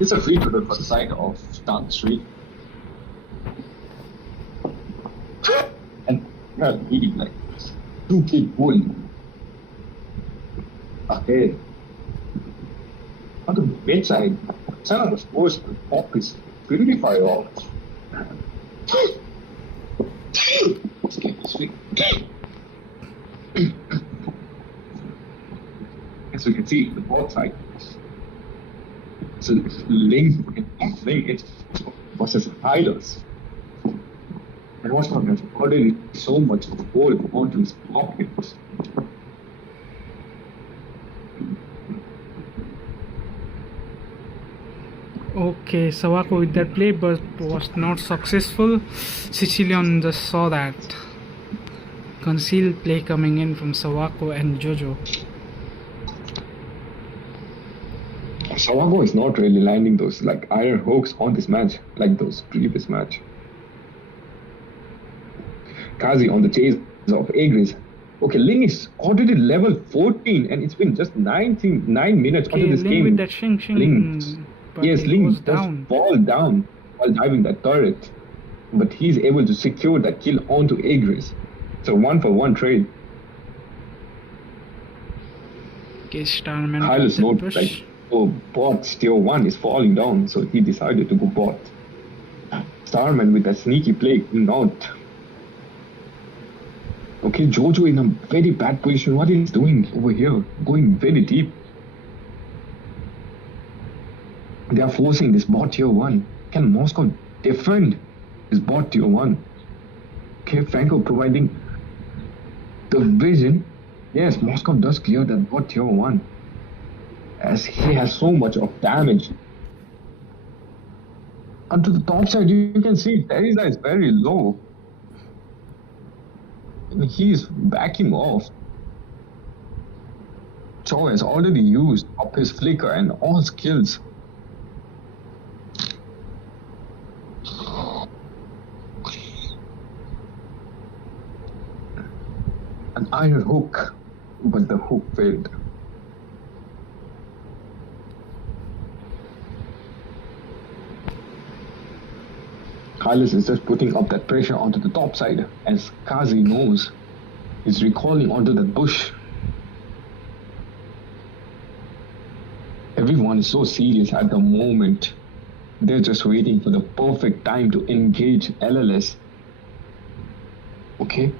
It's a free total for the side of Down Street. And he like 2 kick goal. Okay. On the bedside, some of the scores pop is purified off. As you can see, the ball side. So link it versus Hylos. And what's not already so much gold onto his pockets. Okay, Sawako with that play but was not successful. Sicilian just saw that concealed play coming in from Sawako and Jojo. Sawako is not really landing those like iron hooks on this match like those previous match. Kazi on the chase of Agris. Okay, Ling is already level 14 and it's been just 9 minutes Okay, onto this Ling game. with that Shing. Ling. Yes, Ling does fall down while diving that turret. But he's able to secure that kill onto Agris. It's a 1-for-1 trade. Okay, Starman. Hylos note like, oh, bot's tier 1 is falling down, so he decided to go bot. Starman with that sneaky play, not. Okay, Jojo in a very bad position. What is he doing over here? Going very deep. They are forcing this bot tier 1. Can Moscow defend this bot tier 1? Okay, Franco providing the vision. Yes, Moscow does clear that bot tier 1. As he has so much of damage. Onto the top side, you can see Teresa is very low. He is backing off. Cho has already used up his flicker and all skills. An iron hook, but the hook failed. Hylos is just putting up that pressure onto the top side as Kazi knows he's recalling onto that bush. Everyone is so serious at the moment. They're just waiting for the perfect time to engage LLS. Okay.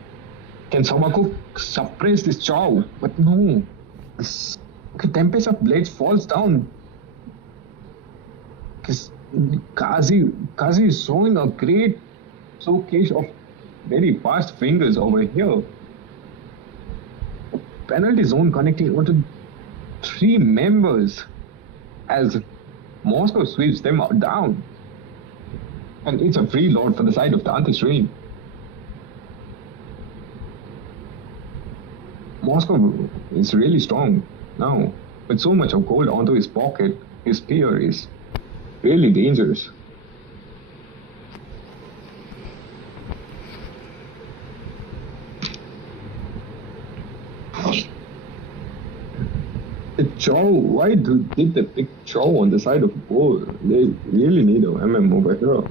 Can Sawako suppress this Chow? But no. Okay, Tempest of Blades falls down. Kazi is showing a great showcase of very fast fingers over here. Penalty zone connecting onto 3 members as Moscow sweeps them down. And it's a free load for the side of the anti-stream. Moscow is really strong now. With so much of gold onto his pocket, his spear is really dangerous. The Chow, why did they pick Chow on the side of the board? They really need a MM over here.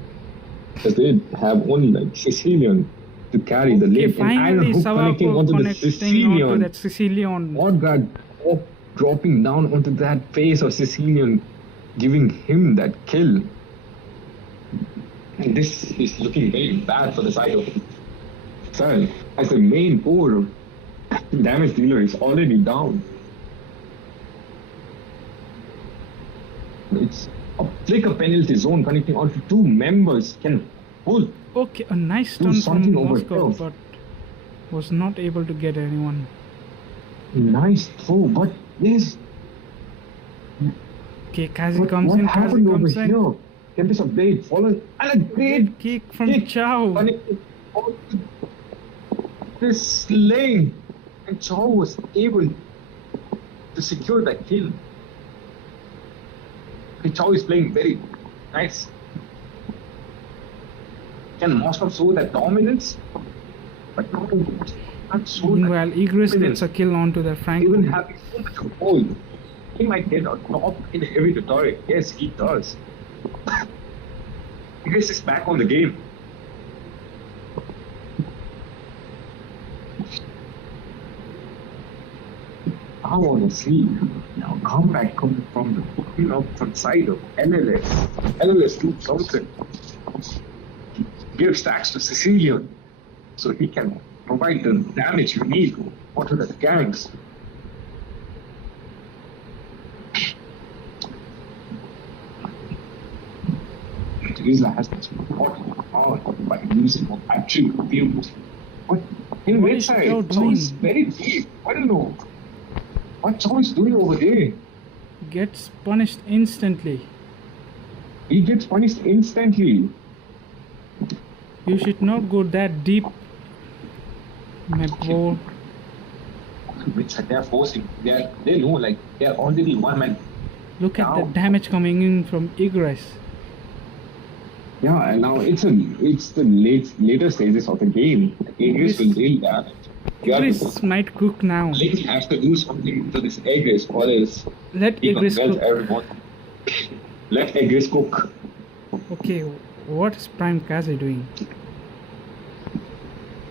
Because they have only like Sicilian to carry the lane. And iron hook connecting onto the Sicilian. What got dropping down onto that face of Sicilian, giving him that kill. And this is looking very bad for the side of Sun, as the main core damage dealer is already down. It's a flicker penalty zone connecting onto 2 members can pull. Okay, a nice turn from Moscow, but was not able to get anyone. Nice throw, but this. Okay, Kazi comes in. Kazi comes in. Tempest of Blade following and a great kick from Chow. This lane, and Chow was able to secure that kill. Chow is playing very nice. Can Moscow show that dominance? But not so. Meanwhile, Igris gets a kill onto the Frank. Even having so much of gold. he might get a top in heavy rhetoric. Yes, he does. Igris is back on the game. I want to see now comeback coming from the from side of LLS. LLS do something. Give stacks to Sicilian so he can provide the damage you need onto the gangs. Teresa has been supporting hard by using a battery field. But in What is Westside, Joe it's doing? very deep. I don't know. What Joe is doing over there? Gets punished instantly. He gets punished instantly. You should not go that deep, my bro. Which they're forcing. They know like they're already one man. Look at the Now- damage coming in from Igris. Yeah, and now it's the later stages of the game. Igris will deal damage. You have to- Igris might cook now. Link has to do something to this Igris or else Let he Igris compels cook. everyone. Let Igris cook. Okay, what is Prime Kazi doing?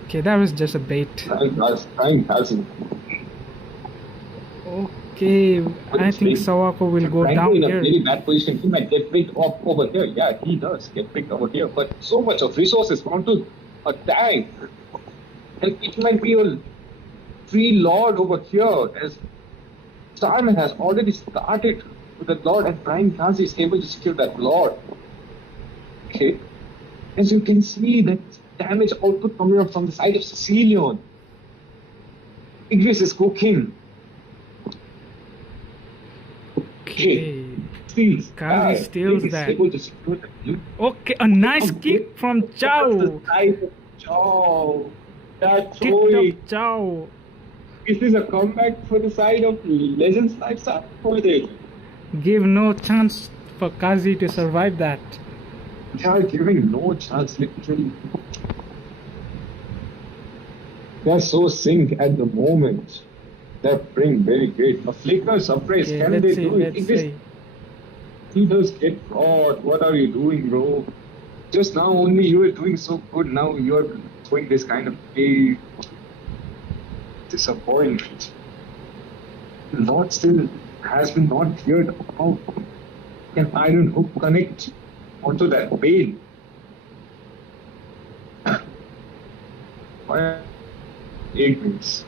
Okay, that was just a bait. Trying Kalsi. Okay, I think Sawako will go Franco down in a here. very bad position. He might get picked up over here. Yeah, he does get picked over here. But so much of resources onto a tank. And it might be a free lord over here as Starman has already started with the lord and Prime Kazi is able to secure that lord. Okay. As you can see, that damage output coming up from the side of Sicilian. Igris is cooking. Okay. Steals. Kazi steals Igris is that. able to secure that loot. Okay, a nice kick from That's Chow. the side of Chow. That's Kicked Choi. up Chow. Is this a comeback for the side of Legends lifestyle? Or they? Gave no chance for Kazi to survive that. They are giving no chance, literally. They're so synced at the moment. They're playing very great. A flicker surprise, Okay, can let's they see, do it? let's Igris, see. he does get caught. What are you doing, bro? Just now only you were doing so good. Now you're doing this kind of play. Disappointment. Lord still has been not cleared. How can Iron Hook connect onto that bale? Why? 8 minutes.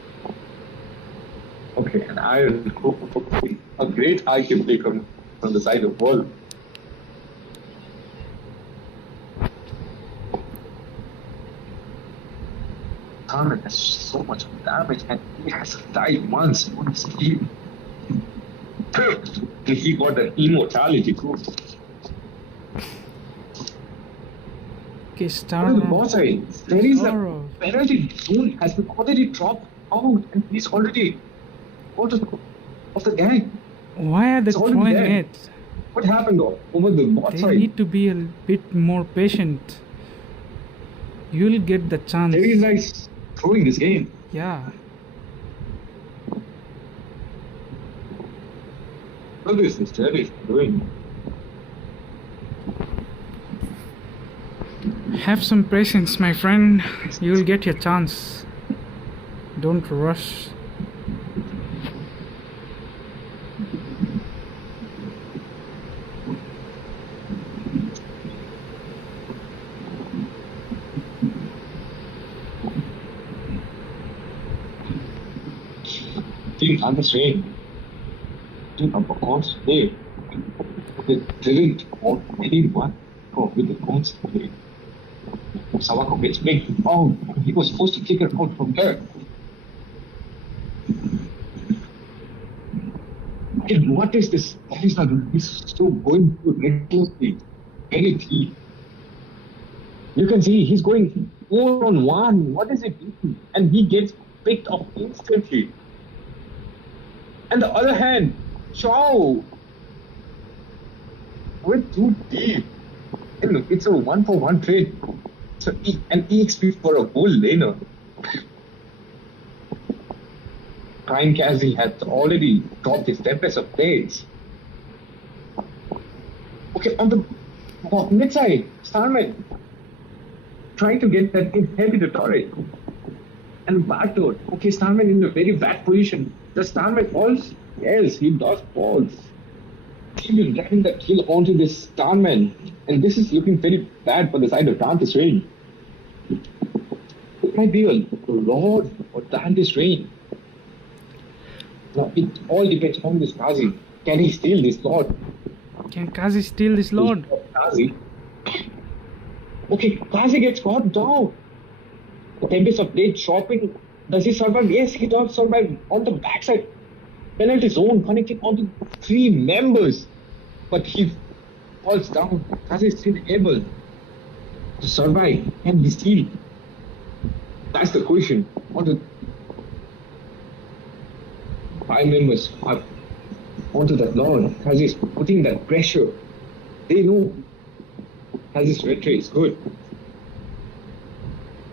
Okay, an Iron Hook. A great high kick play from the side of Wolf. Tarman has so much damage and he has died once on his team. And he got the immortality too. Okay, Star. What is the boss side? There is a Sorrow. penalty zone has been already dropped out and he's already out of the gang. Why are they It's already throwing there. it? What happened over the bot They side? need to be a bit more patient. You'll get the chance. Very nice throwing this game. Yeah. What is this Terry doing? Have some patience, my friend. You'll get your chance. Don't rush. Team understand. Team of course they didn't want anyone go with the constantly. Sawako gets big. Oh, he was supposed to kick it out from there. And what is this? He's still going to recklessly. Very deep. You can see he's going 4-on-1. What is it doing? And he gets picked off instantly. And the other hand, Chow went too deep. And look, it's a 1-for-1 trade. So an EXP for a whole laner. Prime Kazi has already dropped his tempest of blades. Okay, on the mid side, Starman trying to get that heavy to turret. And backdoor. Okay, Starman in a very bad position. Does Starman falls? Yes, he does falls. He will getting the kill onto this Starman. And this is looking very bad for the side of Dante's Reign. It might be a Lord or Dante's Reign. Now, it all depends on this Kazi. Can he steal this Lord? Can Kazi steal this Lord? Kazi. Okay, Kazi gets caught down. The Tempest of Blade shopping. Does he survive? Yes, he does survive on the backside. Penalty zone connecting onto 3 members. But he falls down. Kazi is still able to survive. Can he steal? That's the question. Onto 5 members up onto that Lord. Kazi is putting that pressure. They know Kazi's victory is good.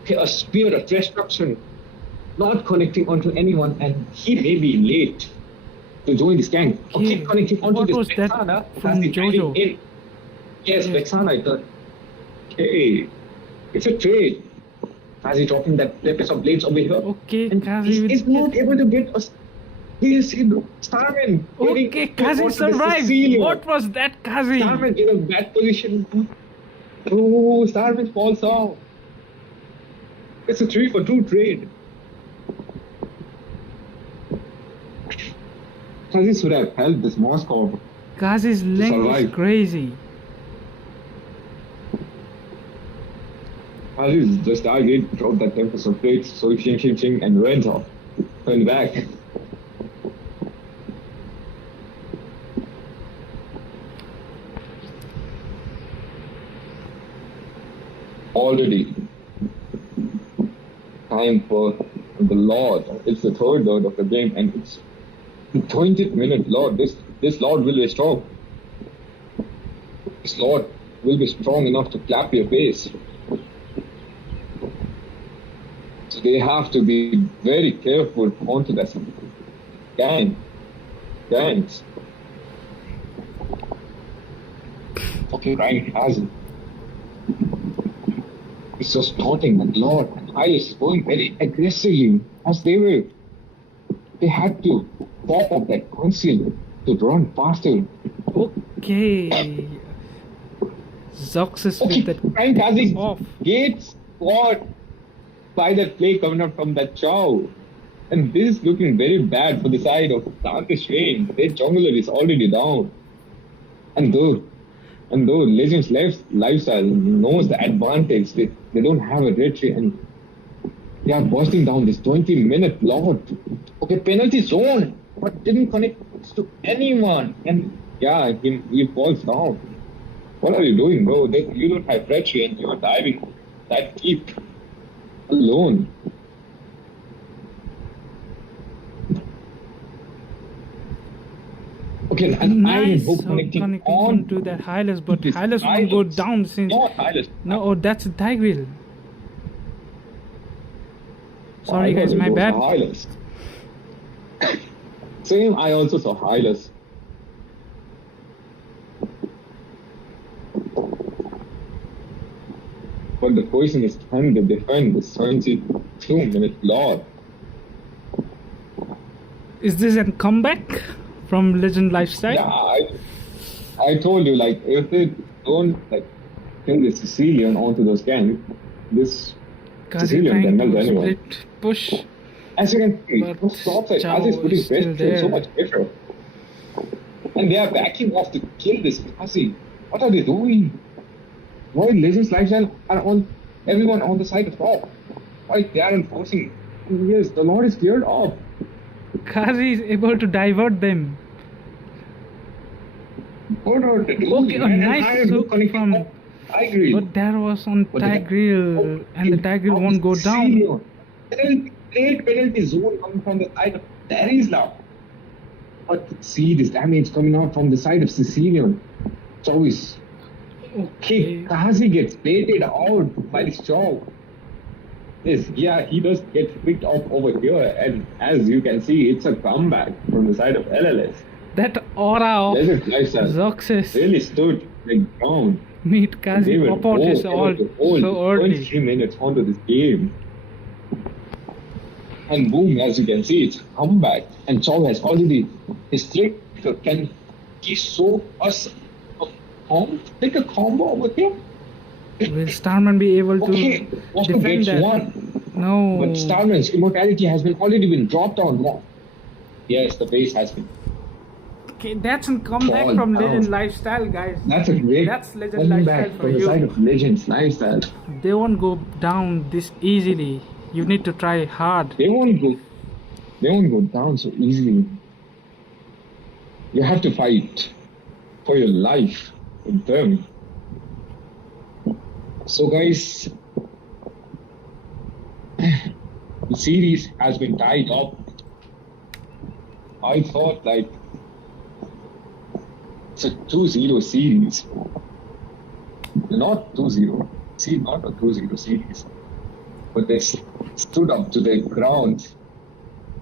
Okay, a spear of destruction not connecting onto anyone, and he may be late to join this gang. Okay, connecting onto this Vexana from Jojo. In. Yes, yeah. Vexana. Okay, it's a trade. Kazi dropping that Tempest of Blades over here. Okay, and Kazi is not able to get a. He is in Starman. Okay, Kazi survived. What was that, Kazi? Starman in a bad position. Oh, Starman falls off. It's a 3-for-2 trade. Kazi should have helped this Moscow. Kazi's length is crazy. Kazi just died, dropped that Tempest of Blades, so ching, and went off. Went back. Already time for the Lord. It's the 3rd Lord of the game, and it's the 20th minute Lord. This Lord will be strong. This Lord will be strong enough to clap your face. So they have to be very careful onto that gangs. Okay, Ryan has it. It's just taunting that Lord and Hylas is going very aggressively as they had to pop up that conceal to run faster. Okay. Zoxus with that Prime Kazi off. gets caught by that play coming up from that Chow. And this is looking very bad for the side of Dante's Reign. Their jungler is already down. And though Legends lifestyle knows the advantage, they don't have a retreat and they are busting down this 20-minute Lord. Okay, penalty zone, but didn't connect to anyone. And yeah, he falls down. What are you doing, bro? You don't have retreat and you're diving that deep alone. Okay, and nice. I hope connecting on to that Hylas, but Hylas won't go down since. Not Hylas. No, oh, that's a Tigreal. Sorry, guys, my bad. Hylas. Same, I also saw Hylas. But the question is, can they defend this 22-minute Lord? Is this a comeback from Legend Lifestyle? Yeah, I told you, like, if they don't kill the Sicilian onto those gangs, this Sicilian can melt anyone. Push. As you can see, those topside, Kazi is putting pressure so much pressure. And they are backing off to kill this Kazi. What are they doing? Why Legends Lifestyle are on everyone on the side of top? Why they are enforcing? Yes, the Lord is cleared off. Kazi is able to divert them. What are they doing? Okay, a nice hook from. Tigreal. But that was on Tigreal, and the Tigreal won't go down. Great penalty zone coming from the side of Darizla. But see this damage coming out from the side of Sicilian. Choice. Okay, Kazi gets baited out by this Chow. this. Yeah, he does get picked off over here, and as you can see, it's a comeback from the side of LLS. That aura of Legend Lifestyle Zoxis really stood the ground. meet Kazi pop out his all so early. 23 minutes onto this game. And boom, as you can see, it's a comeback. And Chow has already, his trick can he show us take a combo over here? Will Starman be able to Okay, Walker defend gets that? one. No. But Starman's immortality has already been dropped on. Yes, the base has been. Okay, that's a comeback Fall from down. Legend Lifestyle, guys. That's a great That's Legend Lifestyle comeback for from the you. side of Legends Lifestyle. They won't go down this easily. You need to try hard. They won't go down so easily. You have to fight for your life with them. So guys, the series has been tied up. I thought like it's a 2-0 series. Not 2-0. See, not a 2-0 series. But they stood up to the ground.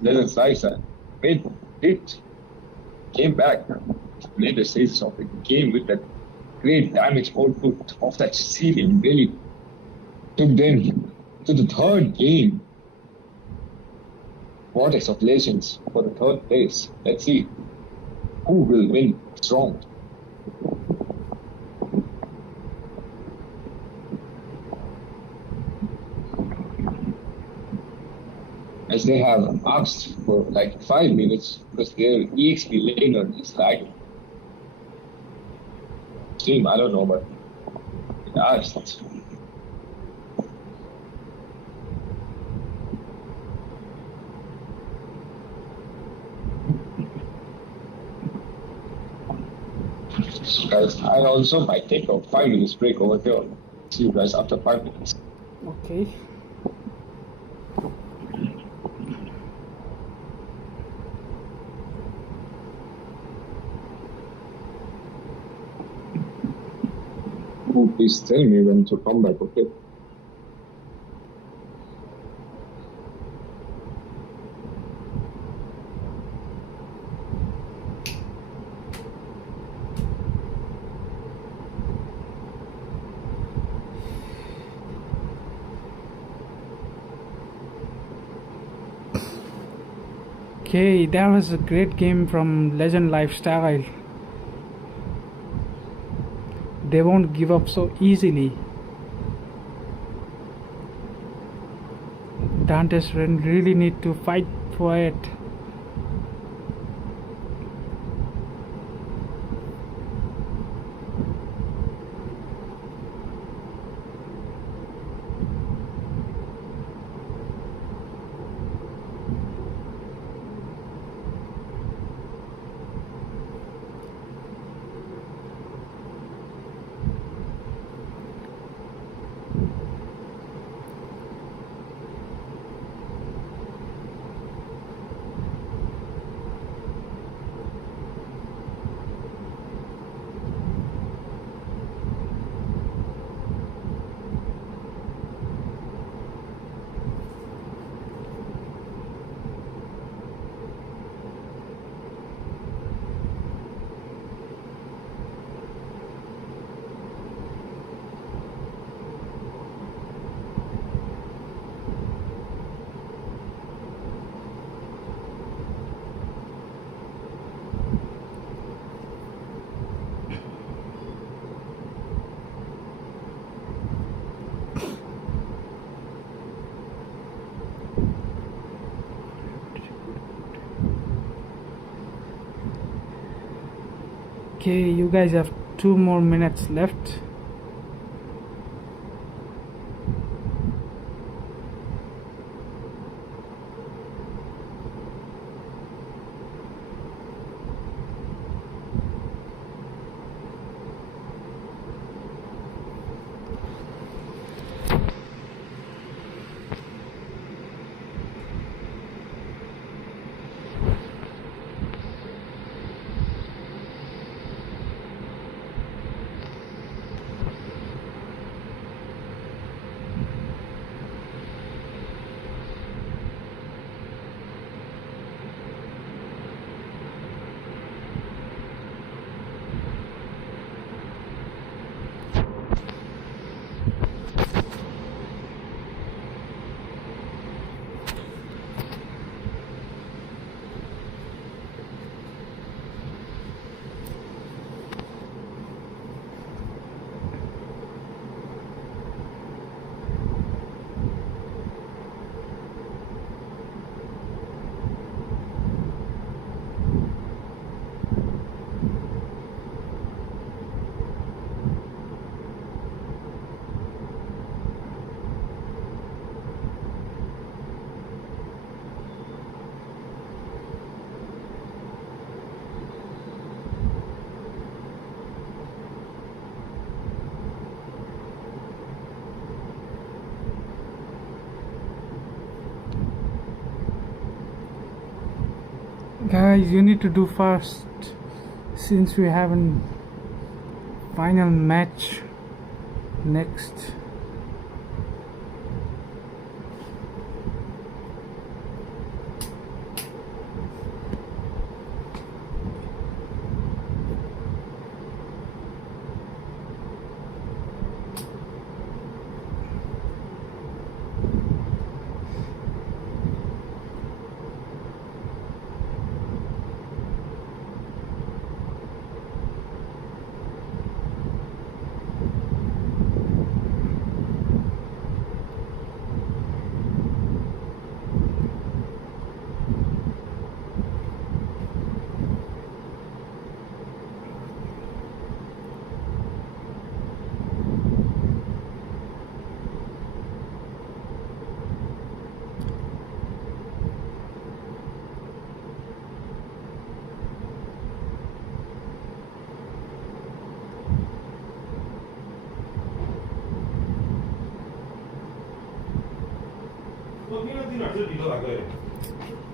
Legends Lifestyle made it, came back, made the stages of the game with that great damage output of that Sicilian. Really took them to the third game. Vortex of Legends for the third place. Let's see who will win strong. As they have asked for like 5 minutes because their EXP laner is lagging. Team, I don't know, but they asked. So guys, I also might take a 5 minutes break over here. See you guys after 5 minutes. Okay. Please tell me when to come back, okay? Okay, that was a great game from Legend Lifestyle. They won't give up so easily. Dante's really need to fight for it. Okay, you guys have 2 more minutes left. Guys, you need to do fast since we have a final match next.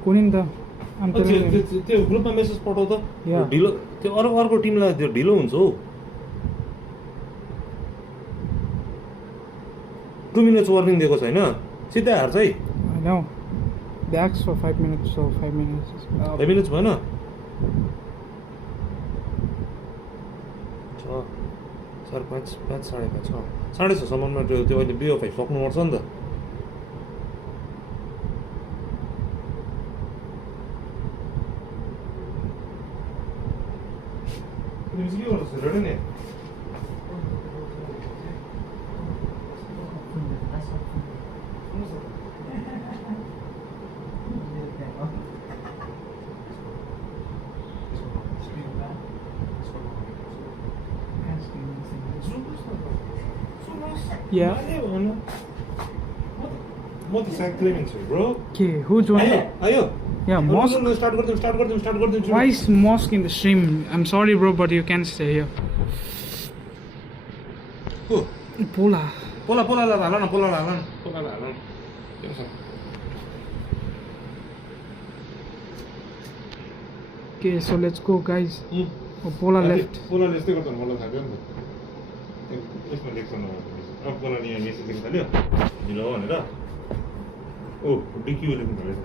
Quinine त I'm telling you. त्यो ग्रुपमा message पठाउ त Yeah. ढिलो त्यो अर्को टिमलाई त्यो ढिलो हुन्छ हौ 2 मिनट्स वार्निङ दिएको छैन सिधै हार्छ है I know. They asked for 5 minutes, so 5 minutes. 5 minutes भएन 5:30 5:30 5:30 सम्ममा त्यो अहिले BO5 सक्नुपर्छ नि त तिमी के गर्छौ रेडी नि Yeah. म त स्याक क्लेमिङ छु ब्रो Okay, who joined? आयो Yeah, Mosque. स्टार्ट गर्दिम Why is Mosque in the stream? I'm sorry, bro, but you can't stay here. को Pola. पोला हाल न Okay, so let's go, guys. Oh, Pola left. पोलाले यस्तै गर्छ मलाई थाहा थियो नि त यसमा लेख्छ न अब पोलाले यहाँ मेसेज लेख्न थाल्यो ढिलो भनेर ओ डिक्यू लेख्नु थालेछ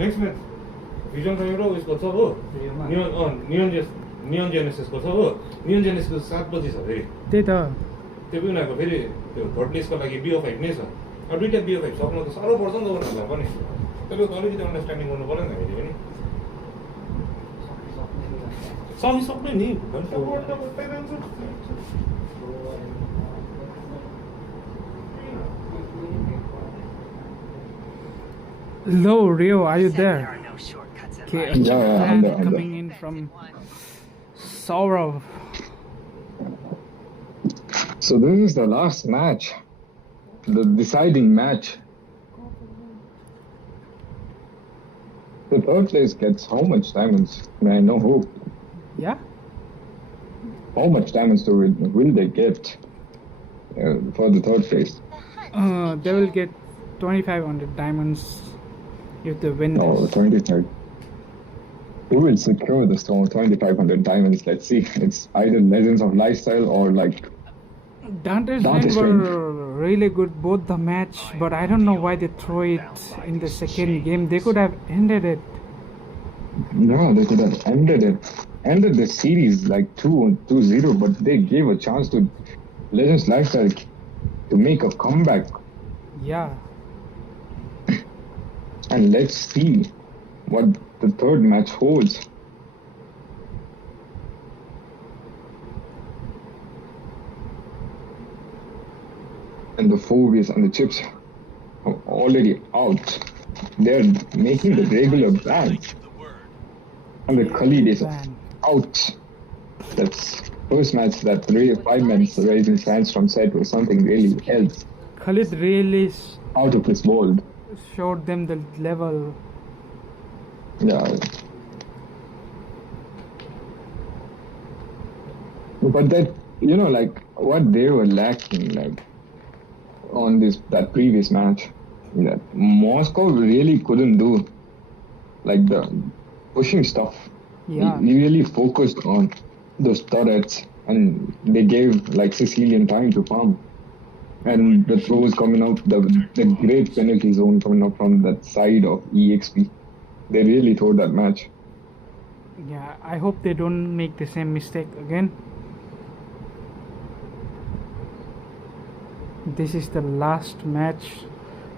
नेक्स्ट म्याच भिजन र उसको छ हो नियन जेनेसिसको छ हो नियन जेनेसिसको 7 बजी छ फेरि त्यही त त्यो पनि उनीहरूको फेरि त्यो थर्ड प्लेसको लागि BO5 नै छ अब दुईटा BO5 सक्नु त साह्रो पर्छ नि त उनीहरूलाई पनि त्यसले अलिकति अन्डरस्ट्यान्डिङ गर्नु पऱ्यो नि हामीले पनि सक्ने नि घन्टा बढ्दा बढ्दै जान्छ Hello, Rio, are you there? There are no shortcuts in Okay, life. Yeah, fan I'm there. coming in from Saurav. So this is the last match, the deciding match. The third place gets how much diamonds? May I know who? Yeah? How much diamonds will they get for the third place? They will get 2,500 diamonds if they win Oh, this. 25. Who will secure the stone 2,500 diamonds? Let's see. It's either Legends of Lifestyle or like Dante's Dante's Reign Reign. were really good both the match, but I don't know why they throw it in the second game. They could have ended it. no, they could have ended the series like 2-0, but they gave a chance to Legends Lifestyle to make a comeback. Yeah. And let's see what the third match holds. And the phobias and the chips are already out. They're making the regular ban. And the Khalid is Ban. out. That's first match that 5 minutes raising fans from set was something really else. Khalid really Out of this world. showed them the level. Yeah. But that, like what they were lacking, like on that previous match, that Moscow really couldn't do. like the pushing stuff. Yeah. He really focused on those turrets, and they gave like Sicilian time to farm. And the throws coming out, the great penalty zone coming up from that side of EXP. They really tore that match. Yeah, I hope they don't make the same mistake again. This is the last match,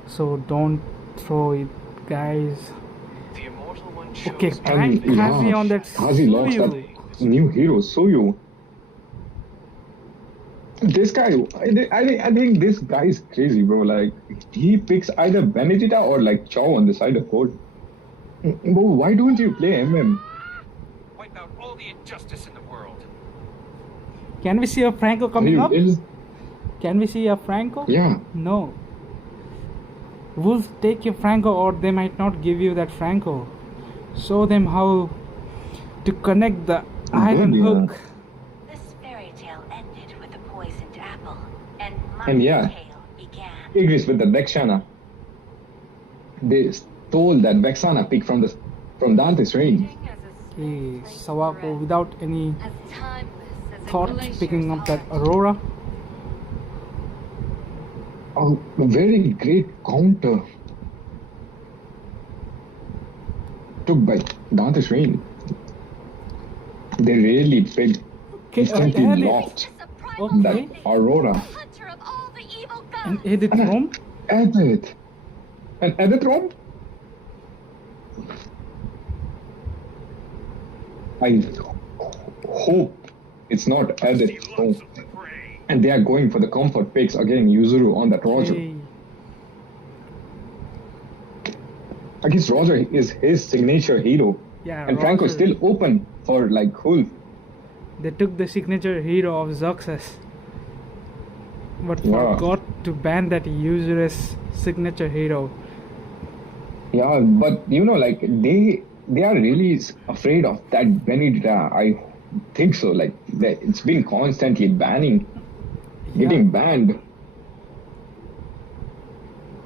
so don't throw it, guys. The immortal one Okay, chose prank Kazi on that Kazi lost Suyu. that new hero, Suyu. This guy, I think this guy is crazy, bro. Like, he picks either Benedetta or like Chow on the side of court. Bro, why don't you play MM? wipe out all the injustice in the world. Can we see a Franco coming up? Is- Can we see a Franco? Yeah. No. Wolf, take your Franco, or they might not give you that Franco. Show them how to connect the iron yeah. hook. This fairy tale ended with a poisoned apple, and my And yeah. tale began. Igris with the Vexana. They stole that Vexana pick from Dante's reign. Okay, Sawako without any thought picking up that Aurora. A very great counter took by Dante's reign. They really picked, Okay, instantly and locked Okay. that Aurora. Hunter of all the evil And gods. edit room. Edit. And edit Rom? I hope it's not edit Rom. And they are going for the comfort picks again. Yuzuru on that Roger. Okay. I guess Roger is his signature hero. Yeah, And Franco is Roger. still open for like Hulk. They took the signature hero of Zoxus, but Yeah. forgot to ban that user's signature hero. Yeah, but you know, like they are really afraid of that Benedetta. I think so. Like it's been constantly getting banned.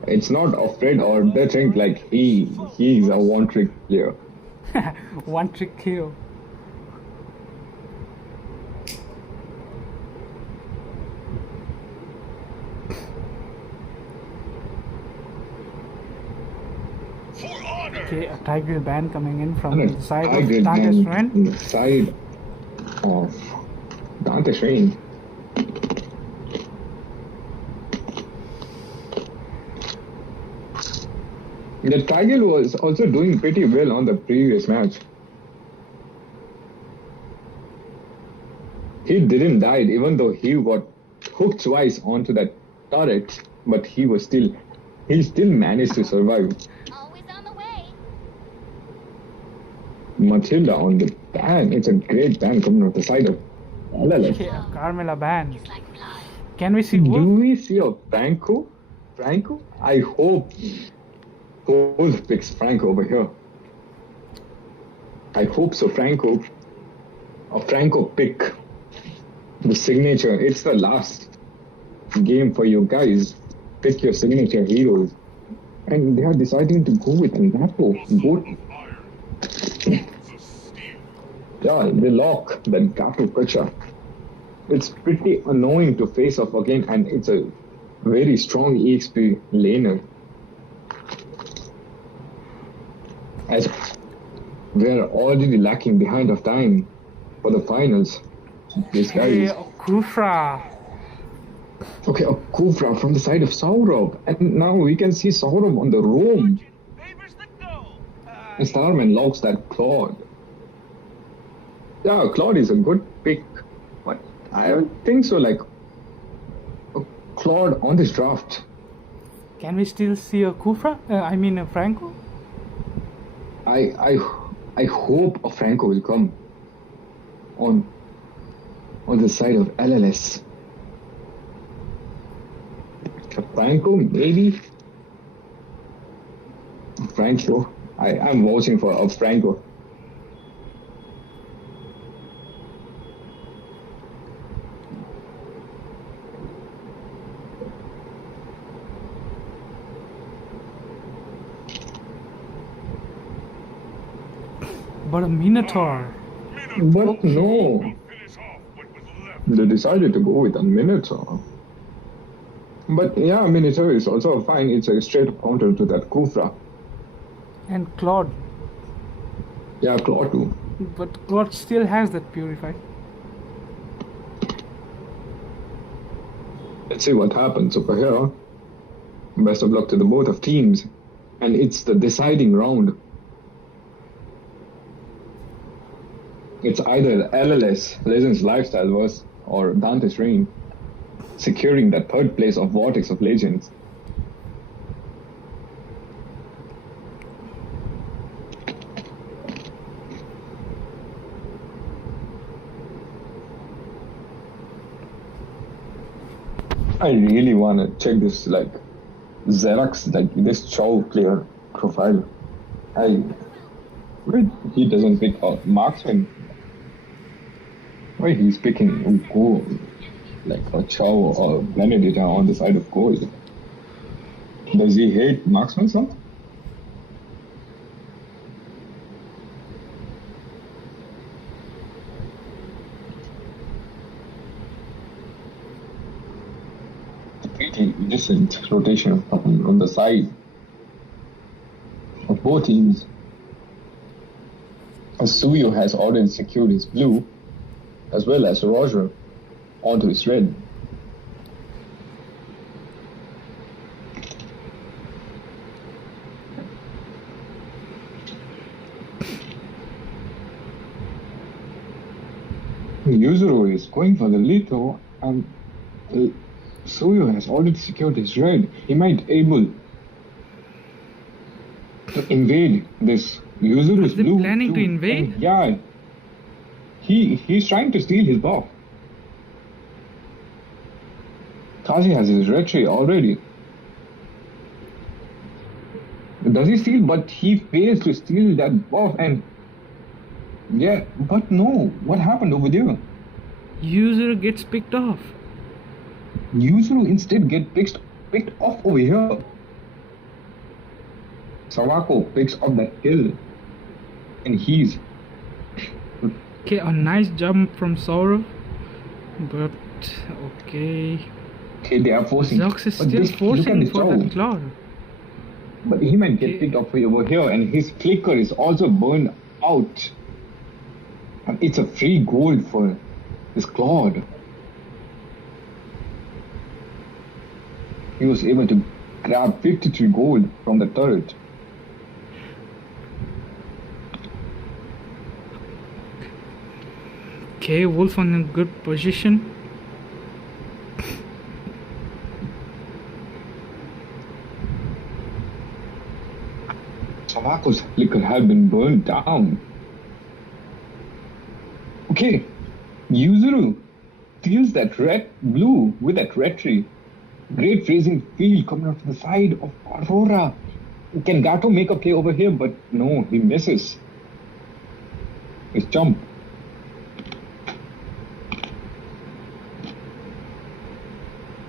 It's not afraid, or they think like he's a one trick player. One trick hero. Okay, a Tiger ban coming in from the side of Tiger Dante's Man friend. on the side of Dante's Reign. The Tiger was also doing pretty well on the previous match. He didn't die, even though he got hooked twice onto that turret, but he still managed to survive. Always on the way. Matilda on the ban. It's a great ban coming off the side of LLF. Okay, a Carmela ban. Like blood. Can we see Do Wolf? we see a Franco? Franco? I hope Wolf picks Franco over here. I hope so, Franco. A Franco pick. The signature. It's the last game for you guys. Pick your signature heroes. And they are deciding to go with Napo. Yeah, they lock that Gato Kacha. It's pretty annoying to face off again, and it's a very strong EXP laner. As we're already lacking behind of time for the finals. This guy Hey, is Kufra. okay. A Kufra from the side of Saurabh, and now we can see Saurabh on the roam. And Starman locks that Claude. Yeah, Claude is a good pick, but I don't think so. Like a Claude on this draft. Can we still see a Kufra? I mean a Franco? I hope a Franco will come on the side of LLS. A Franco, maybe. Franco. I'm watching for a Franco. But a Minotaur. But Okay. no, Finish off what was left. they decided to go with a Minotaur. But yeah, Minotaur is also fine. It's a straight counter to that Kufra. And Claude. Yeah, Claw too. But Claude still has that Purify. Let's see what happens over here. Best of luck to the both of teams. And it's the deciding round. It's either LLS, Legends Lifestyle Verse, or Dante's Reign, securing that third place of Vortex of Legends. I really want to check this, like, Xerox, like, this Chow player profile. Wait, he doesn't pick marksman. Why he's picking gold, like a Chow or Benedetta on the side of gold? Does he hate marksman something? Pretty decent rotation on the side of both teams. Suyo has already secured his blue, as well as Roger onto his red. Yuzuru is going for the lead though, and Suyo has already secured his red. He might able to invade this Yuzuru's Is he blue. planning to too. invade? And yeah. He's trying to steal his buff. Kazi has his red tree already. Does he steal? But he fails to steal that buff, and yeah, but no. What happened over there? User gets picked off. Yuzuru instead get picked off over here. Sawako picks up that kill, and he's Okay, a nice jump from Saurav. But okay. okay. They are forcing. Zox is But still look at forcing this for Chow. that Claude. But he might get Okay. picked up over here, and his flicker is also burned out. And it's a free gold for this Claude. He was able to grab 53 gold from the turret. Okay, Wolf on a good position. Sawako's flicker had been burned down. Okay, Yuzuru steals that red blue with that red tree. Great freezing field coming out from the side of Aurora. Can Gato make a play over here? But no, he misses. His jump.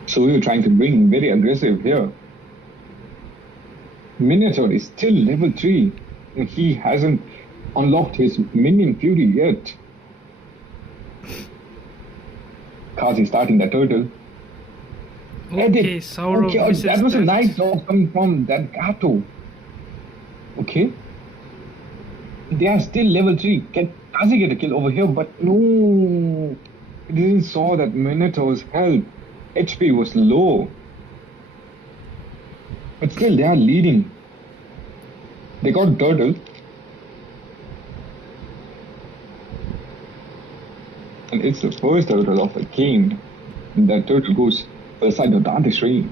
So you're trying to bring very aggressive here. Minotaur is still level 3. He hasn't unlocked his minion fury yet. Kazi starting the turtle. Okay, Saurav Okay, misses that was a that. nice dog coming from that Gato. Okay. They are still level 3. Can Kazi get a kill over here? But no. He didn't saw that Minotaur's health. HP was low. But still they are leading. They got turtle. And it's the first turtle of the game. And that turtle goes to the side of Dante's Reign.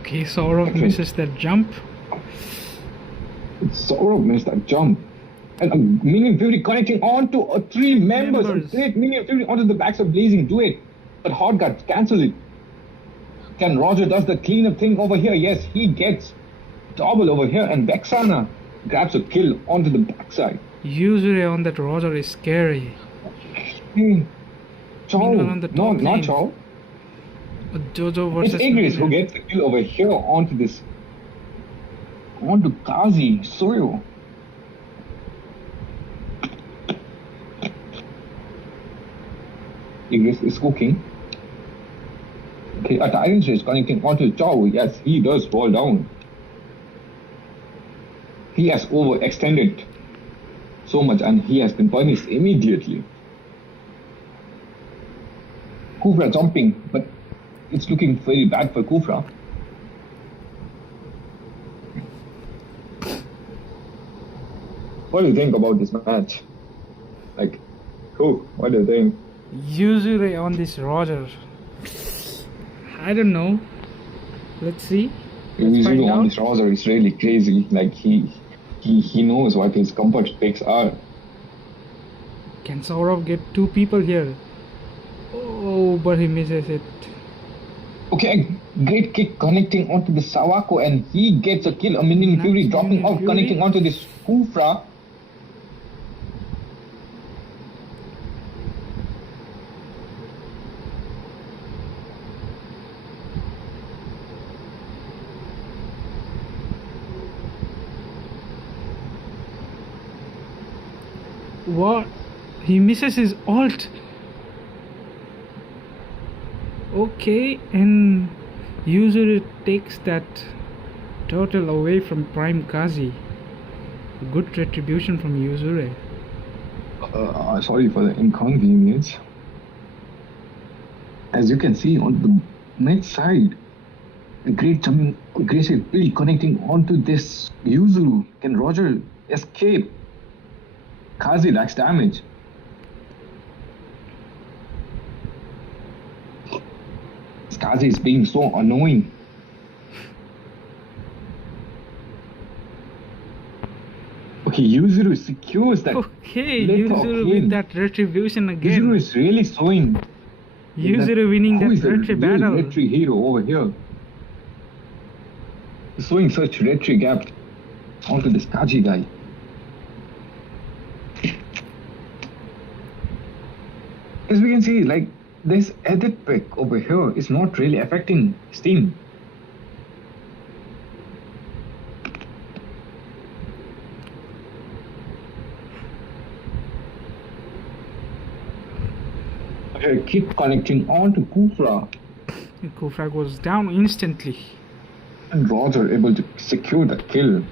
Okay, Saurav Okay. misses that jump. Saurav missed that jump. And a Minion Fury connecting onto a 3 members. Members. A great Minion Fury onto the backs of Blazing. Do it. But Hot Guard cancel it. Can Roger does the cleanup thing over here? Yes, he gets double over here. And Vexana grabs a kill onto the backside. Usually on that Roger is scary. Hmm. Chow. Meanwhile, on the No, top not lane, Chow. Jojo It's versus Igris who Minion. gets the kill over here onto this. Onto Kazi, Soyo. Igris is cooking. Okay, a Tyrant is connecting onto Chow. Yes, he does fall down. He has overextended so much and he has been punished immediately. Kufra jumping, but it's looking very bad for Kufra. What do you think about this match? Like, what do you think? Yuzure on this Roger. I don't know. Let's see. Let's find Yuzuru on out. this roster is really crazy. Like, he knows what his comfort picks are. Can Saurav get two people here? Oh, but he misses it. Okay, great kick connecting onto the Sawako and he gets a kill. A Minion Nice Fury dropping Minion off, Fury. connecting onto this Kufra. What? He misses his ult. Okay, and user takes that turtle away from Prime Kazi. Good retribution from Yuzure. Sorry for the inconvenience. As you can see on the mid side, a great jumping, aggressive play connecting onto this Yuzuru. Can Roger escape? Kazi lacks damage. Kazi is being so annoying. Okay, Yuzuru secures that. Okay, Let Yuzuru again. with that retribution Yuzuru again. is really showing. Yuzuru winning Who that is the retri real battle. retri hero over here? He's showing such retri gap onto this Kaji guy. As we can see, like, this edit pick over here is not really affecting his team. Okay, keep connecting on to Kufra. Kufra goes down instantly. And Roger able to secure the kill.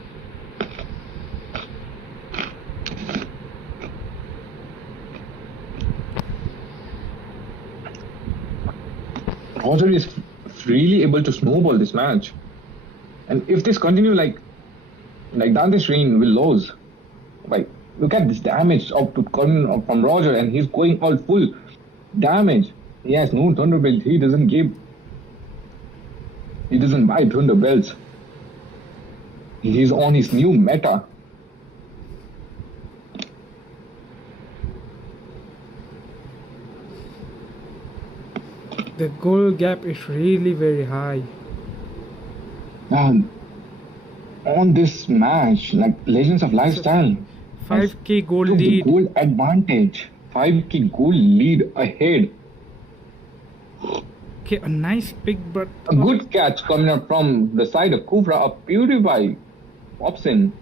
Roger is really able to snowball this match. And if this continue like Dante's Reign will lose. Like, look at this damage up to coming from Roger and he's going all full damage. He has no Thunderbolt. He doesn't buy Thunderbelts. He's on his new meta. The goal gap is really very high. And on this match, like Legends of Lifestyle, 5k goal took the lead. goal advantage. 5k goal lead ahead. Okay, a nice pick, but A good catch coming up from the side of Kufra. A Purify pops in.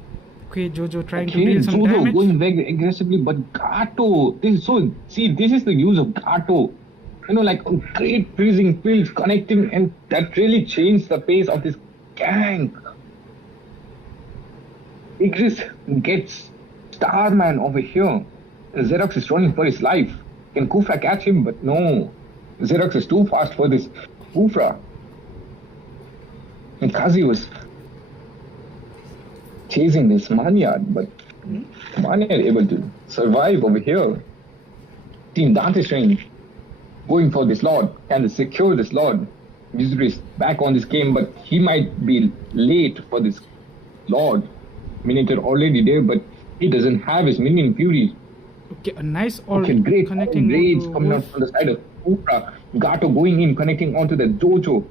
okay, Jojo trying to Okay, deal some Jojo damage. going very aggressively, but Gato, this is the use of Gato. You know, like great freezing fields connecting, and that really changed the pace of this gang. Igris gets Starman over here. Xerox is running for his life. Can Kufra catch him? But no. Xerox is too fast for this Kufra. And Kazi was chasing this Manyard, but Manyard able to survive over here. Team Dante's Reign going for this Lord. Can they secure this Lord? Yuzuru is back on this game, but he might be late for this Lord. Minotaur already there, but he doesn't have his Minion Fury. Okay, a nice ult Okay, great connecting rage onto coming out Wolf. from the side of Kufra. Gato going in, connecting onto the Jojo.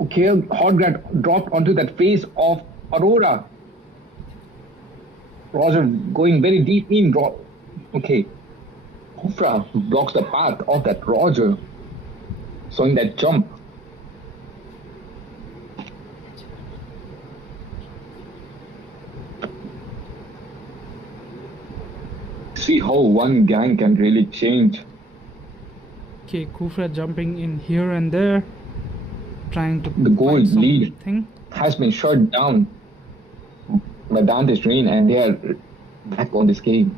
Okay, Hotgrad dropped onto that face of Aurora. Roger going very deep in. Okay. Kufra blocks the path of that Roger, showing that jump. See how one gang can really change. Okay, Kufra jumping in here and there, trying to The gold find lead something. has been shut down by Dante's Rain, and they are back on this game.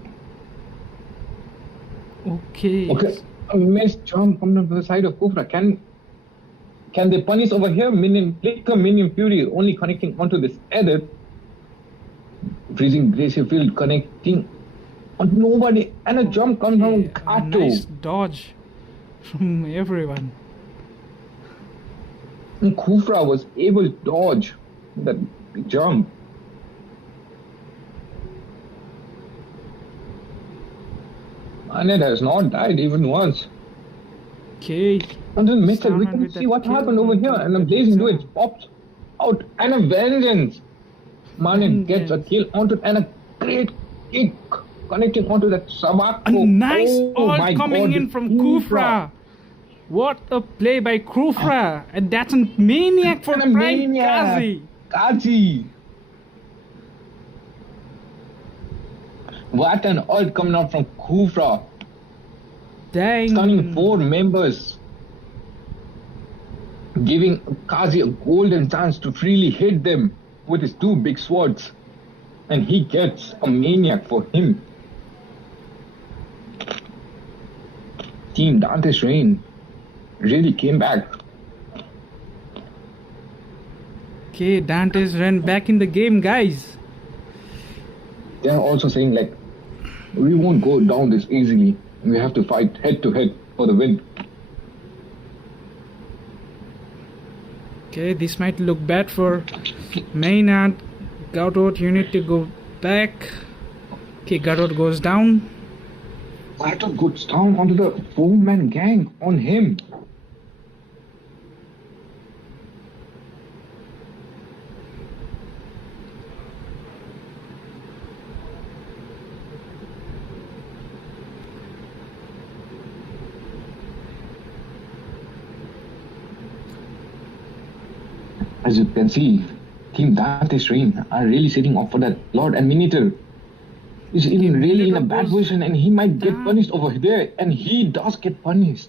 Okay. Okay, a missed jump from the side of Kufra. Can they punish over here? Minion Flicker, Minion Fury only connecting onto this edit. Freezing Glacier Field connecting on nobody, and a jump comes from Okay, a Kato. nice dodge from everyone. And Kufra was able to dodge that jump. And it has not died even once. Okay. And then Mr. We Starman can with see that what kill happened over here. And a blazing zone. dude pops out. And a vengeance. Manin gets a kill onto and a great kick connecting onto that Sabako. A nice Oh my ult coming God, in from Kufra. What a play by Kufra. And that's a maniac for And a Prime maniac. Kazi. Kazi. What an ult coming out from Kufra. Dang. Stunning 4 members. Giving Kazi a golden chance to freely hit them with his 2 big swords. And he gets a maniac for him. Team Dante's Rain really came back. Okay, Dante's ran back in the game, guys. They're also saying like, we won't go down this easily. We have to fight head to head for the win. Okay, this might look bad for Maynard. Gatot, you need to go back. Okay, Gatot goes down. Kato goes down onto the 4-man gang on him. As you can see, Team Dante's Rain are really sitting up for that Lord and Minotaur. He's even really in a bad position and he might get punished over there, and he does get punished.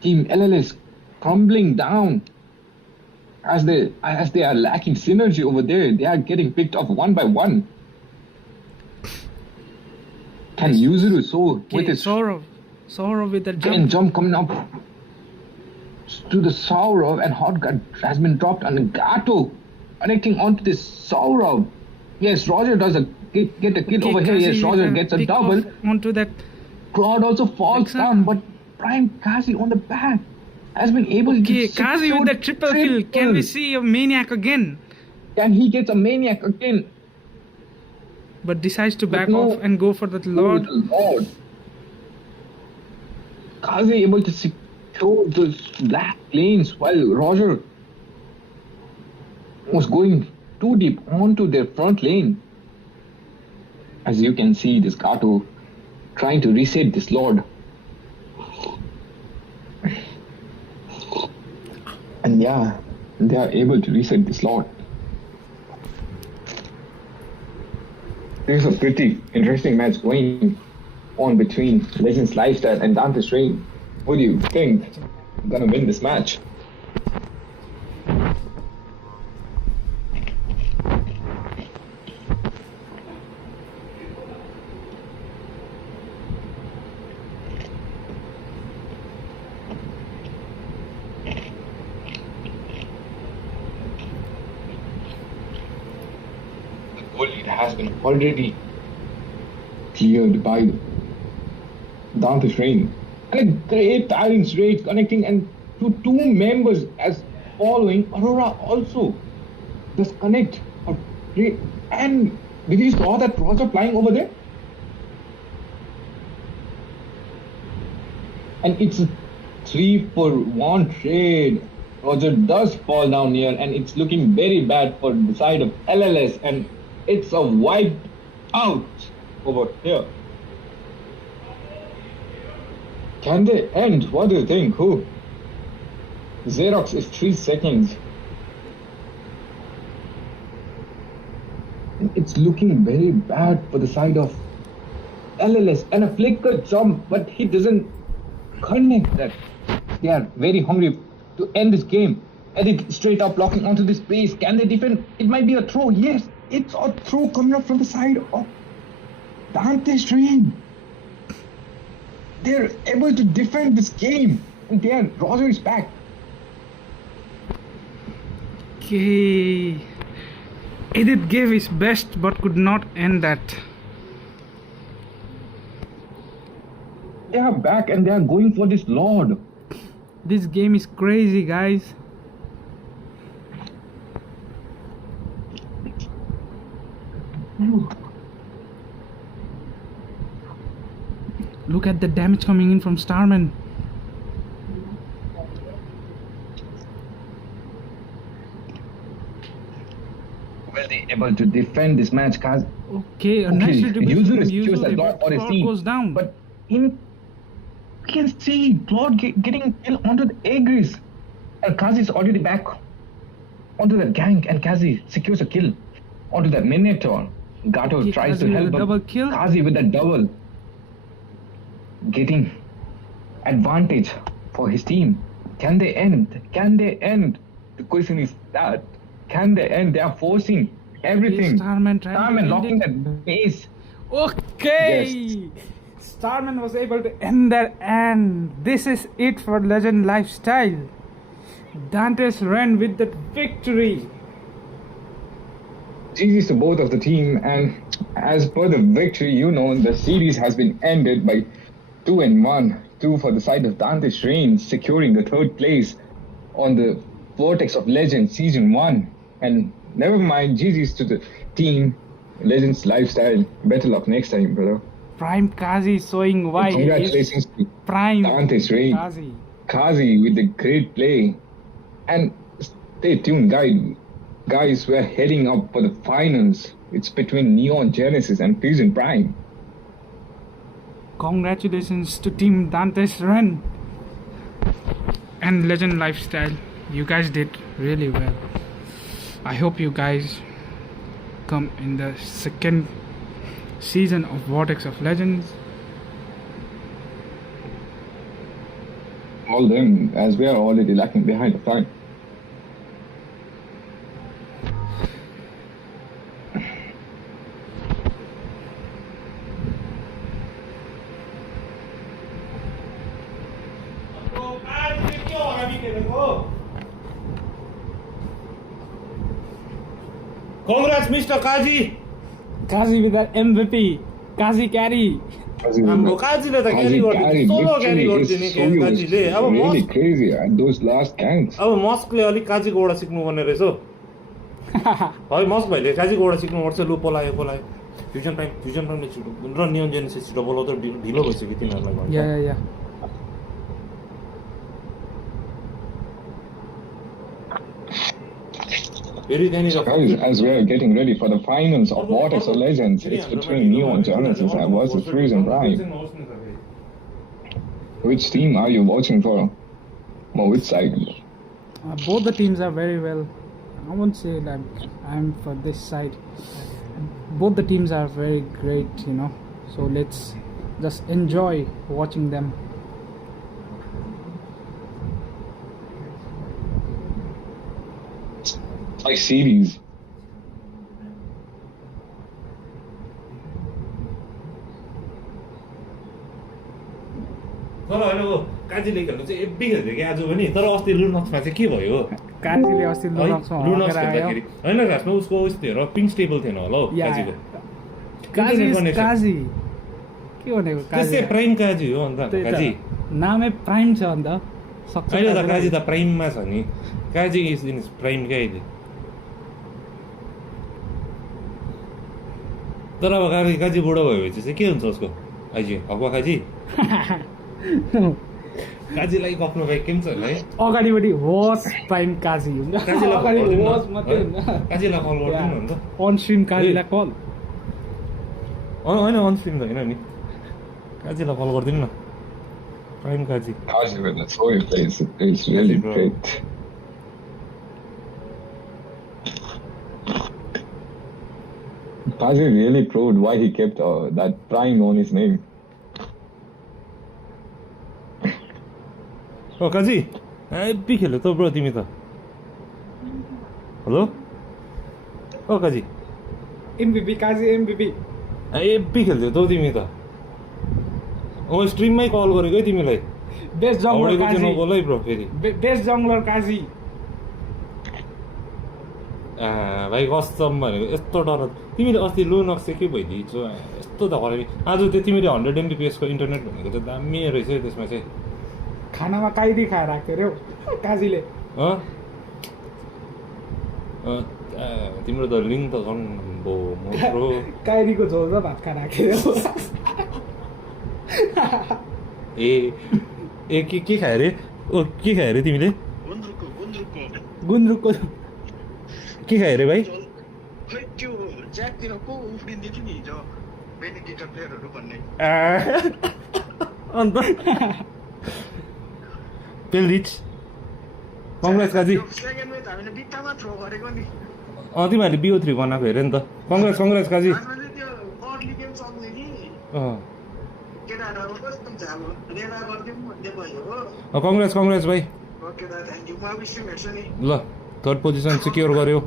Team LLS crumbling down as they are lacking synergy over there. They are getting picked off one by one. Can Yuzuru so with Okay, his Sorrow with the chain jump. jump coming up to the Saurav, and Hot Guard has been dropped on Gato connecting onto this Saurav. Yes, Roger does get a kill over here. Kazi Yes, Roger with gets a pick double. off onto that. Claude also falls Exactly. down, but Prime Kazi on the back has been able Okay, to Kazi secure with the triple kill. Can we see a maniac again? And he gets a maniac again. But decides to But back no- off and go for that Lord. Lord. Kazi able to secure those black lanes while Roger was going too deep onto their front lane. As you can see, this Kato trying to reset this Lord. And yeah, they are able to reset this Lord. There's a pretty interesting match going on between Legends Lifestyle and Dante's Rain. What do you think? I'm gonna win this match. The goal lead has been already cleared by Dante's Rain. And a great Tyrant's Raid connecting and to 2 members as following. Aurora also does connect. And did you saw that Roger flying over there? And it's a 3-for-1 trade. Roger does fall down here, and it's looking very bad for the side of LLS, and it's a wiped out over here. Can they end? What do you think? Who? Xerox is 3 seconds. It's looking very bad for the side of LLS, and a flicker jump, but he doesn't connect that. They are very hungry to end this game. Eric straight up blocking onto this base. Can they defend? It might be a throw. Yes, it's a throw coming up from the side of Dante's Train. They're able to defend this game. And there, Roger is back. Okay. Edith gave his best but could not end that. They are back and they are going for this Lord. This game is crazy, guys. Look at the damage coming in from Starman. Well, they able to defend this match, cause Okay, a nice retribution user from is Yuzu, choose a but lot on his Claude team, goes down. but in we can see Claude getting kill onto the Aegis, and Kazi is already back onto the gank, and Kazi secures a kill onto the Minotaur. Gato Okay, tries Kazi to with help, a but double kill. Kazi with a double, getting advantage for his team. Can they end? Can they end? The question is that, can they end? They are forcing everything. Starman trying to Starman end locking it. that base. Okay, Starman was able to end that, and this is it for Legend Lifestyle. Dante's ran with the victory. GG's to both of the team, and as per the victory, you know, the series has been ended by 2-1. 2 for the side of Dante's Reign, securing the 3rd place on the Vortex of Legends Season 1. And never mind, GG's to the team, Legends Lifestyle. Better luck next time, brother. Prime Kazi showing why he is Congratulations to Prime Dante's Reign. Kazi. Kazi with the great play. And stay tuned, guys, we're heading up for the finals. It's between Neon Genesis and Fusion Prime. Congratulations to Team Dante's Run and Legend Lifestyle. You guys did really well. I hope you guys come in the 2nd season of Vortex of Legends. All them, as we are already lacking behind of time. Congrats, Mr. Kazi! Kazi with that MVP. Kazi carry. हाम्रो काजीले त क्यारी गरिदिन्छ solo क्यारी गरिदिने काजीले अब really crazy at those last ganks. अब मस्कले अलिक काजीकोबाट सिक्नुपर्ने रहेछ है मस्क भाइले काजीकोबाट सिक्नुपर्छ लु पलायो फ्युजन प्राइमले छिटो र नियन जेनेसिस छिटो बोलाउँदा ढिलो भइसक्यो तिनीहरूलाई Yeah. Guys, as we are getting ready for the finals of Vortex of Legends, it's between Neon Genesis and versus Fusion Prime. Which team are you watching for? Or which side? Both the teams are very well. I won't say that I'm for this side. Both the teams are very great, you know. So let's just enjoy watching them. Like series. तर होइन हो काजीले खेल्नु चाहिँ एब्बी खेल्थ्यो कि आज पनि तर अस्ति लुनक्समा चाहिँ के भयो काजीले अस्ति लुनक्समा लुनक्स हराएर आयो। खेल्दाखेरि होइन खासमा उसको उस थियो र पिङ स्टेबल थिएन होला हौ काजीको काजी के भनेको त्यसै काजी प्राइम काजी हो अन्त काजी नामै प्राइम छ अन्त सक्छ अहिले त काजी त प्राइममा छ नि काजी इज इन प्राइम क्या अहिले तर अब काजी बुढो भएपछि चाहिँ के हुन्छ उसको आइजी हकवा काजी काजीलाई कप्नु बाहेक के पनि छैन है अगाडिपट्टि होस् प्राइम काजी हुन्छ अगाडि होस् मात्रै हुन्छ काजीलाई कल गर्दिनु नि त अन स्ट्रिम काजीलाई कल होइन अन स्ट्रिम त होइन नि काजीलाई कल गरिदिनु न Prime Kazi. Kazi with the throw he plays is really bro. great. Kazi really proved why he kept that Prime on his name. Oh, Kazi. Big खेल्यो त ब्रो तिमी त हेलो ओ काजी MVP काजी MVP एपी खेल्थ्यौ त तिमी त म स्ट्रिममै कल गरेको है तिमीलाई बेस्ट जंगलर औडेको चाहिँ काजी नबोल है ब्रो फेरि बेस्ट जंगलर काजी भाइ कसम भनेको यस्तो डर तिमीले अस्ति लो नक्से के भइदिएछौ यस्तो त खराबी आज त्यो तिमीले 100 MBPS को इन्टरनेट भनेको चाहिँ दामी रहेछ है त्यसमा चाहिँ खानामा काइदी खाएर राख्थ्यो रे काजीले तिम्रो त लिङ्क त झन् बो मोत्रो काइदीको झोल र भात खाएर राख्थ्यो ए के खायो रे ओ के खायो रे तिमीले गुन्द्रुकको के खायो रे भाइ खै त्यो ज्याकतिर को उफ्रिँदै थियो नि हिजो बेनिडिक्टर प्लेयरहरू भन्ने अन्त पेल्डिच कङ्ग्रेस काजी सेकेन्डमै त हामीले बित्तामा थ्रो गरेको नि तिमीहरूले BO3 बनाएको हेरे नि त कङ्ग्रेस काजी खासमा चाहिँ त्यो अर्ली गेम सक्ने कि केटाहरू कस्तो झालो रेला गरिदिउँ भन्ने भयो हो कङ्ग्रेस भाइ ओके दा थ्याङ्क यू म विश यु हेर्छु नि ल थर्ड पोजिसन सिक्योर गर्यो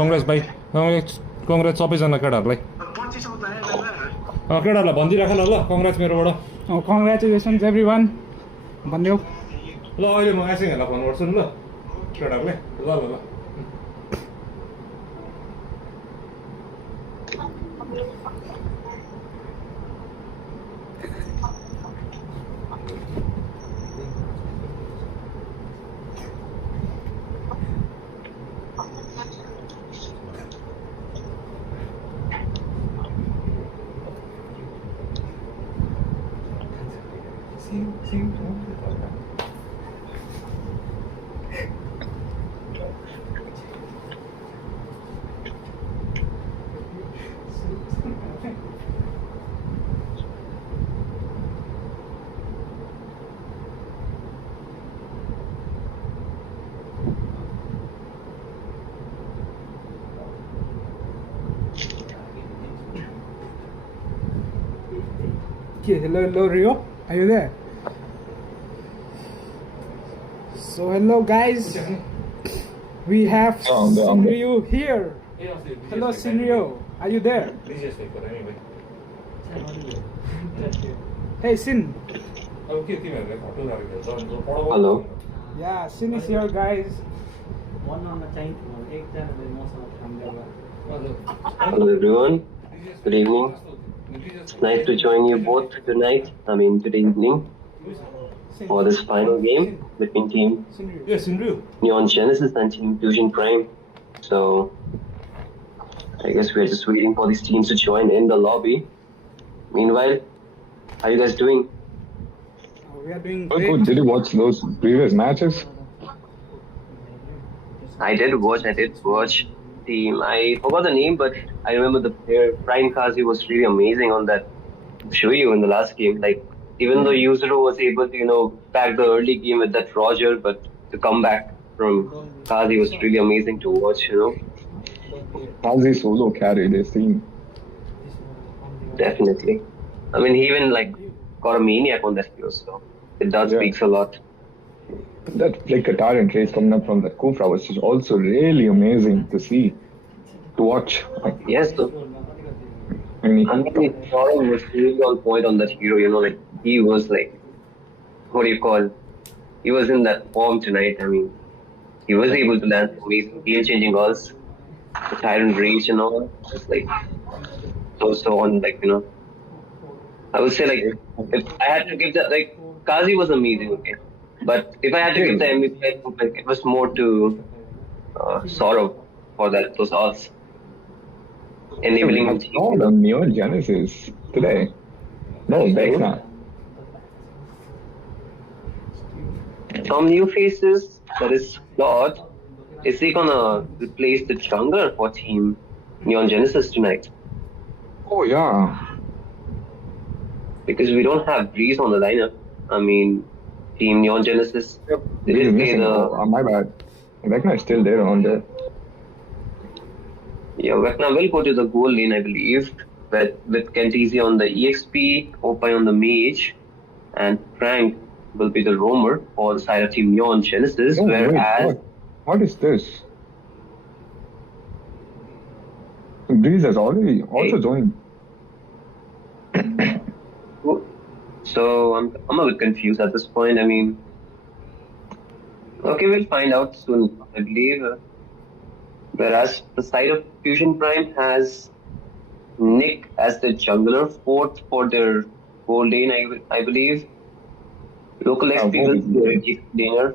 कङ्ग्रेस भाइ कङ्ग्रेस सबैजना केटाहरूलाई 25 आउँदा आयो दादा केटाहरूलाई भनिदिइराख न ल कङ्ग्रेस मेरोबाट कङ्ग्रेचुलेसन्स एभ्रिवान भनिदेऊ ल अहिले म आइसिङहरूलाई फोन गर्छु नि ल केटाहरूलाई ल ल ल Hello Rio, are you there? So hello guys, we have Sinryu here. Hello Sinryu, are you there? Hey Sin. Hello. Yeah, Sin is here guys. Hello everyone, good evening. Nice to join you both tonight, today evening, for this final game between Team Yes, Sinryu. Neon Genesis and Team Fusion Prime. So, I guess we're just waiting for these teams to join in the lobby. Meanwhile, how are you guys doing? We are doing Oh, great. good. Did you watch those previous matches? I did watch team. I forgot the name, but I remember the player Prime Kazi was really amazing on that Shuyu in the last game. Like, even though Yuzuru was able to, back the early game with that Roger, but the comeback from Kazi was really amazing to watch, Kazi solo carried his team. Definitely. He even got a maniac on that hero, so it does speaks a lot. That flicker tyrant race coming up from the Kufra was just also really amazing to see, to watch. Yes, so Soren was really on point on that hero, he was he was in that form tonight. He was able to land amazing game-changing goals, the tyrant rage and all, just so on, I would say if I had to give that, Kazi was amazing, okay. But if I had to give the MVP, it was more to Saurav for those odds. Enabling him to all the Neon Genesis today. No, Vecna. Some new faces, that is Claude. Is he gonna replace the jungler for Team Neon Genesis tonight? Oh, yeah. Because we don't have Breeze on the lineup. I mean, Team Neon Genesis. Yep. They did play the. My bad. Vecna is still there on there. Yeah, Vecna will go to the goal lane, I believe, with Kentisi on the EXP, Opie on the Mage, and Frank will be the roamer for the side of Team Neon Genesis, Oh, whereas. What is this? Breeze has already also joined. So I'm a bit confused at this point. I mean, okay, we'll find out soon, I believe. Whereas the side of Fusion Prime has Nick as the jungler, fourth for their gold lane, I believe. Local XP will be the laner.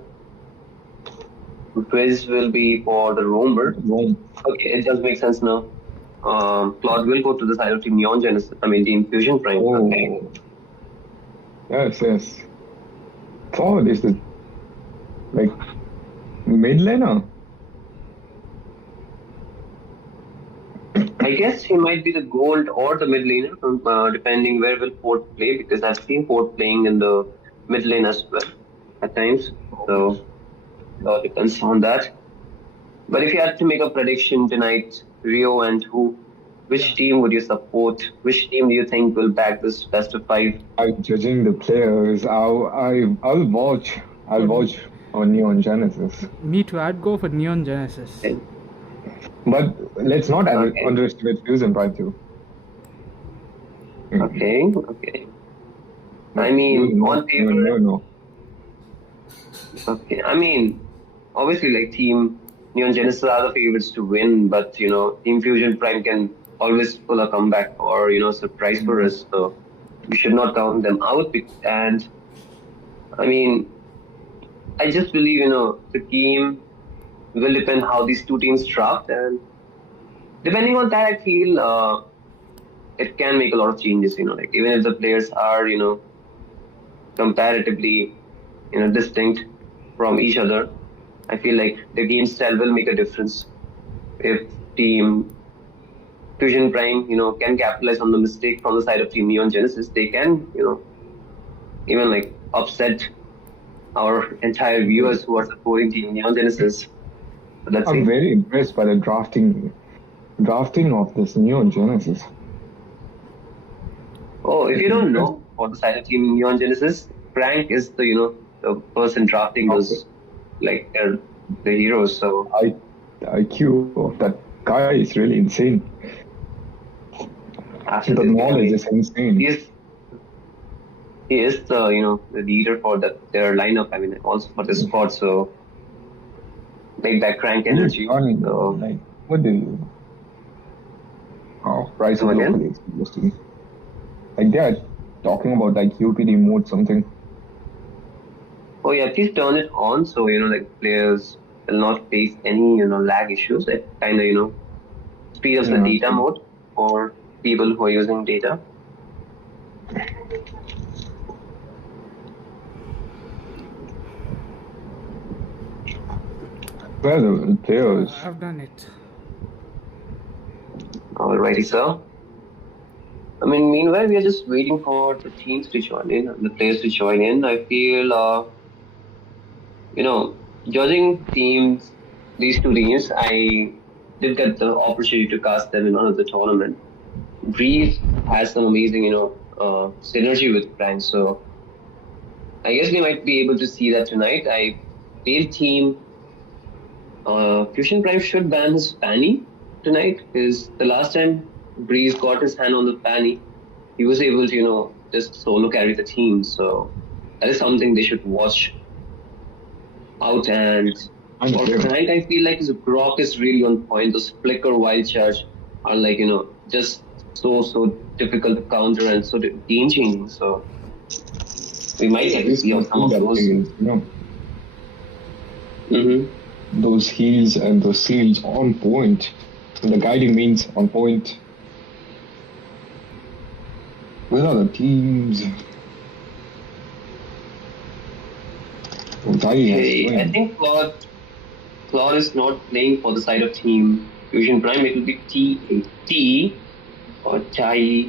Quiz will be for the roamer. Okay, it does make sense now. Claude will go to the side of Team Neon Genesis. I mean, Team Fusion Prime. Oh. Okay. Yes. Claude is the mid laner. I guess he might be the gold or the mid laner, depending where will Fort play, because I've seen Fort playing in the mid lane as well at times. So it all depends on that. But if you had to make a prediction tonight, Rio and which team would you support? Which team do you think will back this best of 5? I'm judging the players. I'll watch on Neon Genesis. Me too. I'd go for Neon Genesis. Okay. But let's not underestimate Fusion Prime too. Okay. I mean, on paper. No. Okay. I mean, obviously, Team Neon Genesis are the favorites to win, but Team Fusion Prime can always pull a comeback or surprise for us. So we should not count them out. And I mean, I just believe the team will depend how these two teams draft, and depending on that, I feel it can make a lot of changes. Even if the players are comparatively distinct from each other, I feel like the game style will make a difference. If Team Fusion Prime can capitalize on the mistake from the side of Team Neon Genesis, they can even upset our entire viewers who are supporting Team Neon Genesis. I'm very impressed by the drafting of this Neon Genesis. Oh, if you don't know, for the side of Team Neon Genesis, Frank is the the person drafting those the heroes. So the IQ of that guy is really insane. Absolutely. The knowledge is insane. He is the the leader for their lineup. I mean, also for the squad. So make that crank energy. So, what do you? Rise of locally supposed to be. They are talking about UPD mode something. Oh yeah, please turn it on so players will not face any lag issues. It kind of speed up the data mode for people who are using data. Where are the players? I've done it. Alrighty, sir. I mean, meanwhile, we are just waiting for the teams to join in, the players to join in. I feel, judging teams, these two teams, I did get the opportunity to cast them in one of the tournament. Breeze has some amazing, synergy with Frank, so I guess we might be able to see that tonight. I feel Team Fusion Prime should ban his Fanny tonight, because the last time Breeze got his hand on the Fanny, he was able to, just solo carry the team. So that is something they should watch out. And for tonight, I feel like his Grok is really on point. Those flicker wild charge are just so difficult to counter and so game changing. So we might get to see some of those. Those heals and those seals on point. And the guiding means on point. Where are the teams? Okay, I think Claude is not playing for the side of Team Fusion Prime. It will be T or Tai,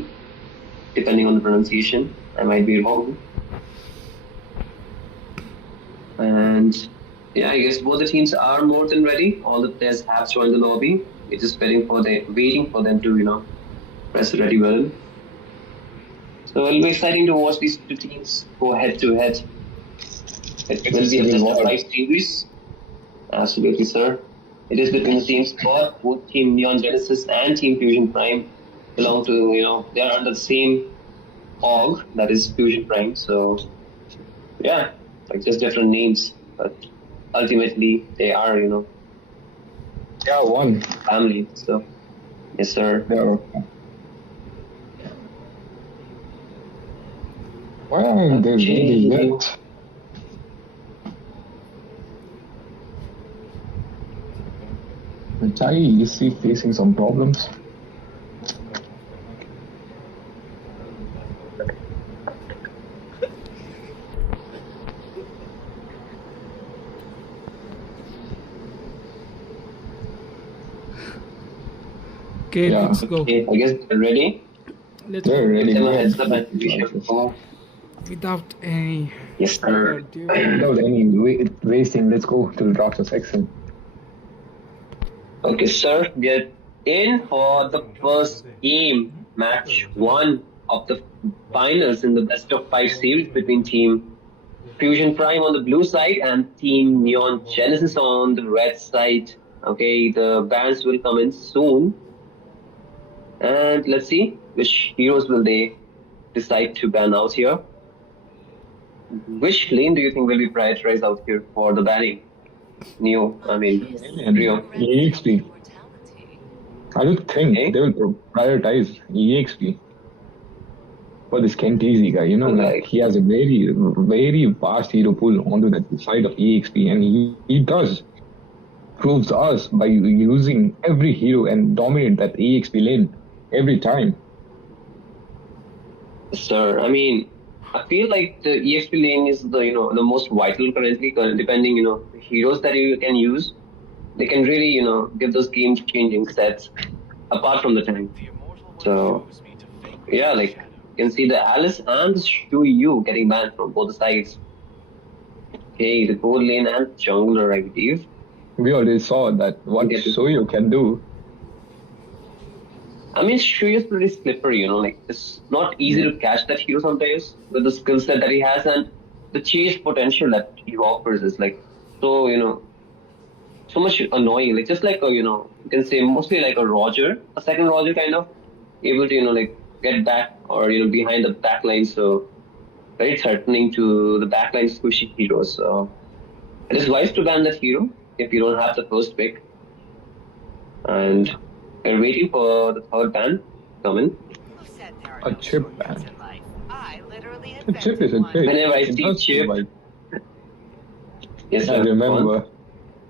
depending on the pronunciation. I might be wrong. And yeah, I guess both the teams are more than ready. All the players have joined the lobby. We're just waiting for them to press the ready button. So it'll be exciting to watch these two teams go head to head. It will be a best of 5 series. Absolutely, sir. It is between the teams, but both Team Neon Genesis and Team Fusion Prime belong to, they are under the same org, that is Fusion Prime. So, yeah, like just different names, but ultimately they are, Yeah, one. family. So, yes, sir. Yeah. Well, they really get. Chai, is he facing some problems? Okay, Yeah. let's go. Okay, I guess they're ready. Let's They're go. ready. Give them a heads up and we should go. Without any Yes, sir. ado. Without any wasting, let's go to the roster section. Okay, sir, we are in for the first game, match 1 of the finals in the best of 5 series between Team Fusion Prime on the blue side and Team Neon Genesis on the red side. Okay, the bans will come in soon. And let's see which heroes will they decide to ban out here. Which lane do you think will be prioritized out here for the banning? Rio. EXP. I don't think Okay. they will prioritize EXP for this Kent Easy guy. Okay. He has a very, very vast hero pool onto the side of EXP, and he does proves us by using every hero and dominate that EXP lane every time. Sir, I feel like the EXP lane is the most vital currently. Depending the heroes that you can use, they can really give those game changing sets apart from the tank. The immortal one So chose me to fake yeah, my like shadow. you can see the Alice and the Shuyu getting banned from both the sides. Okay, the gold lane and jungler, I believe. We already saw that what Get it. Soyo can do. Shuyu is pretty slippery, it's not easy to catch that hero sometimes with the skill set that he has, and the chase potential that he offers is so much annoying. Like just like you can say mostly like a Roger, a second Roger kind of, able to get back or behind the back line, so very threatening to the backline squishy heroes. So it is wise to ban that hero if you don't have the first pick. And we're waiting for the third ban to come in. A chip ban. I literally A chip is a chip. Whenever I It see does chip, survive. yes, I sir. remember.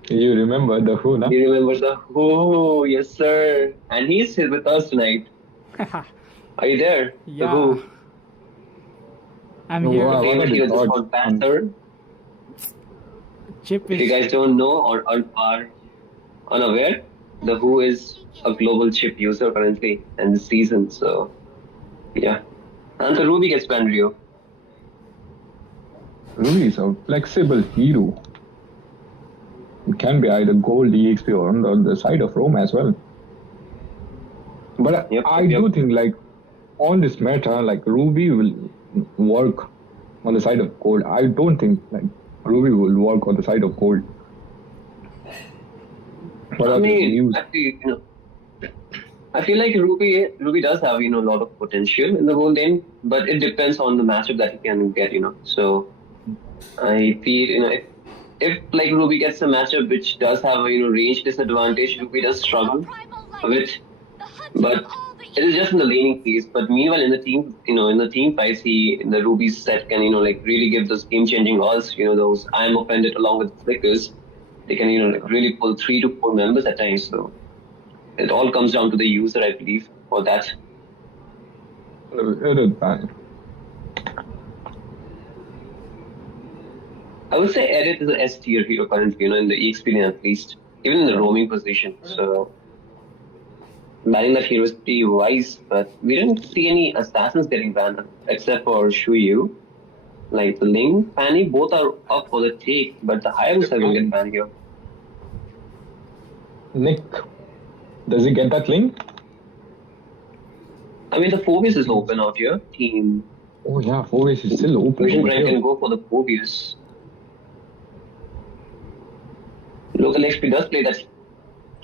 You remember the who, na? You remember the Who? Yes, sir. And he's here with us tonight. Are you there? The Yeah. Who? I'm Oh, here. wow. Favorite are the hero just thoughts called Panther. Chip If you is guys don't know or are unaware, the Who is a global chip user currently in this season. So, yeah. And the Ruby gets banned, Rio. Ruby is a flexible hero. It can be either gold, EXP, or on the side of Rome as well. But Yep, I yep. do think on this meta, Ruby will work on the side of gold. I don't think Ruby will work on the side of gold. What are the views? I feel like Ruby does have a lot of potential in the gold lane, but it depends on the matchup that he can get. So I feel if Ruby gets a matchup which does have a range disadvantage, Ruby does struggle with. But it is just in the laning phase. But meanwhile, in the team fights, in the Ruby's set can really give those game changing ults. Those I am offended along with flickers. They can really pull 3 to 4 members at times. So it all comes down to the user, I believe, for that. It is bad. I would say Edit is an S tier hero currently, in the EXP lane at least, even in the roaming position. So banning that hero is pretty wise, but we didn't see any assassins getting banned except for Shuyu. Like the Ling, Fanny, both are up for the take, but the Hayabusa will get banned here. Nick, does he get that link? I mean, the Phobius is open out here. Team Oh yeah, 4-ways is still open. Fusion over Prime here. can go for the Phobius. Local XP does play that.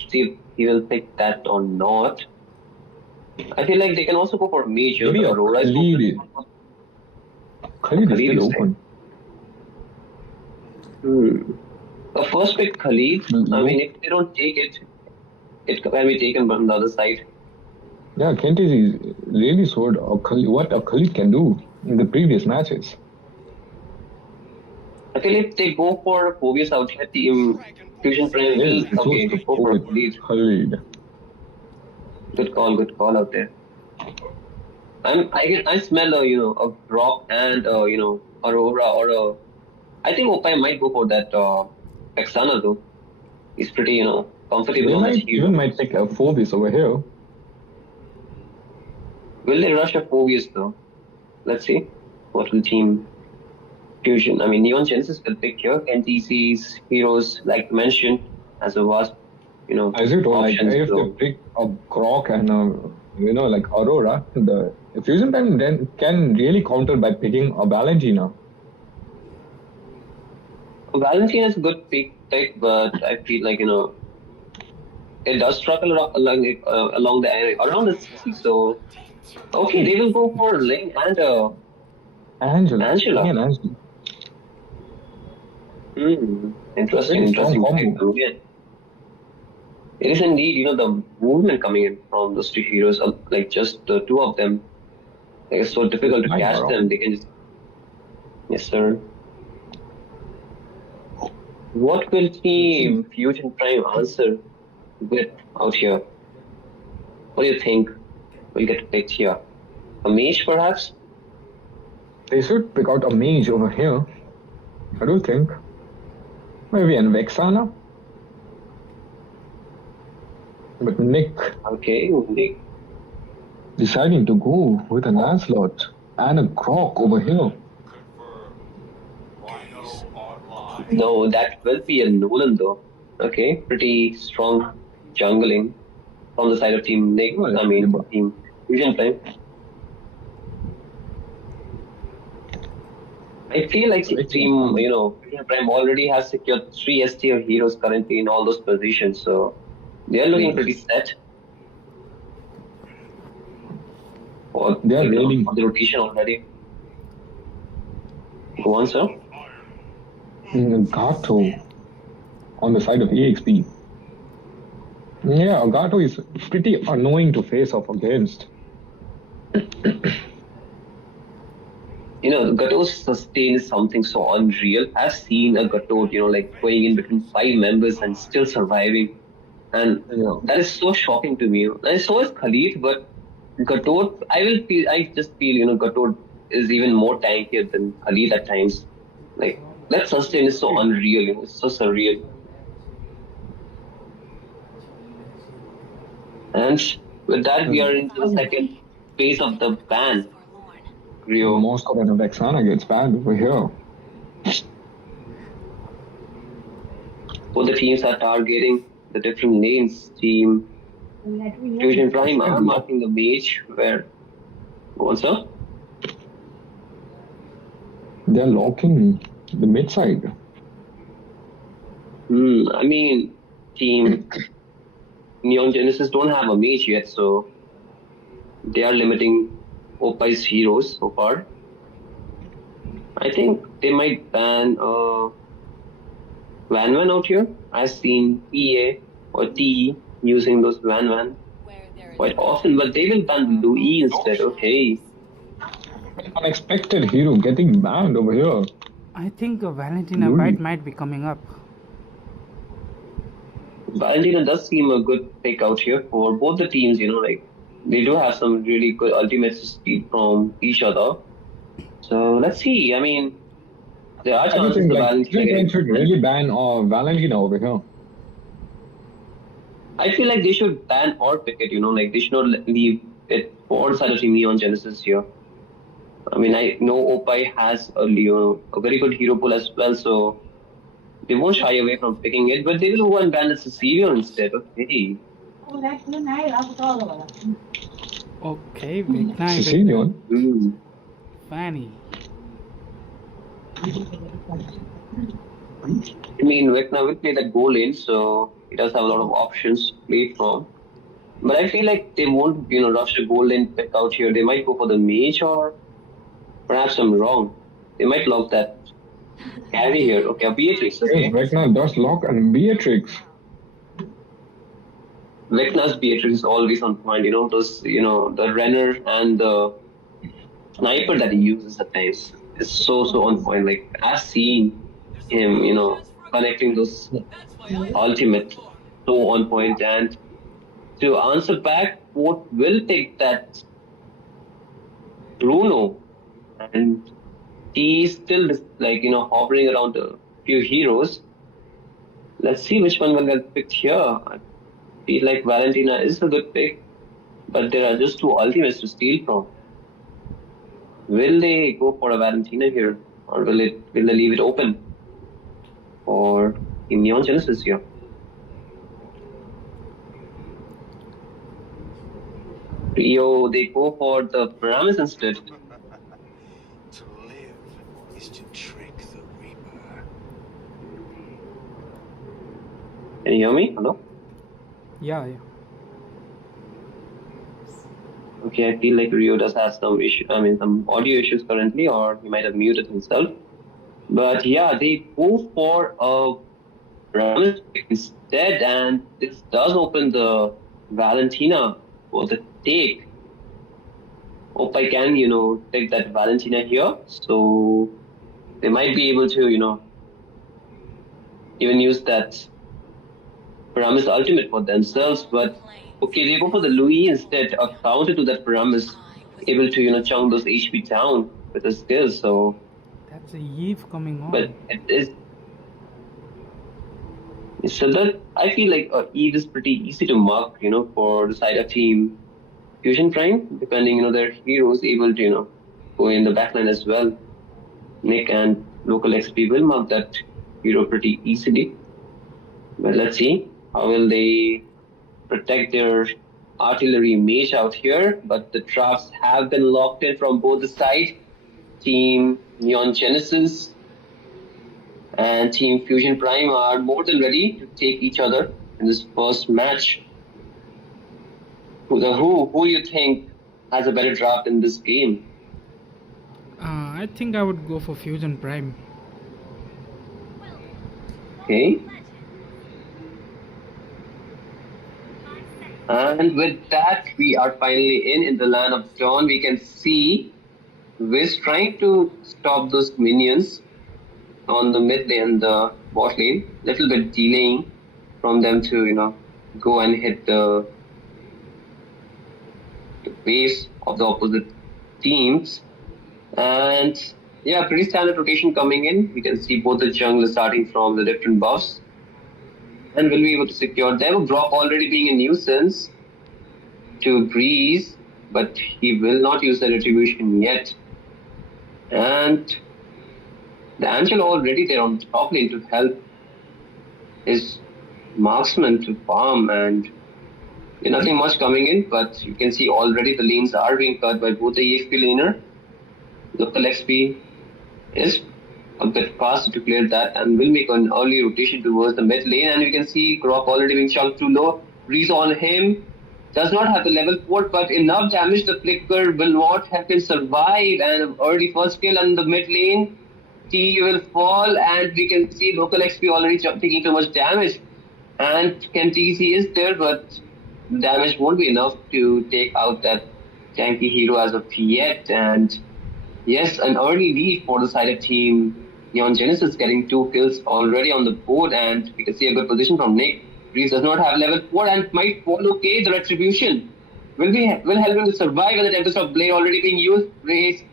See if he will pick that or not. I feel like they can also go for a major. Maybe a Aurora is Khalid. open. Khalid is Khalid still is open. The first pick Khalid. I mean, if they don't take it, it can be taken from the other side. Yeah, Kent is really showed what a Khalid can do in the previous matches. I feel if they go for Phobius out here, team Fusion Prime will Yes, okay, it's go for Khalid. Khalid. Good call out there. I smell a Brock and Aurora or a. I think Opai might go for that Vexana though. He's pretty comfortable They on that might hero. even might take a Phobius over here. Will they rush a Phobius though? Let's see. What will team Fusion? I mean, Neon Genesis will pick here. NTC's heroes, like mentioned, as a vast, As you told, like options. if So, they pick a Croc and like Aurora, the Fusion Time then can really counter by picking a Valentina. Valentina is a good pick, but I feel like it does struggle along the around the city. So okay, they will go for Ling and Angela. Angela. Yeah, Angela. Interesting Very strong pick. combo. Yeah. It is indeed, the movement coming in from those two heroes, like just the two of them. Like, it's so difficult to Right, catch bro. them. They can just. Yes, sir. What will Team Fusion Prime answer with out here? What do you think will get picked here? A mage, perhaps? They should pick out a mage over here. I do think. Maybe an Vexana. But Nick Okay, Nick. deciding to go with an Lancelot and a Croc over here. No, that will be a Nolan though. Okay, pretty strong jungling from the side of Team Nick. Oh, yeah. I mean, Team Fusion Prime. I feel like Team, Fusion Prime already has secured 3 S tier heroes currently in all those positions, so they are looking pretty set. Or They are really- on the rotation already. Go on, sir. Gato on the side of EXP. Yeah, Gato is pretty annoying to face off against. Gato's sustain is something so unreal. I've seen a Gato, like going in between 5 members and still surviving. And that is so shocking to me. And so is Khalid, but Gato, I just feel, Gato is even more tankier than Khalid at times. Like, that sustain is so unreal, it's so surreal. And with that, we are into the second phase of the ban. Rio. Most of an Vexana gets banned over here. Both the teams are targeting the different lanes. Team Fusion Prime are marking the mage where. Go on, sir. They're locking the mid side. I mean, Team Neon Genesis don't have a mage yet, so they are limiting Opai's heroes so far. I think they might ban Van out here. I've seen EA or TE using those Van quite often, but they will ban Louis instead. Okay. Unexpected hero getting banned over here. I think Valentina Louis. might be coming up. Valentina does seem a good pick out here for both the teams, they do have some really good ultimates to steal from each other. So let's see. I mean, there are I do chances think the like Valentina they getting. should really ban Valentina over here. I feel like they should ban or pick it, they should not leave it for the side of Team Neon Genesis here. I mean, I know Opai has a very good hero pool as well, so they won't shy away from picking it, but they will go and ban the Cecilion instead. Okay. Okay, big time. Sicilian. Fanny. I mean, Vecna will play that goal lane, so he does have a lot of options to play from. But I feel like they won't, rush a goal lane pick out here. They might go for the mage, or perhaps I'm wrong. They might lock that carry here. Okay, a Beatrix. Yes, Okay. Vecna does lock and Beatrix. Vecna's Beatrix is always on point. The Renner and the sniper that he uses at times is so on point. Like, I've seen him, connecting those ultimate so on point. And to answer back, what will take that Bruno, and he's still hovering around a few heroes. Let's see which one will get picked here. I feel like Valentina is a good pick, but there are just two ultimates to steal from. Will they go for a Valentina here, or will they leave it open for Neon Genesis here? Rio, they go for the Paramis instead. To live is to trick the Reaper. Can you hear me? Hello? Yeah. Okay, I feel like Rio does have some some audio issues currently, or he might have muted himself. But yeah, they go for a Paramis instead, and this does open the Valentina for the take. Hope I can, take that Valentina here. So they might be able to, even use that Paramis ultimate for themselves. But okay, they go for the Louis instead, a counter to that Paramis, able to, chunk those HP down with the skills. So That's a Eve coming on. but it is. So that I feel like Eve is pretty easy to mark, for the side of team Fusion Prime, depending, their heroes able to, go in the backline as well. Nick and local XP will mark that hero pretty easily. But let's see, how will they protect their artillery mage out here? But the traps have been locked in from both the sides. Team Neon Genesis and Team Fusion Prime are more than ready to take each other in this first match. Who you think has a better draft in this game? I think I would go for Fusion Prime. Okay. And with that, we are finally in the land of dawn. We can see Wiz trying to stop those minions on the mid lane, the bot lane, little bit delaying from them to go and hit the base of the opposite teams. And yeah, pretty standard rotation coming in. We can see both the junglers starting from the different buffs, and will be able to secure them. Drop already being a nuisance to Breeze, but he will not use the retribution yet. And the Angel already there on top lane to help his marksman to farm, and nothing much coming in, but you can see already the lanes are being cut by both the EXP laner. Local XP is a bit faster to clear that and will make an early rotation towards the mid lane, and you can see Grok already being chunked too low. Breeze on him, does not have the level 4, but enough damage. The flicker will not help him survive, and early first kill on the mid lane. T will fall, and we can see local XP already taking too much damage. And TC is there, but damage won't be enough to take out that tanky hero as of yet. And yes, an early lead for the side of team Neon Genesis, getting 2 kills already on the board, and we can see a good position from Nick. Breeze does not have level 4 and might fall. Okay, the retribution will help him to survive, and the Tempest of Blade already being used. Breeze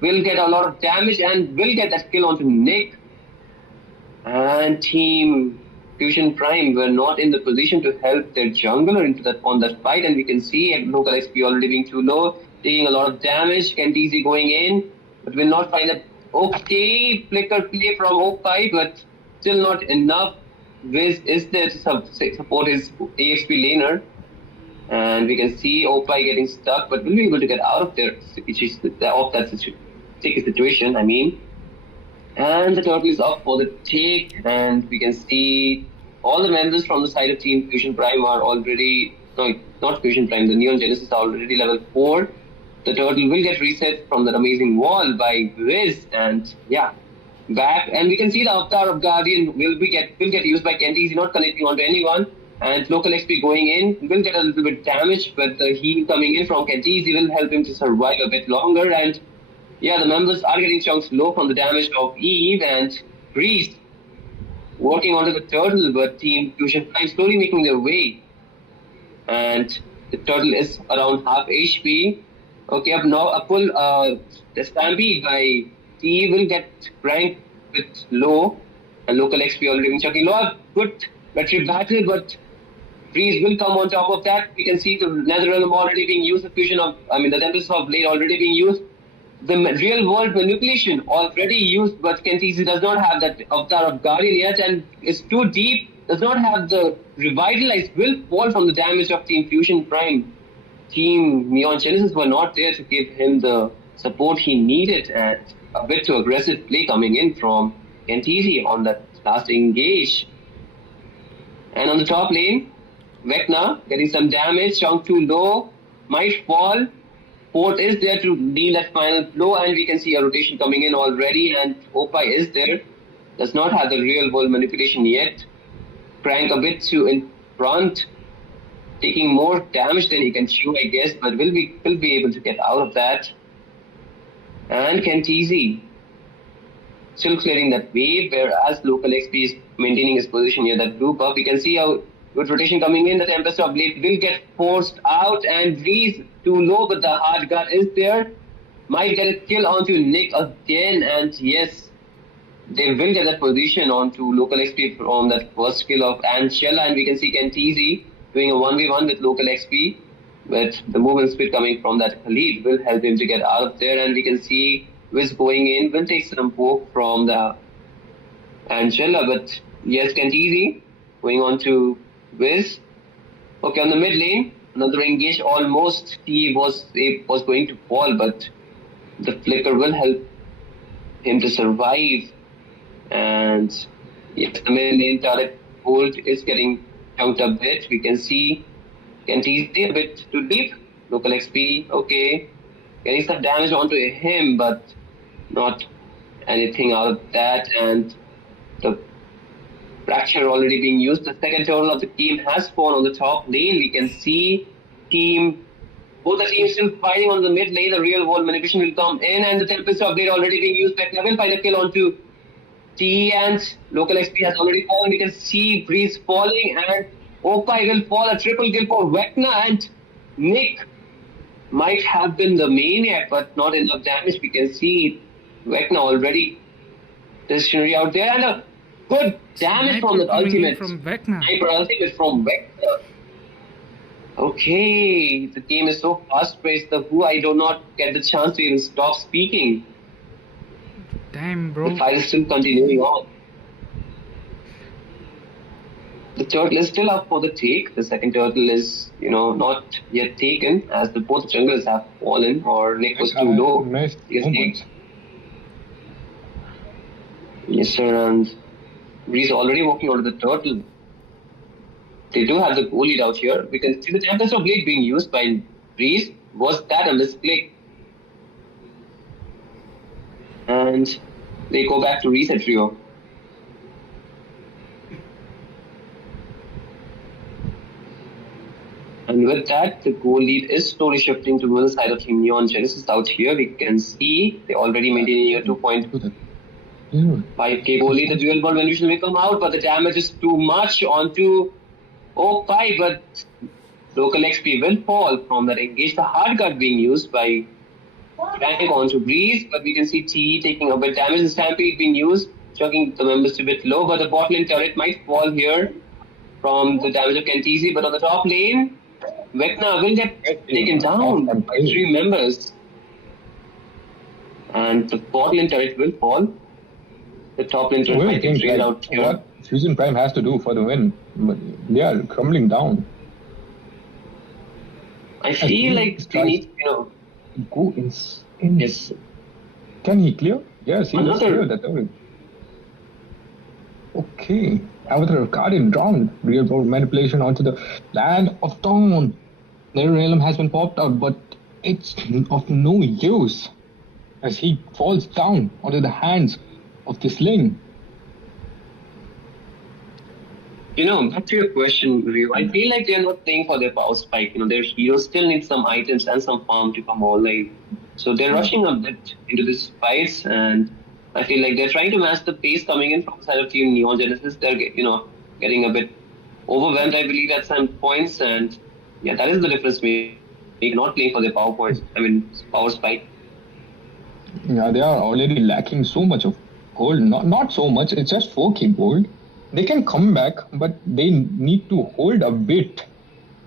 will get a lot of damage and will get that kill onto Nick. And Team Fusion Prime were not in the position to help their jungler on that fight, and we can see local XP already being too low. taking a lot of damage. Kentizi going in, but will not find a okay flicker play from O5, but still not enough. Wiz is there to support his AXP laner, and we can see O5 getting stuck, but will be able to get out of there, of that sticky situation. I mean, and the turtle is up for the take, and we can see all the members from the side of Team Fusion Prime are already, no, not Fusion Prime, the Neon Genesis are already level 4. The turtle will get reset from that amazing wall by Wiz, and yeah, back. And we can see the Avatar of Guardian will get used by Kentizi, not connecting onto anyone. And local XP going in will get a little bit damaged, but the heal coming in from Kentizi will help him to survive a bit longer. And yeah, the members are getting chunks low from the damage of Eve and Breeze working onto the turtle, but Team Fusion Prime slowly making their way. And the turtle is around half HP. Okay, up now a pull the Stampede by T will get ranked with low, and local XP already been chucking low. Good battery battle, but Breeze will come on top of that. We can see the Netherrealm already being used, the Tempest of Blade already being used. The real world manipulation already used, but Kentizi does not have that Avatar of Guardian yet, and is too deep, does not have the Revitalize, will fall from the damage of Team Fusion Prime. Team Neon Genesis were not there to give him the support he needed, and a bit too aggressive play coming in from Kentizi on that last engage. And on the top lane, Vecna getting some damage, chunk too low, might fall. Port is there to deal that final blow, and we can see a rotation coming in already, and Opai is there, does not have the real world manipulation yet. Crank a bit to in front, taking more damage than he can chew, I guess, but will be able to get out of that. And Kentizi still clearing that wave, whereas local XP is maintaining his position near that blue buff. We can see how good rotation coming in. The Tempest of Blade will get forced out, and Breeze too low, but the hard guard is there. Might get a kill onto Nick again, and yes, they will get that position onto local XP from that first kill of Angela, and we can see Kentizi doing a 1v1 with local XP, but the movement speed coming from that lead will help him to get out of there, and we can see Wiz going in, will take some poke from the Angela, but yes, Kentizi going on to Wiz. Okay, on the mid lane, another engage almost. He was going to fall, but the flicker will help him to survive. And yes, the mid lane turret hold is getting chunked a bit. We can see Kentizi a bit too deep. Local XP, okay. Getting some damage onto him, but not anything out of that. And the Fracture already being used. The second turtle of the team has spawned on the top lane. We can see both the teams still fighting on the mid lane. The real world manipulation will come in, and the Tempest of Blade already being used. Vecna will find a kill onto T, and local XP has already fallen. We can see Breeze falling, and Opai will fall. A triple kill for Vecna, and Nick might have been the maniac, but not enough damage. We can see Vecna already stationary out there, and a good damage from the ultimate. From Vecna. Ultimate from Vecna. Okay, the game is so fast-paced. The Who I do not get the chance to even stop speaking. Damn, bro. The fight is still continuing on. The turtle is still up for the take. The second turtle is, not yet taken, as both junglers have fallen, or Nick was too low. Nice. Yes, sir, and Breeze already walking onto the turtle. They do have the goal lead out here. We can see the Tempest of Blade being used by Breeze. Was that a misclick? And they go back to reset trio. And with that, the goal lead is slowly shifting to the side of Team Neon Genesis out here. We can see they already maintaining a 2.5k goal lead. The dual ball manipulation will come out, but the damage is too much onto O5, but local XP will fall from that engage. The hard guard being used by Rank onto Breeze, but we can see T taking a bit damage. The Stampede being used, chucking the members a bit low, but the bot lane turret might fall here from the damage of Kentizi. But on the top lane, Vecna will get taken down by 3 members. And the bot lane turret will fall. The top lane turret Well, might get think drained like out here. what Fusion Prime has to do for the win, but they are crumbling down. I feel like they need, Go in. yes. Can he clear? Yes, he will Another- clear the turret. Okay. Avatar Guardian drawn. Real world manipulation onto the land of dawn. Their realm has been popped out, but it's of no use as he falls down onto the hands of this Ling. Back to your question, Rio. I feel like they're not playing for their power spike. Their heroes still need some items and some farm to come online. So they're rushing a bit into this fights, and I feel like they're trying to match the pace coming in from the side of Team Neon Genesis. They're getting a bit overwhelmed, I believe, at some points, and yeah, that is the difference. They're not playing for their power points. Power spike. Yeah, they are already lacking so much of gold. Not so much. It's just 4k gold. They can come back, but they need to hold a bit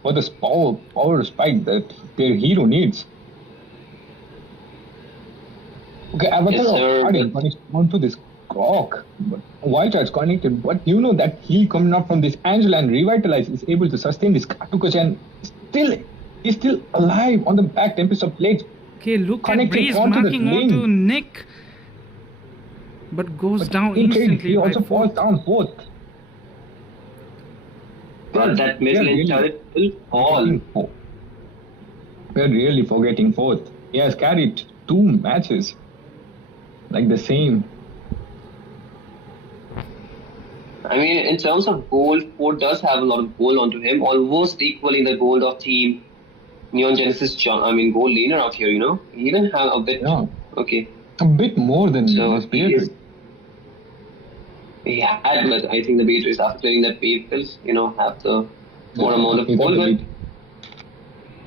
for this power spike that their hero needs. Okay, Avatar Yes, sir, Guardian but- punished onto this Croc, but White Charge connected. But you know that heal coming out from this Angela and Revitalize is able to sustain this Katukacha and he's still alive on the back Tempest of Plagues. Okay, look at Connected Breeze onto the marking lane. onto Nick. But goes down In trade, instantly. he by also falls fourth. down fourth. But that mid lane turret will fall. We're really forgetting fourth. He has carried 2 matches. Like the same. In terms of gold, Ford does have a lot of gold onto him, almost equaling the gold of Team Neon Genesis. Gold laner out here. He even have a bit. Yeah. Okay. A bit more than So his peers. he had, but I think the Beatrice after clearing that pay pills, have the more amount of He got gold. the But lead.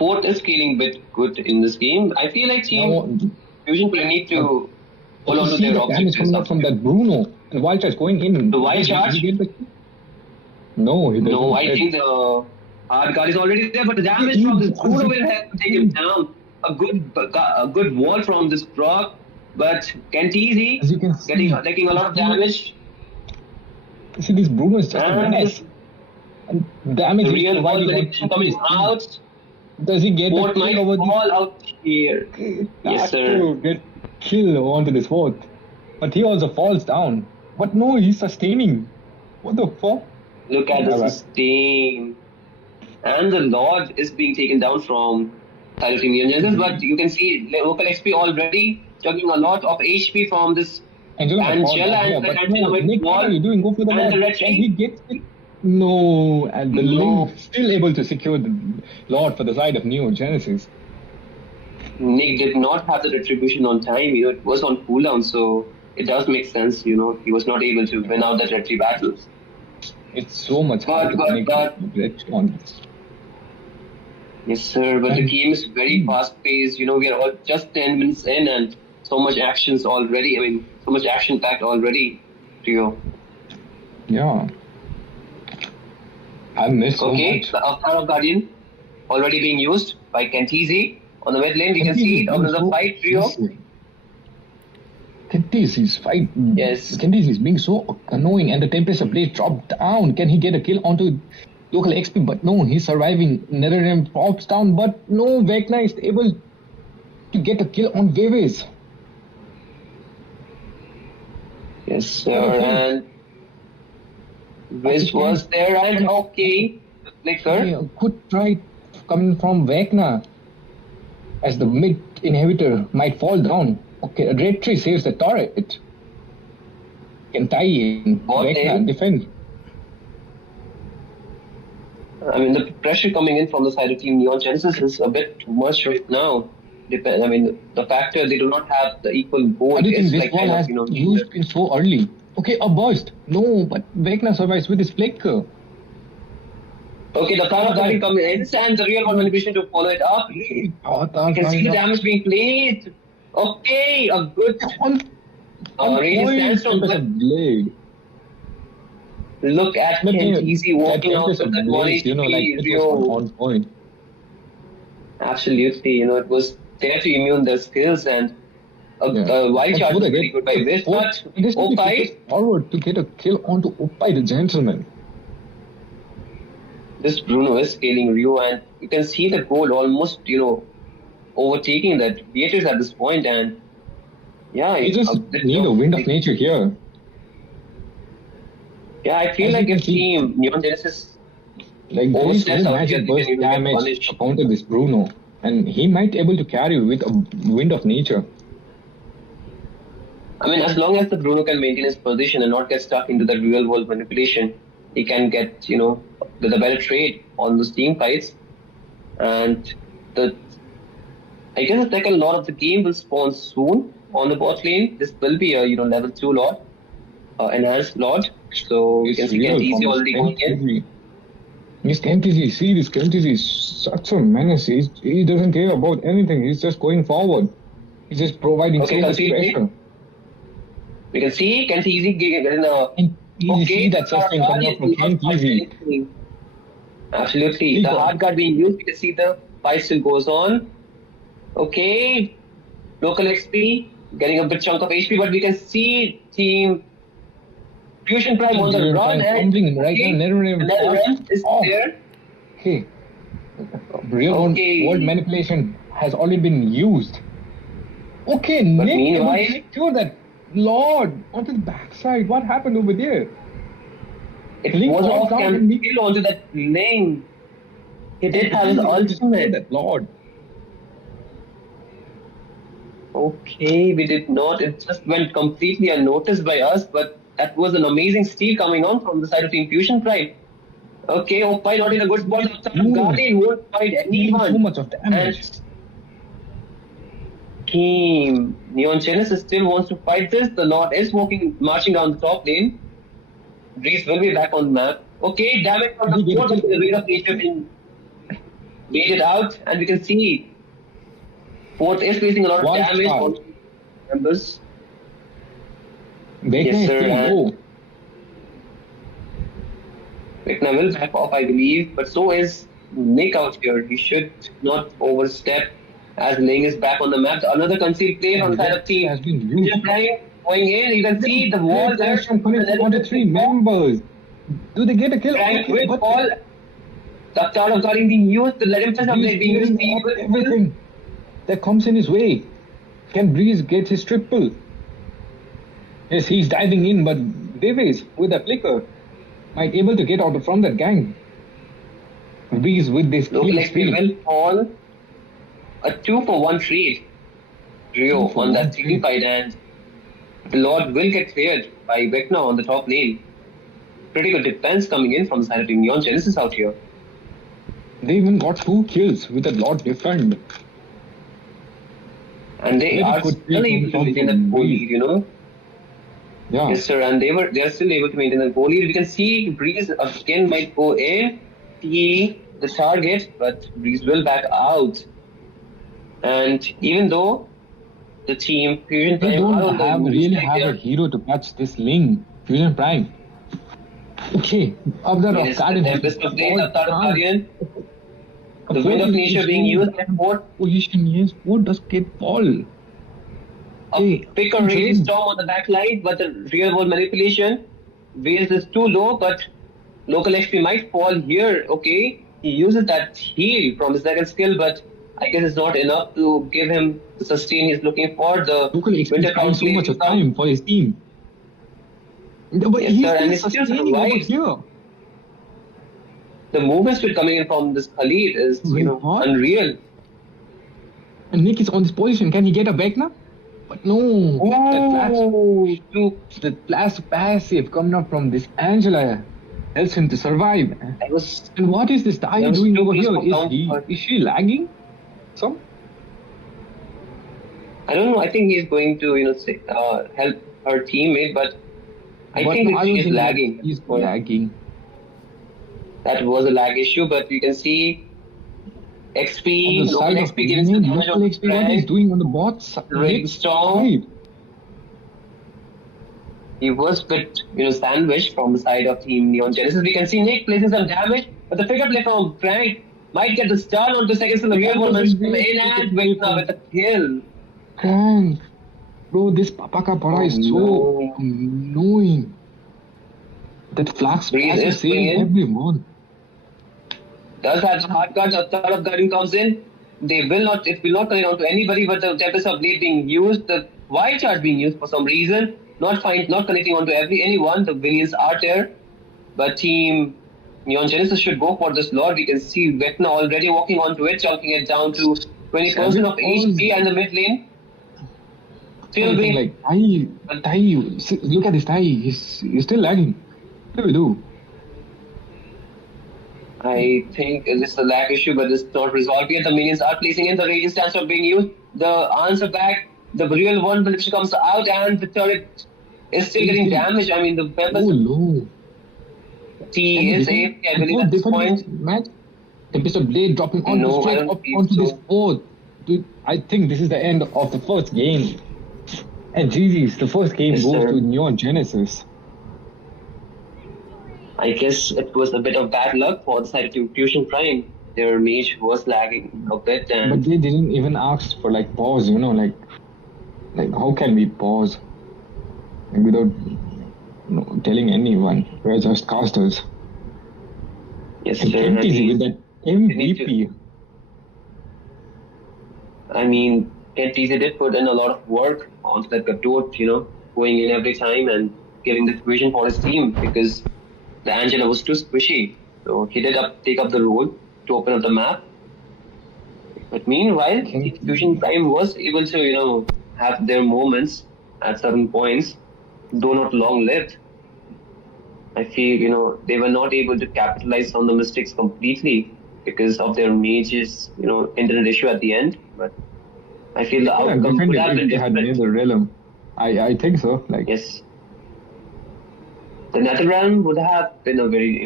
Ford is scaling a bit good in this game. I feel like Team Now, Fusion will need to hold on you to see their the damage objectives. coming out from that Bruno. And Wild Charge going in. The Wild Did he Charge? get the- No, he doesn't. No, I think the hard guard is already there, but the damage from this Bruno will have to take him down. A good wall from this Brock, but Kentizi As you can see, taking a lot of damage. See, this Bruno is just a And mess. And damage The is real ball providing manipulation on coming top of out. his team. Does he get What the might kill over fall out here? Yes, Has sir. to get kill onto this fourth. But he also falls down. But no, he's sustaining. What the fuck? Look at the Alright. sustain. And the Lord is being taken down from side of Team Neon Genesis, but you can see local XP already chugging a lot of HP from this Angela And falls Jella down and here, the but Angela no, with Nick, what wall are you doing? Go for the and left. the red And chain. he gets it. No, and the No. Link still able to secure the Lord for the side of Neo Genesis. Nick did not have the retribution on time. It was on cooldown, so it does make sense. He was not able to win out that retri battle. It's so much hard to But- connect but- with red on. Yes, sir. But the game is very fast-paced. We are all just 10 minutes in, and so much actions already. So much action-packed already. Rio. Yeah. I missed so Okay, much. the Avatar of Guardian already being used by Kentizi on the mid lane. We can see it on the fight, Rio. Kentizi's fight. Yes. Kentizi is being so annoying, and the Tempest of Blade dropped down. Can he get a kill onto local XP? But no, he's surviving. NetherRealm pops down, but no, Vecna is able to get a kill on Gavis. Yes, sir. And Wiz was there, and okay. Flicker. Yeah, good try coming from Vecna, as the mid inhibitor might fall down. Okay, a red tree saves the turret. Can tie in. Vortex. Vecna defend. The pressure coming in from the side of Team Neon Genesis is a bit too much right now. The factor they do not have the equal I goal do think is this like wall kind has of, used been so early. Okay, a burst. No, but Vecna survives with his flicker. Okay, the power of Guardian coming in, and the real one manipulation to follow it up. You can see the damage being placed. Okay, a good really stands from good. Blade. Look at Kentizi walking out with that one Blade, HP, like it was Rio. on point. Absolutely, it was there to immune their skills and wild That's charge what was I very get. good by this, but It is to be Opai, forward to get a kill onto Oppai the gentleman. this Bruno is scaling Rio, and you can see the goal almost, overtaking that Beatrice at this point, and yeah, You just need a wind of nature here. Yeah, I feel As like you if can see- Team Neon Genesis Like there is oversteps no out here, magic they burst can even get damage punished. to counter this Bruno, and he might able to carry with a wind of nature. I mean, as long as the Bruno can maintain his position and not get stuck into the real world manipulation, he can get, the better trade on those team fights. And I guess the second lot of the game will spawn soon on the bot lane. This will be a, level 2 lot, enhanced lot. So you can see Kenty already going in. This Kenty, see this Kenty is such a menace. He doesn't care about anything. He's just going forward. He's just providing so much pressure. We can see Kenty easy getting a. You see that sustain coming up from Kenty. Absolutely. The hard guard being used, we can see the fight still goes on. Okay. Local XP, getting a big chunk of HP, but we can see Team Fusion Prime on the run. And right now, Netherlands is there. Okay. Real world manipulation has already been used. Okay, But Nick, meanwhile, make sure that Lord onto the backside. What happened over there? it Link was falls off down cam and Nick- kill onto that lane. He did have his ultimate. That Lord. Okay, we did not. It just went completely unnoticed by us, but that was an amazing steal coming on from the side of Team Fusion Prime. Okay, Oppai not in a good spot. Guardian won't fight anyone. So much of damage. And Team Neon Genesis still wants to fight this. The Lord is marching down the top lane. Breeze will be back on the map. Okay, damage from the board, but the rate of nature being baited out, and we can see Fort is facing a lot of Wild damage card. on members. They Yes, can sir, still and- go. Vecna will back off, I believe, but so is Nick out here. He should not overstep as Ling is back on the map. Another concealed play from the side of Team Has been used. Fusion Prime going in. You can see the wall there. From the 3 members. Do they get a kill? Frank will fall. The card of guarding being used. The Legend upgrade being used. Everything that comes in his way. Can Breeze get his triple? Yes, he's diving in, but Davies with a flicker might able to get out from that gang. Breeze with this Local kill XP speed. will fall. A 2-for-1 trade. Rio on that team fight, and the Lord will get cleared by Vecna on the top lane. Pretty good defense coming in from the side of Team Neon Genesis out here. They even got 2 kills with a lot defend. And they Very are good still play able to from maintain that goal Breeze. lead, Yeah. Yes, sir, and they are still able to maintain the goal lead. We can see Breeze again might go in, see the target, but Breeze will back out. And even though the team Fusion They Prime are don't on the have move, really like have they a are- hero to catch this Ling. Fusion Prime. Okay. Other Yes, of Guardian the has Tempest of Blade, all Avatar of chance. Guardian. The Wind of Nature being used by Fort. Position, yes. What does get fall? Pick a really storm on the back line, but the real world manipulation. Wales is too low, but local XP might fall here. Okay, he uses that heal from his second skill, but I guess it's not enough to give him the sustain he's looking for. The Local Winter experience Crown so much play of time for his team. But Yes, he's sir, and still it's still sustaining over survived. here. The movement speed coming in from this Khalid is What? unreal. And Nick is on this position. Can he get a Vecna? But no. The flash passive coming up from this Angela helps him to survive. I was And what is this guy That was doing too over close here? for comfort. Is she lagging? Some? I don't know. I think he's going to help her teammate, but I think don't she's think lagging. He's lagging. That was a lag issue, but you can see XP, On the local side of XP giving some damage local on XP, what he's doing on the bot side. Rainstorm. He was bit, sandwiched from the side of Team Neon Genesis. We can see Nick placing some damage, but the figure play from Frank Might get the stun onto seconds in the real one. Comes in and Vecna with a kill. Crank. Bro, this Papaka Para is so no. annoying. That flash Breeze is is going saving in. everyone. Does have hard guard, a third of guarding comes in. They will not, it will not connect on to anybody, but the Tempest of Blade being used, the white charge being used for some reason, not connecting onto anyone. The minions are there, but Team Neon Genesis should go for this Lord. We can see Vecna already walking onto it, chunking it down to 20% of HP and the mid lane. Still being like Tai, look at this Tai. He's still lagging. What do we do? I think this is a lag issue, but it's not resolved yet. The minions are placing in, the radiant stance of being used. The answer back, the real one which comes out, and the turret is still getting damaged. I mean, the weapons. Oh no. T is AFK, I believe at this point. Match? Tempest of Blade dropping No, I straight don't up believe onto so. this board. Dude, I think this is the end of the first game. And GG's, the first game Yes, goes sir. to Neon Genesis. I guess it was a bit of bad luck for the side of Team Fusion Prime. Their mage was lagging a bit, But and they didn't even ask for like pause, you know, like how can we pause? Like, without telling anyone. We're just casters. yes, And sir. Kenti's with that MVP. I mean, Kent Easy did put in a lot of work onto that Gatot, going in every time and giving the vision for his team because the Angela was too squishy. So he did take up the role to open up the map. But meanwhile, Fusion Prime was able to, have their moments at certain points, though not long-lived. I feel, they were not able to capitalize on the mistakes completely because of their mage's, internet issue at the end. But I feel the outcome could have been They had different. made the realm. I think so. Like Yes. The Netherrealm would have been a very,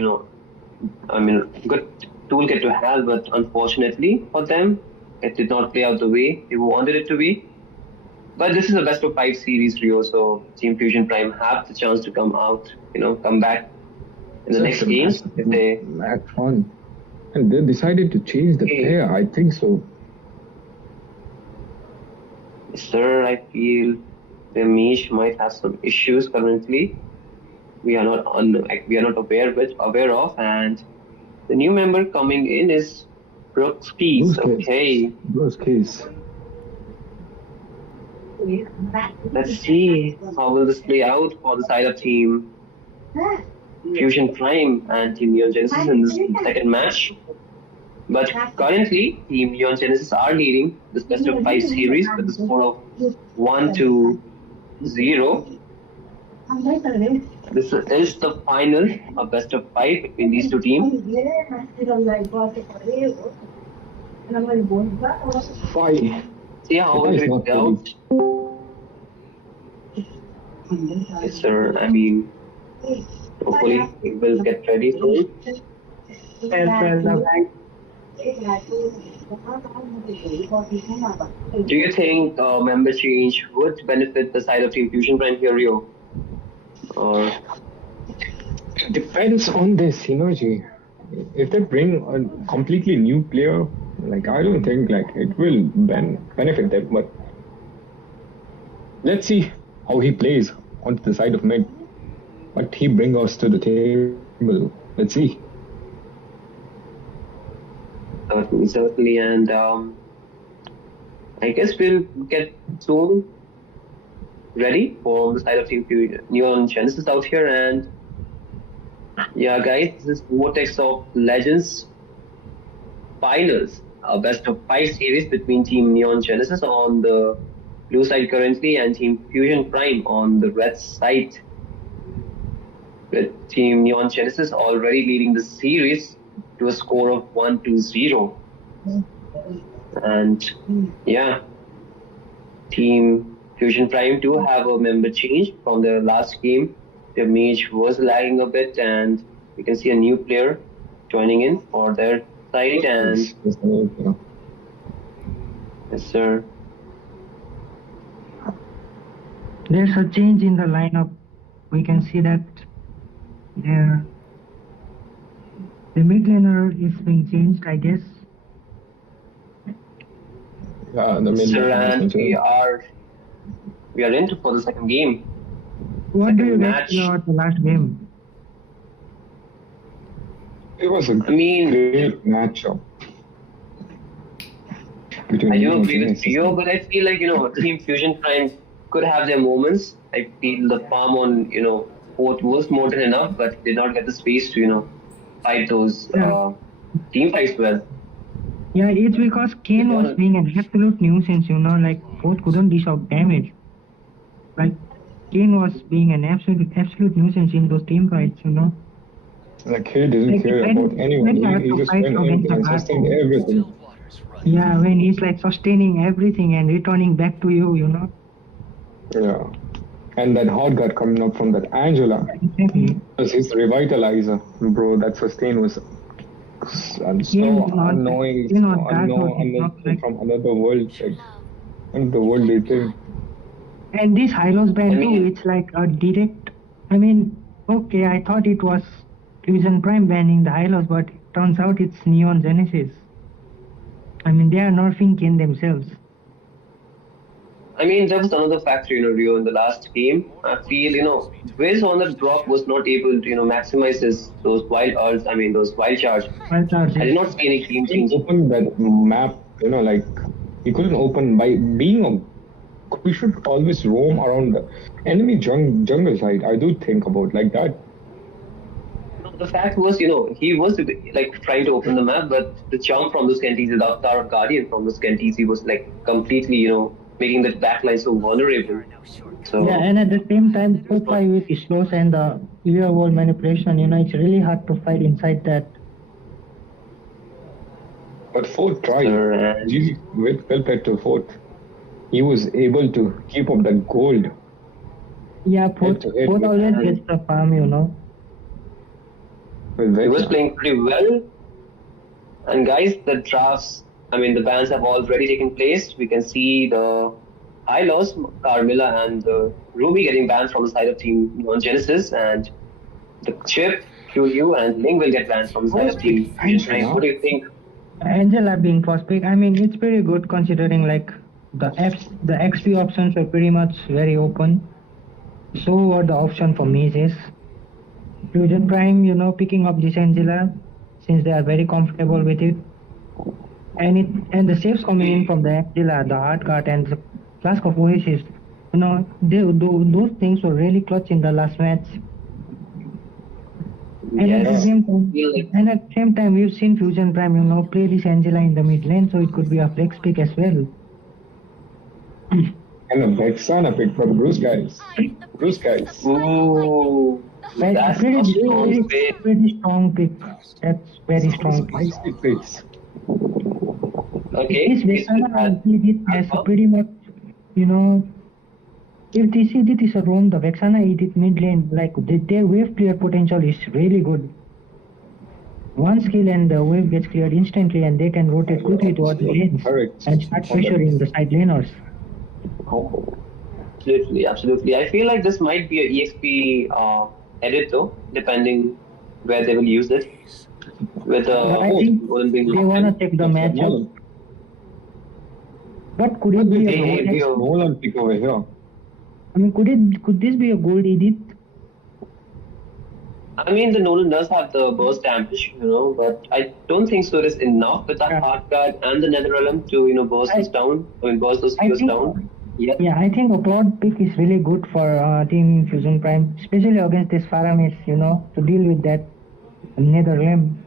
good toolkit to have, but unfortunately for them, it did not play out the way they wanted it to be. But this is a best of 5 series, Rio, so Team Fusion Prime have the chance to come out, come back in the next games if they. Mad fun. And they decided to change the player, I think so. Sir, I feel the mage might have some issues currently. We are not aware of, and the new member coming in is Brooks Keys. Okay, Brooks Keys. Let's see how will this play out for the side of Team Fusion Prime and Team Neon Genesis in this second match. But currently, Team Neon Genesis are leading this best of 5 series with a score of 1-0. This is the final of best of 5 between these two teams. 5. See how will it play out. Yes, sir. I mean, hopefully we will get ready for it. Do you think member change would benefit the side of Team Fusion Prime here, Rio? Or Depends on their synergy. If they bring a completely new player, like I don't think like it will benefit them. But let's see how he plays onto the side of mid. What he brings us to the table. Let's see. certainly, and I guess we'll get soon ready for the side of Team Neon Genesis out here. And yeah, guys, this is Vortex of Legends finals, a best of 5 series between Team Neon Genesis on the blue side currently and Team Fusion Prime on the red side, with Team Neon Genesis already leading the series to a score of 1-0. And yeah, Team Fusion Prime do have a member change from the last game. Their mage was lagging a bit, and you can see a new player joining in for their side. And yes, sir. There's a change in the lineup. We can see that the mid laner is being changed, I guess. Yeah, the mid Sir, lane and essentially. we are into for the second game. What do you Second guys match. feel about the last game? It was a I mean, great matchup between I do Neon agree with Genesis. Rio, but I feel like, Team Fusion Prime could have their moments. I feel the farm on, Fort was more than enough, but did not get the space to, fight those team fights well. Yeah, it's because Kane was being an absolute nuisance, like both couldn't dish out damage. Like Kane was being an absolute nuisance in those team fights, Like he didn't Like, care when- about anyone. when I have He to just fight went against in and a sustained hardcore. everything. Yeah, when he's like sustaining everything and returning back to you, Yeah. And that hot gut coming up from that Angela Exactly. was his revitalizer, bro. That sustain was so annoying, from another world, like another worldly thing. And this Hylos band I mean- too, it's like a direct. I mean, okay, I thought it was Fusion Prime banning the Hylos, but it turns out it's Neon Genesis. I mean, they are nerfing Kane themselves. I mean, there was another factor, Rio, in the last game. I feel, Wiz on the drop was not able to, maximize those wild ults, those wild charge. Wild charge, I did not see any team He change. opened that map, like he couldn't open by being a. We should always roam around the enemy jungle side. I do think about like that. The fact was, he was like trying to open the map, but the jump from the Skenties, the Avatar of Guardian from the Skenties, he was like completely, making the backline so vulnerable. So Yeah, and at the same time, BO5 with his slows and the real world manipulation, it's really hard to fight inside that. But Fort tried. Sure, and- GG with well played to Fort. He was able to keep up the gold. Yeah, both Head-to-head always with- gets the farm, With he was Vecna. playing pretty well. And guys, the drafts, the bans have already taken place. We can see the Hylos, Carmilla, and Ruby getting banned from the side of Team Neon Genesis, and the Chip, QU, and Ling will get banned from the side of Team Fusion Prime. What do you think? Angela being first pick, it's pretty good considering like the XP options are pretty much very open. So what the option for me is Fusion Prime, picking up this Angela since they are very comfortable with it. And the saves coming in from the Angela, the hard card and the Flask of Oasis, those things were really clutch in the last match. And at the same time, we've seen Fusion Prime, play this Angela in the mid lane, so it could be a flex pick as well. And a Vexana pick for Bruce guys. Bruce guys. Ooh, Like, that's pretty, a strong very, pick. very strong pick. That's very strong pick. Spicy picks. Okay. This Vexana Edith has pretty much, if this Edith is a roam, the Vexana Edith mid lane, like their wave clear potential is really good. One skill and the wave gets cleared instantly and they can rotate quickly towards the lanes Correct. and start pressuring the side laners. Absolutely. I feel like this might be an EXP edit though, depending where they will use it. With I think Golden Being they want to check the matchup. But could it be a Hey, gold? Nolan pick over here. Could this be a gold Edith? The Nolan does have the burst damage, but I don't think so it is enough with the hard card and the Nether Realm to, burst us down. Burst those I skills think- down. Yeah. Yeah, I think a broad pick is really good for Team Fusion Prime, especially against this Faramis, to deal with that Nether Realm.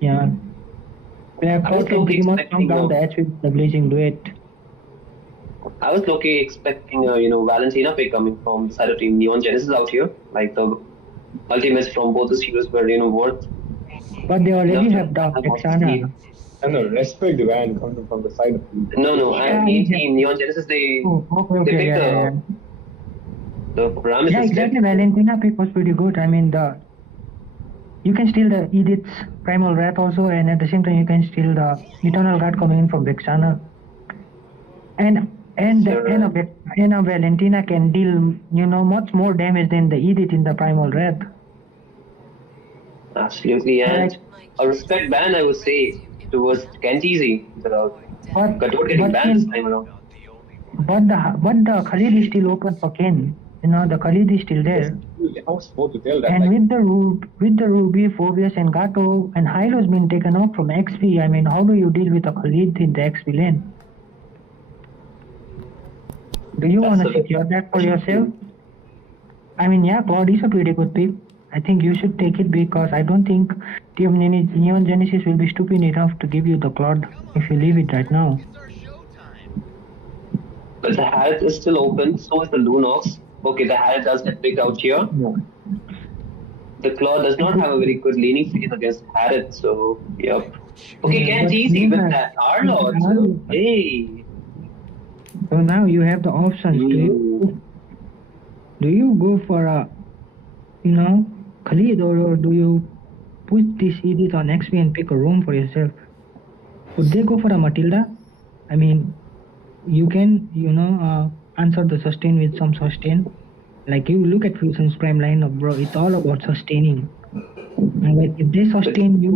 Yeah. We have I was Cloud can pretty much come expecting down the edge with the Blazing Duet. I was low-key expecting, Valentina pick coming from the side of Team Neon Genesis out here. Like the ultimates from both the heroes were, worth. But they already enough have to the have more Vexana. speed. And a respect the van coming from the side of you. No, Yeah, I mean yeah. Team Neon Genesis, they Oh, they okay, picked yeah. the Paramis Yeah, instead. exactly. Valentina pick was pretty good. You can steal the Edith's Primal Wrath also, and at the same time you can steal the Eternal Guard coming in from Vexana. And a Valentina can deal, much more damage than the Edith in the Primal Wrath. Absolutely, and a respect ban I would say towards Kentizi, the But Gatot getting banned this time around. but the Khalid is still open for Ken. You know, the Khalid is still there. I was supposed to tell that. And Like, with the Ruby, Phobius, and Gato, and Hylo's been taken out from XP. I mean, how do you deal with a Khalid in the XP lane? Do you want to secure that for yourself? I mean, yeah, Claude is a pretty good pick. I think you should take it because I don't think Team Neon Genesis will be stupid enough to give you the Claude if you leave it right now. But the Harriet is still open, so is the Lunox. Okay, the Harriet does get picked out here. no. The Claw does not have a very good leaning phase against Harriet, so yep. Okay, Yeah, Ken but easy you with have- that Arlord. Arlord. Hey. So now you have the options. Do you go for a, you know, Khalid, or do you push this Edith on XP and pick a room for yourself? Would they go for a Matilda? I mean, you can, you know, answer the sustain with some sustain. Like you look at Fusion's prime lineup, bro. It's all about sustaining. And like if they sustain you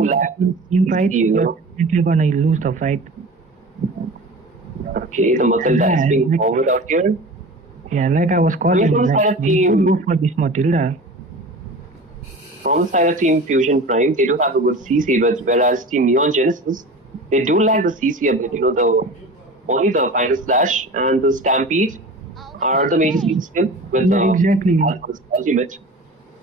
in fight, you're definitely gonna lose the fight. Okay, the Matilda is being like- forward out here. Yeah, like I was calling, From the side like, of you team, should go for this Matilda. from the side of Team Fusion Prime, they do have a good CC, but whereas Team Neon Genesis, they do lack the CC a bit. You know, the only the Final Slash and the Stampede are the major CC skill with Yeah, exactly. Alpha's ultimate.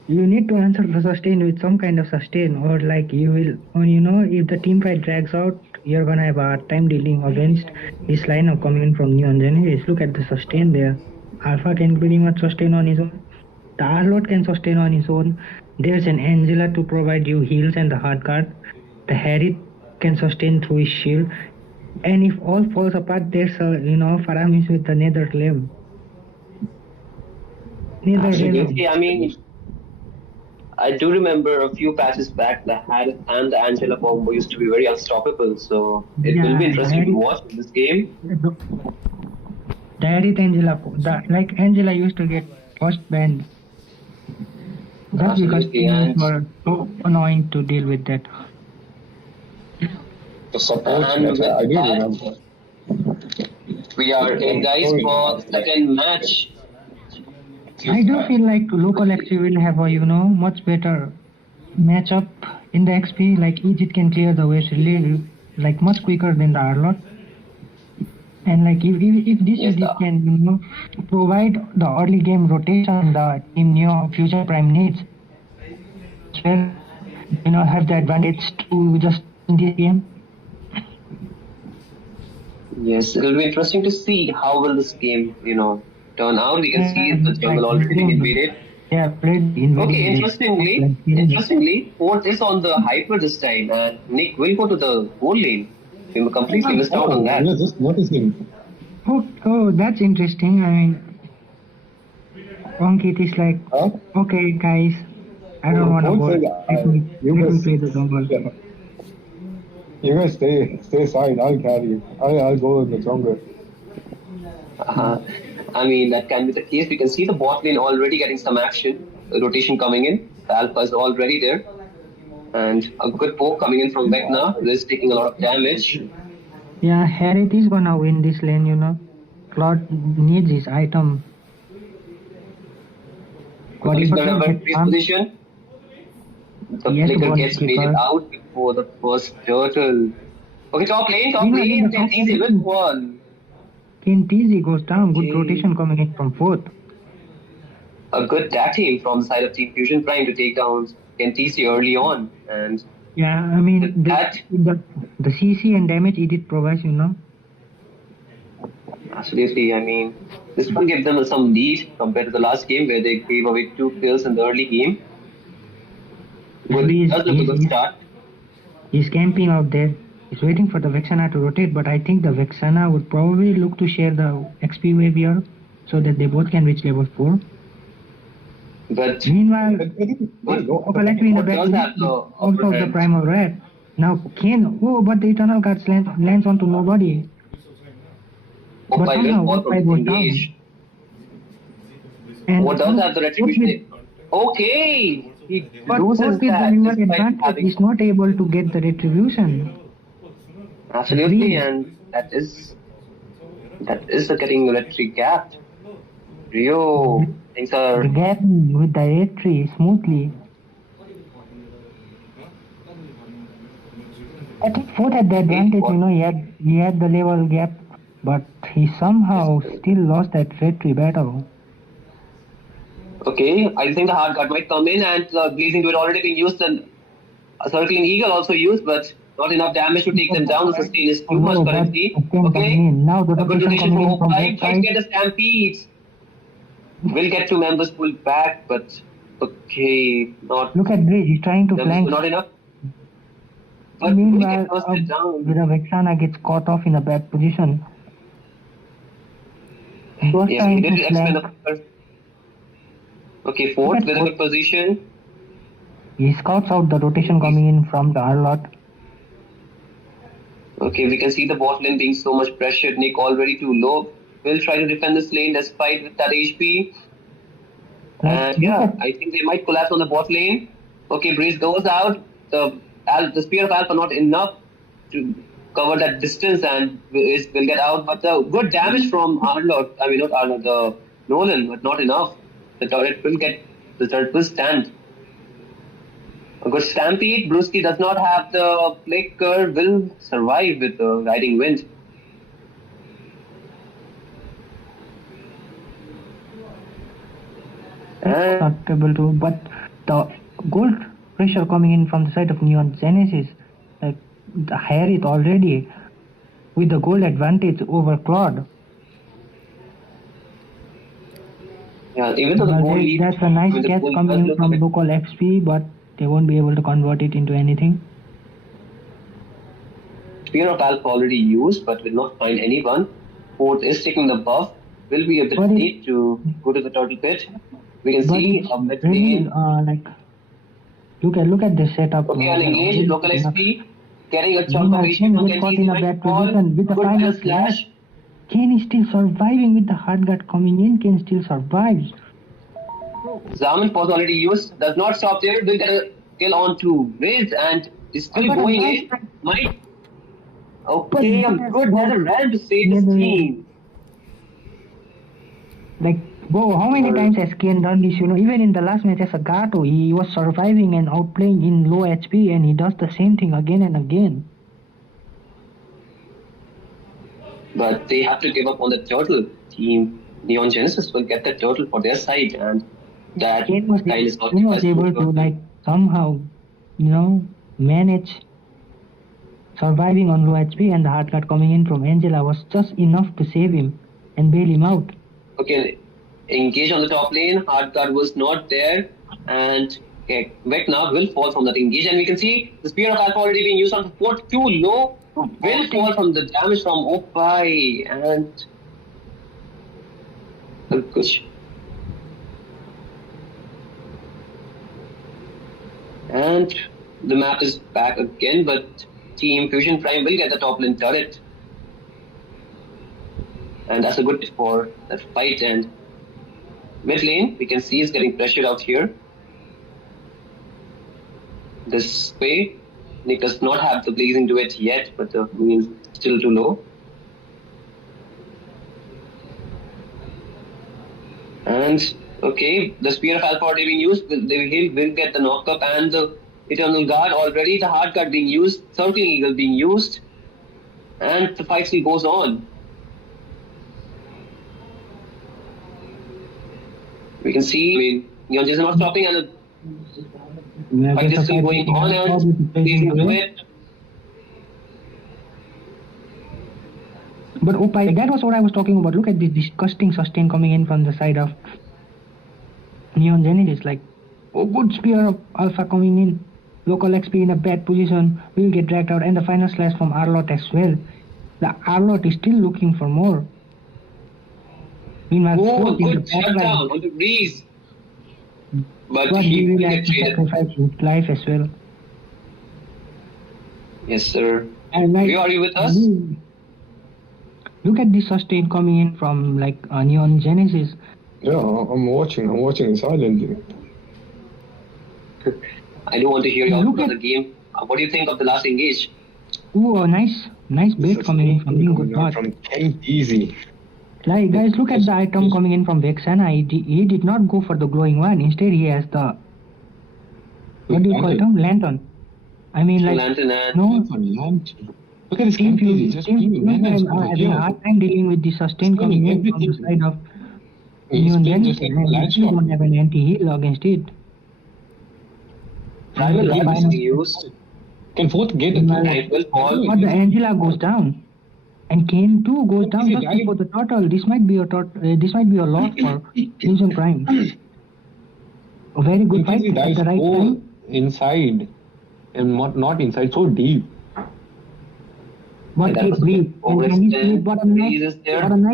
You need to answer the sustain with some kind of sustain, or like you will, or you know, if the team fight drags out, you're gonna have a hard time dealing against this lineup coming in from Neon Genesis. Look at the sustain there. Alpha can pretty much sustain on his own. The Arlord can sustain on his own. There's an Angela to provide you heals and the hard guard. The Harriet can sustain through his shield. And if all falls apart, there's a, you know, Faramis with the Nether Limb. Nether Limb. Absolutely. I mean, I do remember a few patches back, the Harriet and the Angela combo used to be very unstoppable. So it will be interesting to watch in this game. The Harriet Angela, like Angela used to get first banned. Just because Absolutely, teams and- were so annoying to deal with that. The support And match, with I do that- remember. We are in, guys, for the second match. I do feel like local XP will have a, you know, much better matchup in the XP. Like Egypt can clear the waves really, like much quicker than the Arlot. And like if this Yes, Egypt can, you know, provide the early game rotation the Team Neo Future Prime needs, well, you know, have the advantage to just in this game. Yes, it will be interesting to see how will this game, you know, turn out. We can see the jungle already being invaded. Yeah, played in Okay, interestingly, Fort is on the hyper this time, and Nick will go to the gold lane. We completely missed out on that. Yeah, just noticing. Oh, that's interesting. I mean, Ankit is like, Huh? okay, guys, I don't want to go. Let me play the jungle. Yeah. You guys stay side. I'll carry you. I'll go in the jungle. I mean, that can be the case. We can see the bot lane already getting some action, the rotation coming in. The Alpha is already there. And a good poke coming in from Vecna, who is taking a lot of damage. Yeah, Harriet is gonna win this lane, you know. Claude needs his item. Because he's gonna have a Quadripotent freeze farm. position. The Yes, flicker ball gets made keeper. it out before the first turtle. Okay, top lane, Yeah, the top easy with lane. one. Kentizi goes down. Good Okay. rotation coming in from fourth. A good tag team from the side of Team Fusion Prime to take down Kentisi early on. And Yeah, I mean, That- the CC and damage Edith provides, you know. absolutely, I mean, this will give them some lead compared to the last game where they gave away 2 kills in the early game. Good, He's- that's a good he's- start. He's camping out there. He's waiting for the Vexana to rotate, but I think the Vexana would probably look to share the XP wave here so that they both can reach level 4. But Meanwhile, No, okay, let me in the What back. does have the Also upper the hand? Primal Red. Now Ken, oh, but the Eternal Guards lands onto nobody. oh, by somehow ball Vortex from goes down. engage. And What does have the retribution? Okay! He But loses with the that newer despite advantage, having... he's not able to get the retribution. Absolutely, and that is the getting electric gap. Rio, things are. The gap with the A3 smoothly. I think Ford had the advantage, he had the level gap, but he somehow still lost that A3 battle. Okay, I think the hard guard might come in, and the blazing duet already been used, and a circling eagle also used, but not enough damage to take them down. The sustain is too much currently. Okay, now the a good rotation rotation coming from in from O5, that try to side. get the stampedes. Will get two members pulled back, but okay, not. Look at Bridge, he's trying to flank. Not enough. But Meanwhile, down. Vexana gets caught off in a bad position. He was Yes, trying he did to explain flank. Okay, fourth with a good position. He scouts out the rotation coming in from the Arlot. Okay, we can see the bot lane being so much pressured. Nick already too low. Will try to defend this lane despite with that HP. And yeah, I think they might collapse on the bot lane. Okay, Breeze goes out. The Spear of Alpha not enough to cover that distance and will get out. But the good damage from Arlot, I mean not Arlot, the Nolan, but not enough. The turret will stand. A good stampede. Brewski does not have the flicker, will survive with the riding wind. Not able to, but the gold pressure coming in from the side of Neon Genesis, like the Harith already with the gold advantage over Claude. Yeah, even though the gold lead, that's a nice catch coming in from local XP, but they won't be able to convert it into anything. Spear of Alpha already used, but will not find anyone. Fourth is taking the buff. Will be a bit late to go to the turtle pit. We can see a mid lane. Look at this setup. Okay, I'll engage local XP. Getting a chunk of HP from Kenji in a bad position with the final slash. Ken is still surviving with the hard guard coming in. Ken still survives. Zaman was already used. Does not stop there. Will get a kill on to Riz and is still going in. Might. Okay, a good another ran to save this team. Like, whoa, how many times has Ken done this? Even in the last match as a Gato, he was surviving and outplaying in low HP, and he does the same thing again and again. But they have to give up on the turtle. Team Neon Genesis will get the turtle for their side, and that Ken was able to somehow, manage surviving on low HP, and the hard guard coming in from Angela was just enough to save him and bail him out. Okay, engage on the top lane. Hard guard was not there, and Vecna will fall from that engage, and we can see the Spear of Alpha already being used on the port. Too low. Will fall from the damage from Opai, and and the map is back again, but Team Fusion Prime will get the top lane turret. And that's a good for that fight. And mid lane, we can see is getting pressured out here. This way, Nick does not have the blazing duet yet, but the minion is still too low. And okay, the Spear of Alpha already being used. He will get the knockup, and the Eternal Guard already, the Hard Guard being used, Circling Eagle being used, and the fight still goes on. We can see, Neon is not stopping, and the fight is still going on, and blazing duet. But Opai, that was what I was talking about. Look at this disgusting sustain coming in from the side of Neon Genesis. Like, good Spear of Alpha coming in. Local XP in a bad position. Will get dragged out. And the final slash from Arlot as well. The Arlot is still looking for more. Meanwhile, good shutdown on the Breeze. But he will get sacrifice his life as well. Yes, sir. And are you with us? Look at the sustain coming in from Neon Genesis. Yeah, I'm watching silently. I don't want to hear your output of the game. What do you think of the last engage? Ooh, nice Nice bait coming in from being good bot. From Kent easy. Like guys, look at the item coming in from Vexana. He did not go for the glowing one. Instead, he has the what do you call it? Lantern. I mean, like Lantern and no. Look at his Kent easy. Just Team having a hard time dealing with the sustain coming in from the side of Neon Genesis. We don't have an anti-heal against it. Primal Rod is used. Can both get it? But the Angela goes down, and Kane too goes down just before the turtle. This might be a lot for Fusion Prime. A very good fight at the right time. Inside, and not inside, so deep. But keep breathe. And he what a nice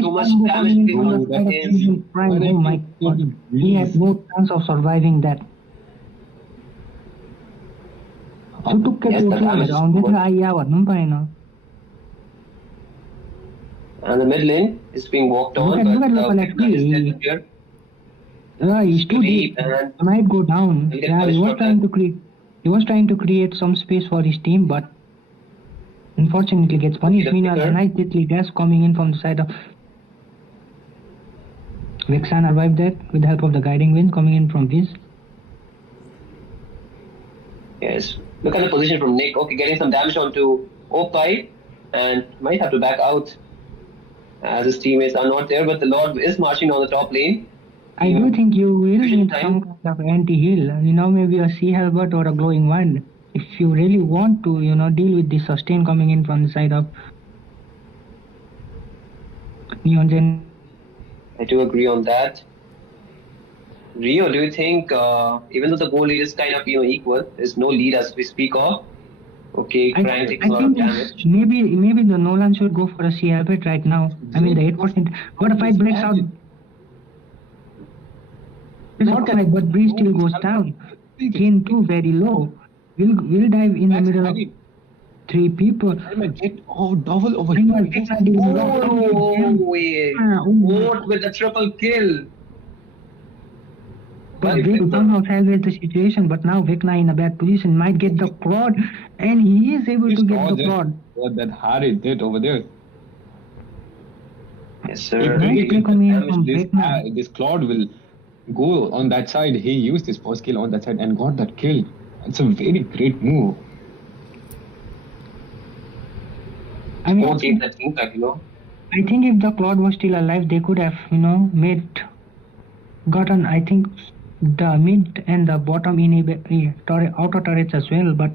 combo coming in from the side of Fusion Prime. Oh my god, he has no chance of surviving that. सुटुक्कै उठ्यो आउँदैछ आइया भन्नु पनि पाएन. And the mid lane is being walked on. Look at he's too deep. He might go down. Yeah, he was trying to create some space for his team, but unfortunately gets punished. Meanwhile, a nice deadly dash coming in from the side of Vexana survived that with the help of the guiding wind coming in from Viz. Yes. Look at the position from Nick. Okay, getting some damage onto Opai and might have to back out as his teammates are not there, but the Lord is marching on the top lane. I do think you will need some kind of anti-heal, maybe a Sea Halberd or a Glowing Wand. If you really want to, deal with the sustain coming in from the side of Neon Gen. I do agree on that. Rio, do you think, even though the goal lead is kind of equal, there's no lead as we speak of? Okay, Crank takes a lot of damage. Maybe the Nolan should go for a Sea Halberd right now. I mean, the 8%. But a fight breaks out. But Breeze still goes down. Kane too very low. We'll dive in the middle of 3 people. Double over here. What with the triple kill? But they somehow salvage the situation, but now Vecna in a bad position might get the Claude, and he is able to get the Claude. What that Harry did over there. Yes, sir. This Claude will go on that side. He used his first kill on that side and got that kill. It's a very great move. I mean, Don't keep that impact, I think if the Claude was still alive, they could have, gotten, I think, the mid and the bottom auto turrets as well, but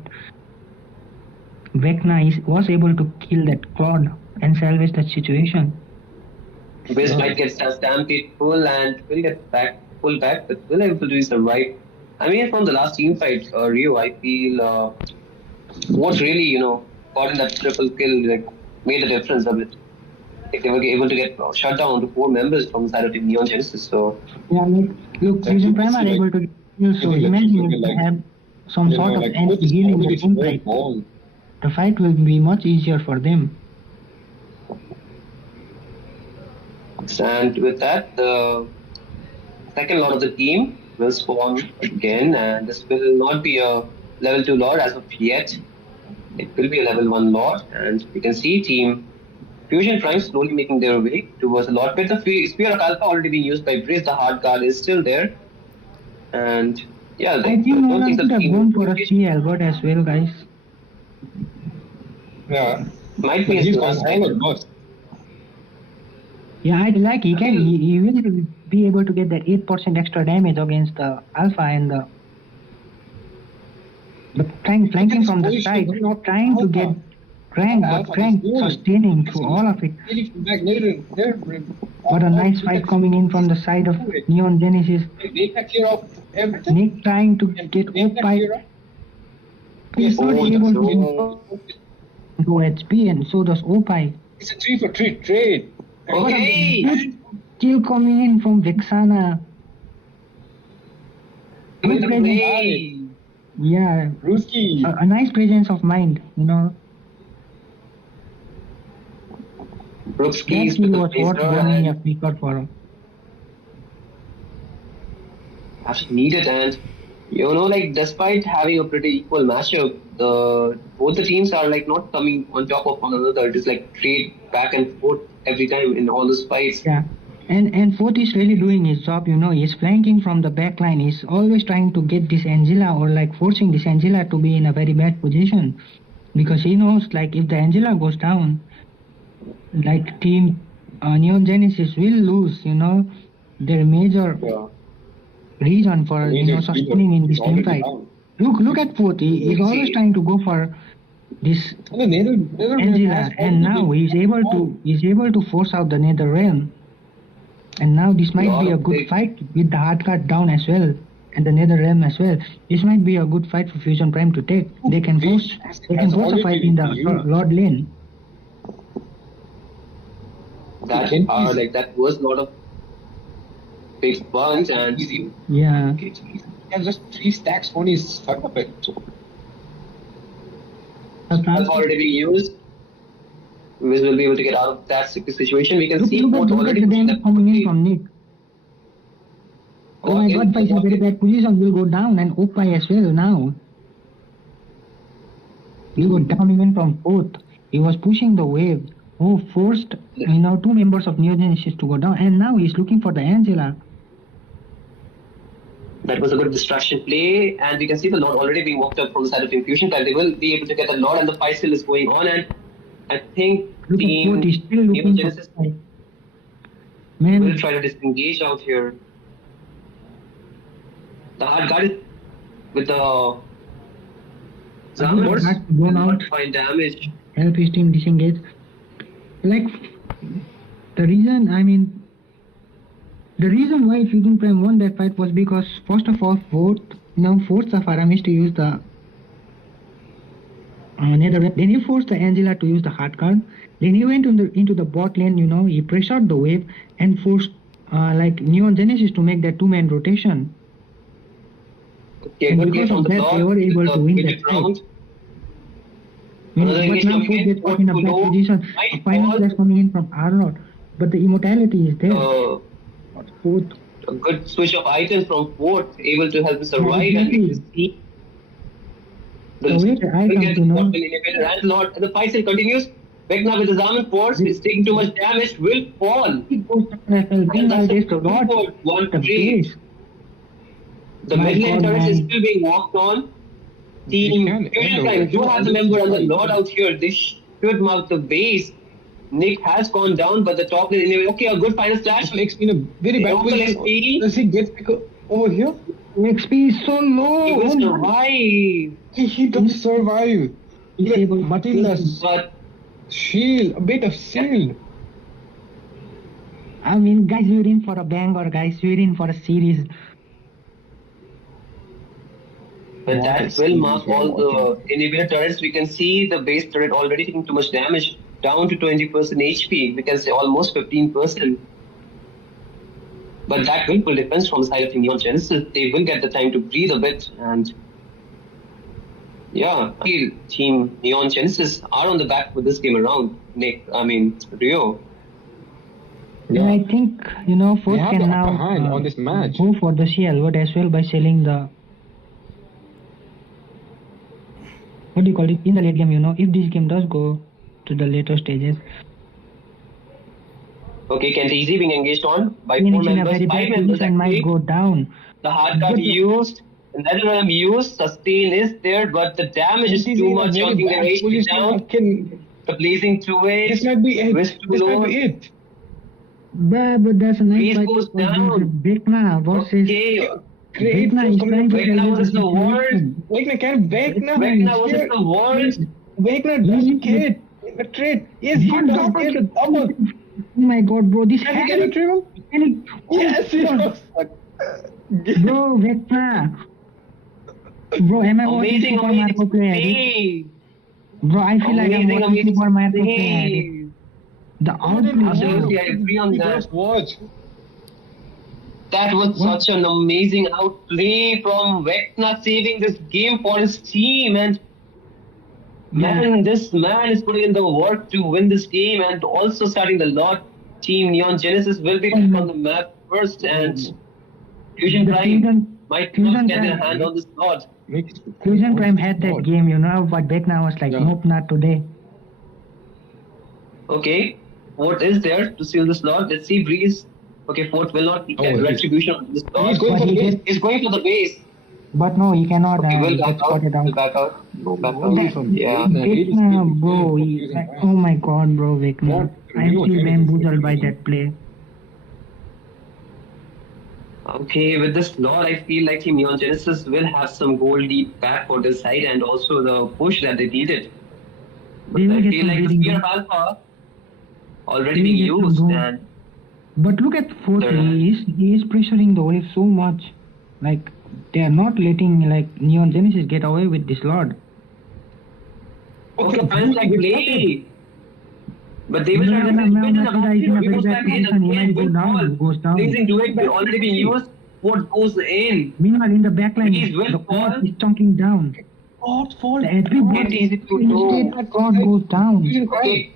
Vecna was able to kill that Claude and salvage that situation. Wiz might get stampede full and will get pulled back, but will able to survive. I mean, from the last team fight, Rio, I feel what really, got in that triple kill, made a difference a bit. If they were able to get shut down to 4 members from the side of the Neon Genesis, so... Yeah, look, Fusion Prime are able to kill, so imagine if they have some sort of anti-heal in the team fight. The fight will be much easier for them. And with that, the second Lord of the team will spawn again, and this will not be a level 2 Lord as of yet. It will be a level 1 Lord, and you can see Team Fusion Prime slowly making their way towards the Lord. But the Spear of Alpha already being used by Breeze, the hard card is still there. And yeah, I think Nolan could have gone for a Sea Halberd as well, guys. Yeah. Might be his last time. Yeah, I'd like he will be able to get that 8% extra damage against the Alpha and the flanking from the side, trying to get Crank, but Crank sustaining through all of it. What a nice fight coming in from the side of Neon Genesis. Nick trying to get Opai. He's not able to do HP, and so does Opai. It's a 3 for 3 trade. Okay. Good kill coming in from Vexana. Good presence. Yeah. A nice presence of mind, Brooksky was what winning a speaker for him. Actually needed, and You know, like despite having a pretty equal matchup, both the teams are like not coming on top of one another. It is like trade back and forth every time in all those fights. Yeah. And Fourth is really doing his job, he's flanking from the back line. He's always trying to get this Angela or like forcing this Angela to be in a very bad position. Because he knows like if the Angela goes down, like team Neon Genesis will lose, their major reason for sustaining in this team fight. Look at Fourth. He's always trying to go for this Angela, and now he's able to force out the Nether Realm. And now this might be a good fight with the hard card down as well, and the Nether Realm as well. This might be a good fight for Fusion Prime to take. They can force a fight in the Lord lane. That was a lot of big bunch and yeah. He has just 3 stacks on his side of it. has already been used. Wiz will be able to get out of that situation. We can see look both at the damage coming in from Nick. Oh my god, Pai is in a very bad position. Will go down, and Oppai as well now. He got down even from Fourth. He was pushing the wave. Oh, forced 2 members of Neo Genesis to go down, and now he's looking for the Angela. That was a good distraction play, and we can see the Lord already being walked up from the side of Infusion. They will be able to get the Lord, and the fight still is going on. And I think Look at Fourth, he's still looking for Genesis the fight. Man, will try to disengage out here. The hard guard with the Zammers will not find damage. help his team disengage. Like, the reason why Fusion Prime won that fight was because, first of all, Fourth Safari missed to use the Nether. Then he forced the Angela to use the hard card. Then he went into the bot lane, he pressured the wave and forced Neon Genesis to make that 2-man rotation. And because of that, they were able to win that fight. But now Fourth gets caught in a bad position. A final flash coming in from Arlott, but the immortality is there. Fourth. A good switch of items from Fourth, able to help him survive. Exactly. And we can see the fight still continues. Vecna with the Zaman force is taking too much damage, will fall. He goes down The mid lane turret is still being walked on. Team Fusion Prime do have the member and the Lord out here. They should mark the base. Nick has gone down, but the top lane anyway. Okay, a good final slash. Makes me in a very bad position. Does he get over here? XP is so low. He will survive. He doesn't survive. Matilda's shield, a bit of shield. Guys, we're in for a banger, guys. We're in for a series. But that will mark all the inhibitor turrets. We can see the base turret already taking too much damage, down to 20% HP. We can say almost 15%. But that will depend from the side of Neon Genesis. They will get the time to breathe a bit. And yeah, I feel Team Neon Genesis are on the back for this game around. Rio. Yeah, I think, Fourth can now on this match. Go for the CL as well by selling the... What do you call it? In the late game, if this game does go to the later stages. Okay, Kent Easy being engaged on by 4 in a members, very 5 bad members position might go down. The hard card used, and that is used, sustain is there, but the damage is too much, knocking the HP down. The blazing 2-way. This might be it. But that's a nice fight. Goes down. Vecna versus... Okay. Vecna is trying to Vecna versus the world. Vecna versus the world. Vecna doesn't get a trade. Yes, he doesn't get a double. Oh my god, bro, this Can he get a triple? Yes, Bro, Vecna. Bro, am I watching Super Mario play? Bro, I feel like I'm watching Super Mario play. The outplay. Absolutely, I agree on that. Watch. That was such an amazing outplay from Vecna, saving this game for his team. And man, this man is putting in the work to win this game and also starting the lot. Team Neon Genesis will be back on the map first, and Fusion Prime might Fusion not get their Prime. hand on the slot. Fusion Prime had that game, you know, but Vecna was like, Yeah. nope, not today. Okay, Fort is there to seal the slot. Let's see, Breeze. Okay, Fort will not get he's- retribution on the slot. He's going for the base. He's going for the base. But no, he cannot. He will get back out. spotted He'll out. back out. Go back Only out. from Yeah. Vecna, bro, oh my god, bro, Vecna. What? I'm You know, still Genesis bamboozled by is- that play. Okay, with this slot, I feel like Team Neon Genesis will have some gold lead back for this side and also the push that they needed. But They will I get feel some like the leading Spear of goal. Alpha already They will being get some used goal. and But look at Fort, There. he is pressuring the wave so much. Like, they are not letting, like, Neon Genesis get away with this lot. okay, fans like play. But they will No, try to no, spin no, in no, the no, back. he's in a He very goes bad back in position. He again. might go Good down, ball. he goes down. Blazing duet will already be used. What goes in? Meanwhile, in the backline, Please, will the fall. Fort is chunking down. The HP ball It is to instead, the Fort goes down. Okay.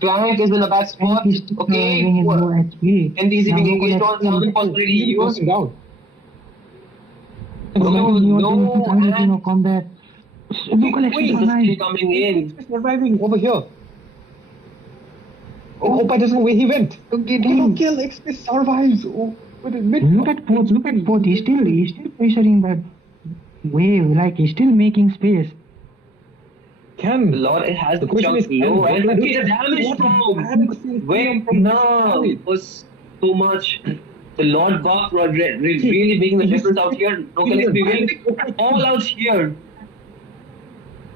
Plank is in a bad spot. He's still Okay. having his low HP. And these Now being local engaged on XP some possibility used. down. No, No, no combat. Local Wait, XP the online. skill coming in. He's surviving over here. Oh, Opa doesn't know where he went. Get him. Kill Express survives. Oh, with a mid. Look at Fort. He's still pressuring that wave. Like, he's still making space. Can Lord, it has The the question jump is, low. what And do look you- at the damage what from Wait, no, it was so much. The Lord buff were really making the difference out here. Local XP will all out here.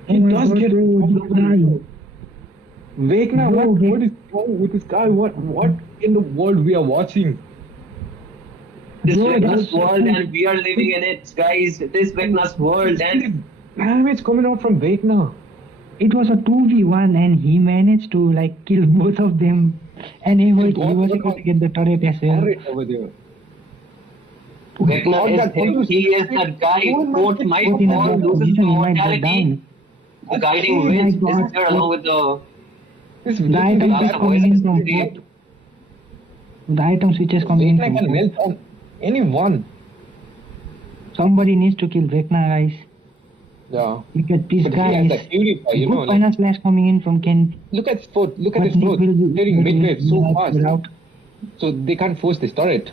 He Oh my does God, get bro, off the this guy. ground. Vecna, Bro, what is wrong with this guy? What in the world we are watching? This Bro, Vecna's that's- world and we are living in it, guys. This Vecna's world and Damage coming out from Vecna. It was a 2v1 and he managed to, like, kill both of them. And he was able to get the turret as well. Turret over there. Vecna he is that guy. Fort might Fort in a fall, bad loses position, the he might go mortality. down. The guiding Oh wind my is God. there along with the This The item last is coming in from voice. Fort. The item switches coming in Vecna from can Fort. melt on anyone. Somebody needs to kill Vecna, guys. Yeah. Look at this But he guy. has that purify, you know. Good Like, final slash coming in from Ken. look at his foot. Look at But his foot. Nick will- Clearing mid-wave so will fast. out. So they can't force this turret.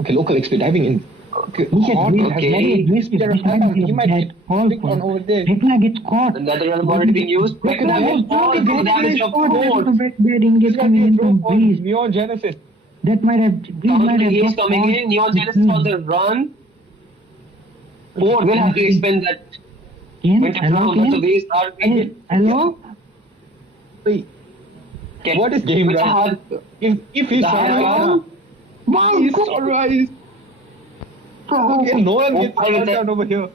Okay, local XP diving in. Okay, Look at Hot this. has okay. Very aggressive. There This might are- be he a might bad get call picked on for over there. Vecna gets caught. another realm already being used. Vecna will fall to the damage of Fort. Bad engage coming in from Breeze. Neon Genesis. That might have Breeze might have He's just coming caught in. Neon Genesis on the run. Fort will have to expend that Ken, winter hello, flow. So Ken? these are Ken, hello? Wait, what is game, with the guys? hard- If he The higher survives, Wow, he survives. Okay, no one gets Oh, down over here.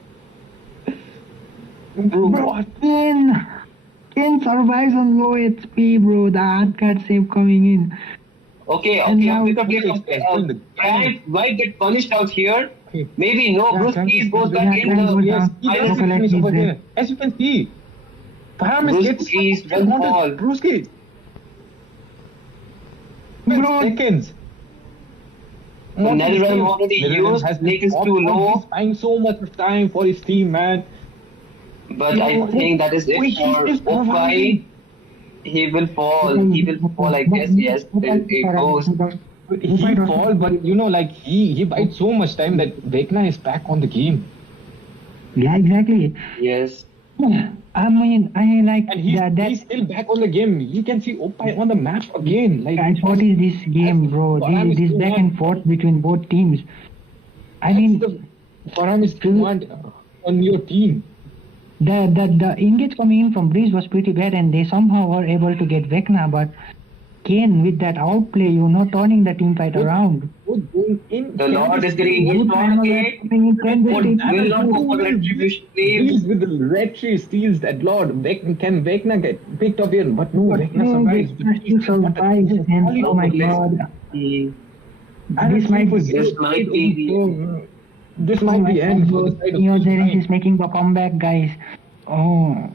bro, Ken survives on low HP, bro. The hard card save coming in. Okay, And okay, now- Brand might get punished out here. Okay. Maybe no. Yeah, Bruce Brand Keys is- goes back yeah, in. Brand goes Yes, down. he Final has Local finish XP over is there. there. As you can see, Paramis Bruce gets Keys will fall. Bruce Keys. Bro, Seconds. Another realm already used. Lake is too low. He's buying so much time for his team, man. But I think that is it Wait, he's for just O5. surviving. He will fall. He will fall, I guess. Yes, it goes. He fall, but you know, like he bites so much time that Vecna is back on the game, Yeah, exactly. Yes. I mean, I like and he's that. still back on the game. You can see Opai on the map again. Like, Guys, what is this game, bro? Paramis This too back much. and forth between both teams. I mean, Paramis want on your team. the engage coming in from Breeze was pretty bad, and they somehow were able to get Vecna, but Kane with that outplay, turning the team fight around. The Lord is getting Good engaged final on match it. coming in, Kane Fort will take- will not go for the retribution Breeze wave. with the red tree steals that Lord. Can Vecna get picked up here? But no, Vecna survives. Vecna still survives, and oh my god. This might be This might be This might be end for the side of Neo Team Genesis Nine. is making the comeback, guys. Oh.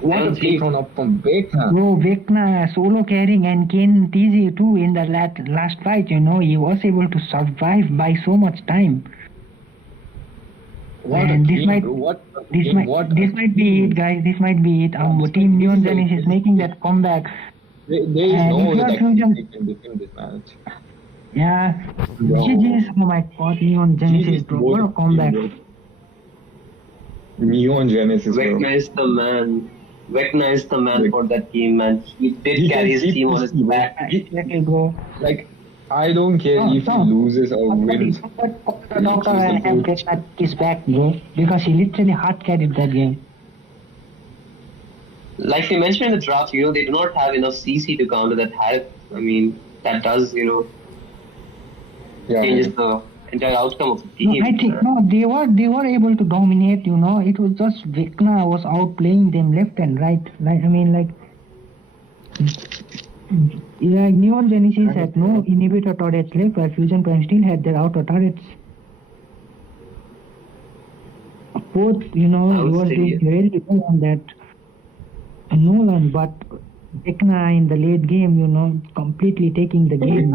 What a pick run up from Baker. Bro, Vecna solo carrying and Kane TZ too in the last fight, you know, he was able to survive by so much time. What And a this game, might bro. What a this game. might What this might be it, guys. This might be it. Team Neon Genesis is making that comeback. there is And no if way you are that Fusion, they can defend this match. yeah, Bro. GG's. Oh my God, Neon Genesis, bro, what a comeback! Neon Genesis, bro. Vecna is the man. Vecna is the man Vic- for that team, man. He did He carry can his keep team on his his team, back. Exactly, bro. Like, I don't care if he loses or wins. But the doctor have Vecna his back, bro, because he literally hard carried that game. Like we mentioned in the draft, you know, they do not have enough CC to counter that hype. I mean, that does, you know, Yeah. changes the entire outcome of the No, team. I think no, they were able to dominate. You know, it was just Vecna was outplaying them left and right. Like I mean, like Neon Genesis had no inhibitor turrets left, while Fusion Prime still had their outer turrets. Both, you know, I would he was say doing yes. really well on that Nolan, but Vecna in the late game, you know, completely taking the game.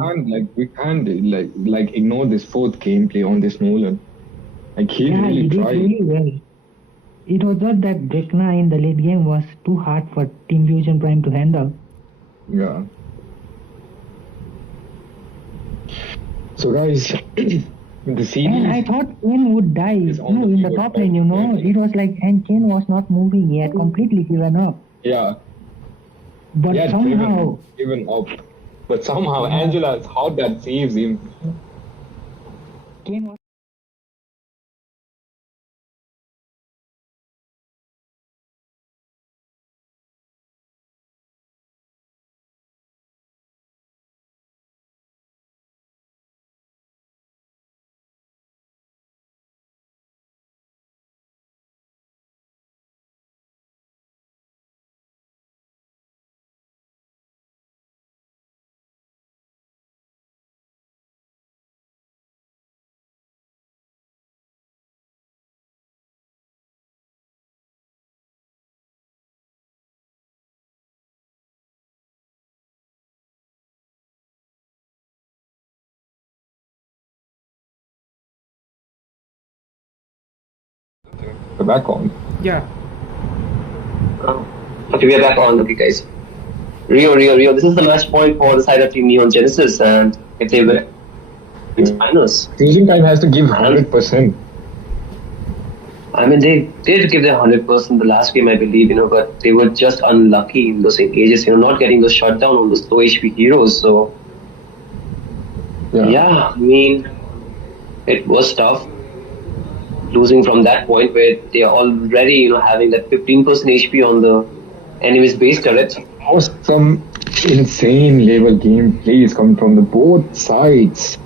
We can't ignore this fourth gameplay on this Nolan. Like he Yeah, really he did tried. really well. It was just that Vecna in the late game was too hard for Team Fusion Prime to handle. Yeah. So guys, the series. And I thought Kane would die, It's on the in the keyboard top lane, you know. right? It was like, and Kane was not moving, he had completely given up. Yeah. But He had somehow, given up. But somehow Angela, how that saves him. Kane was The back on. Yeah. Okay, we are back on. Okay, guys. Rio. This is the match point for the side of Team Neon Genesis, and if they win, it's finals. Fusion Time has to give 100%. I mean, they did give their 100% the last game, I believe, you know, but they were just unlucky in those engages, you know, not getting the shutdown on those low HP heroes. So, yeah, I mean, it was tough losing from that point where they are already, you know, having that 15% HP on the enemy's base turret. Was some insane level gameplays coming from the both sides.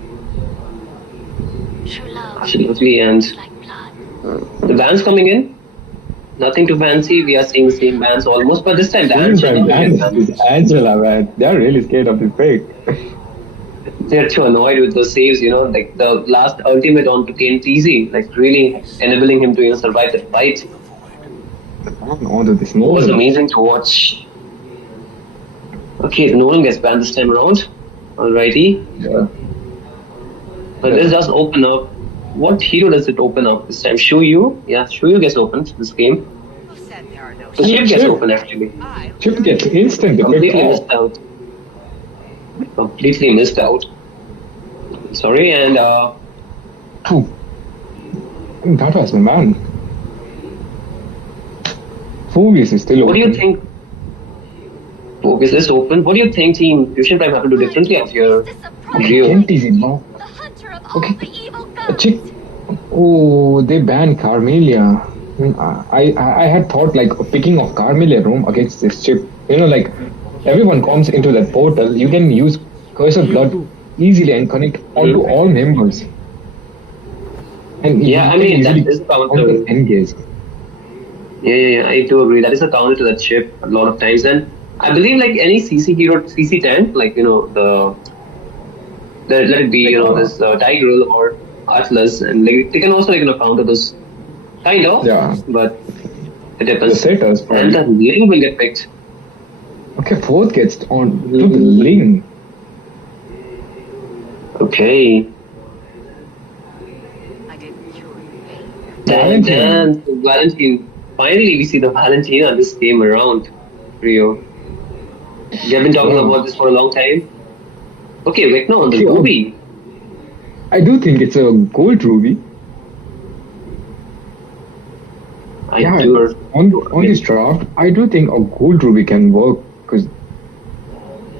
True love Absolutely, and like blood. the bans coming in, nothing too fancy. We are seeing the same bans almost, but this time the Fusion Angela, Time is Angela, man. They're really scared of this pick. they're too annoyed with those saves, you know, like the last ultimate onto Kane TZ, like really enabling him to, you know, survive the fight. Onto this It was Nolan. amazing to watch. Okay, the Nolan gets banned this time around. Alrighty. Yeah. But this does open up. What hero does it open up this time? Shuyu? Yeah, Shuyu gets opened this game. Who said there are no The ship gets Chip. opened actually. Chip gets instant Completely pick missed out. Completely missed out. Sorry, and That was the man. Focus is still what do open. you think? Focus is open. What do you think Team Fusion Prime have to do differently up here? Rio. Kent is in now. The hunter of Okay. all the evil A chick. ghosts. Oh, they banned Carmelia. I mean, I had thought like picking of Carmelia room against this chip. You know, like everyone comes into that portal. You can use Curse of Blood easily and connect onto all members. And Yeah, I you can mean, that easily is counter. counter engage. Yeah, I do agree. That is a counter to that chip a lot of times. And I believe like any CC hero, CC tank, like, you know, let it be, you know, this Tigreal or Atlas, and like, they can also, like, you know, counter those kind of. Yeah. But It The depends. setters. And the lane will get picked. Okay, fourth gets on to the lane. Okay. Valentine. Valentine. Finally, we see the Valentina this game around, Rio. We have been talking Wow. about this for a long time. Okay, Vecna on the Okay, Ruby. I do think it's a gold ruby. I do. On this draft, I do think a gold ruby can work because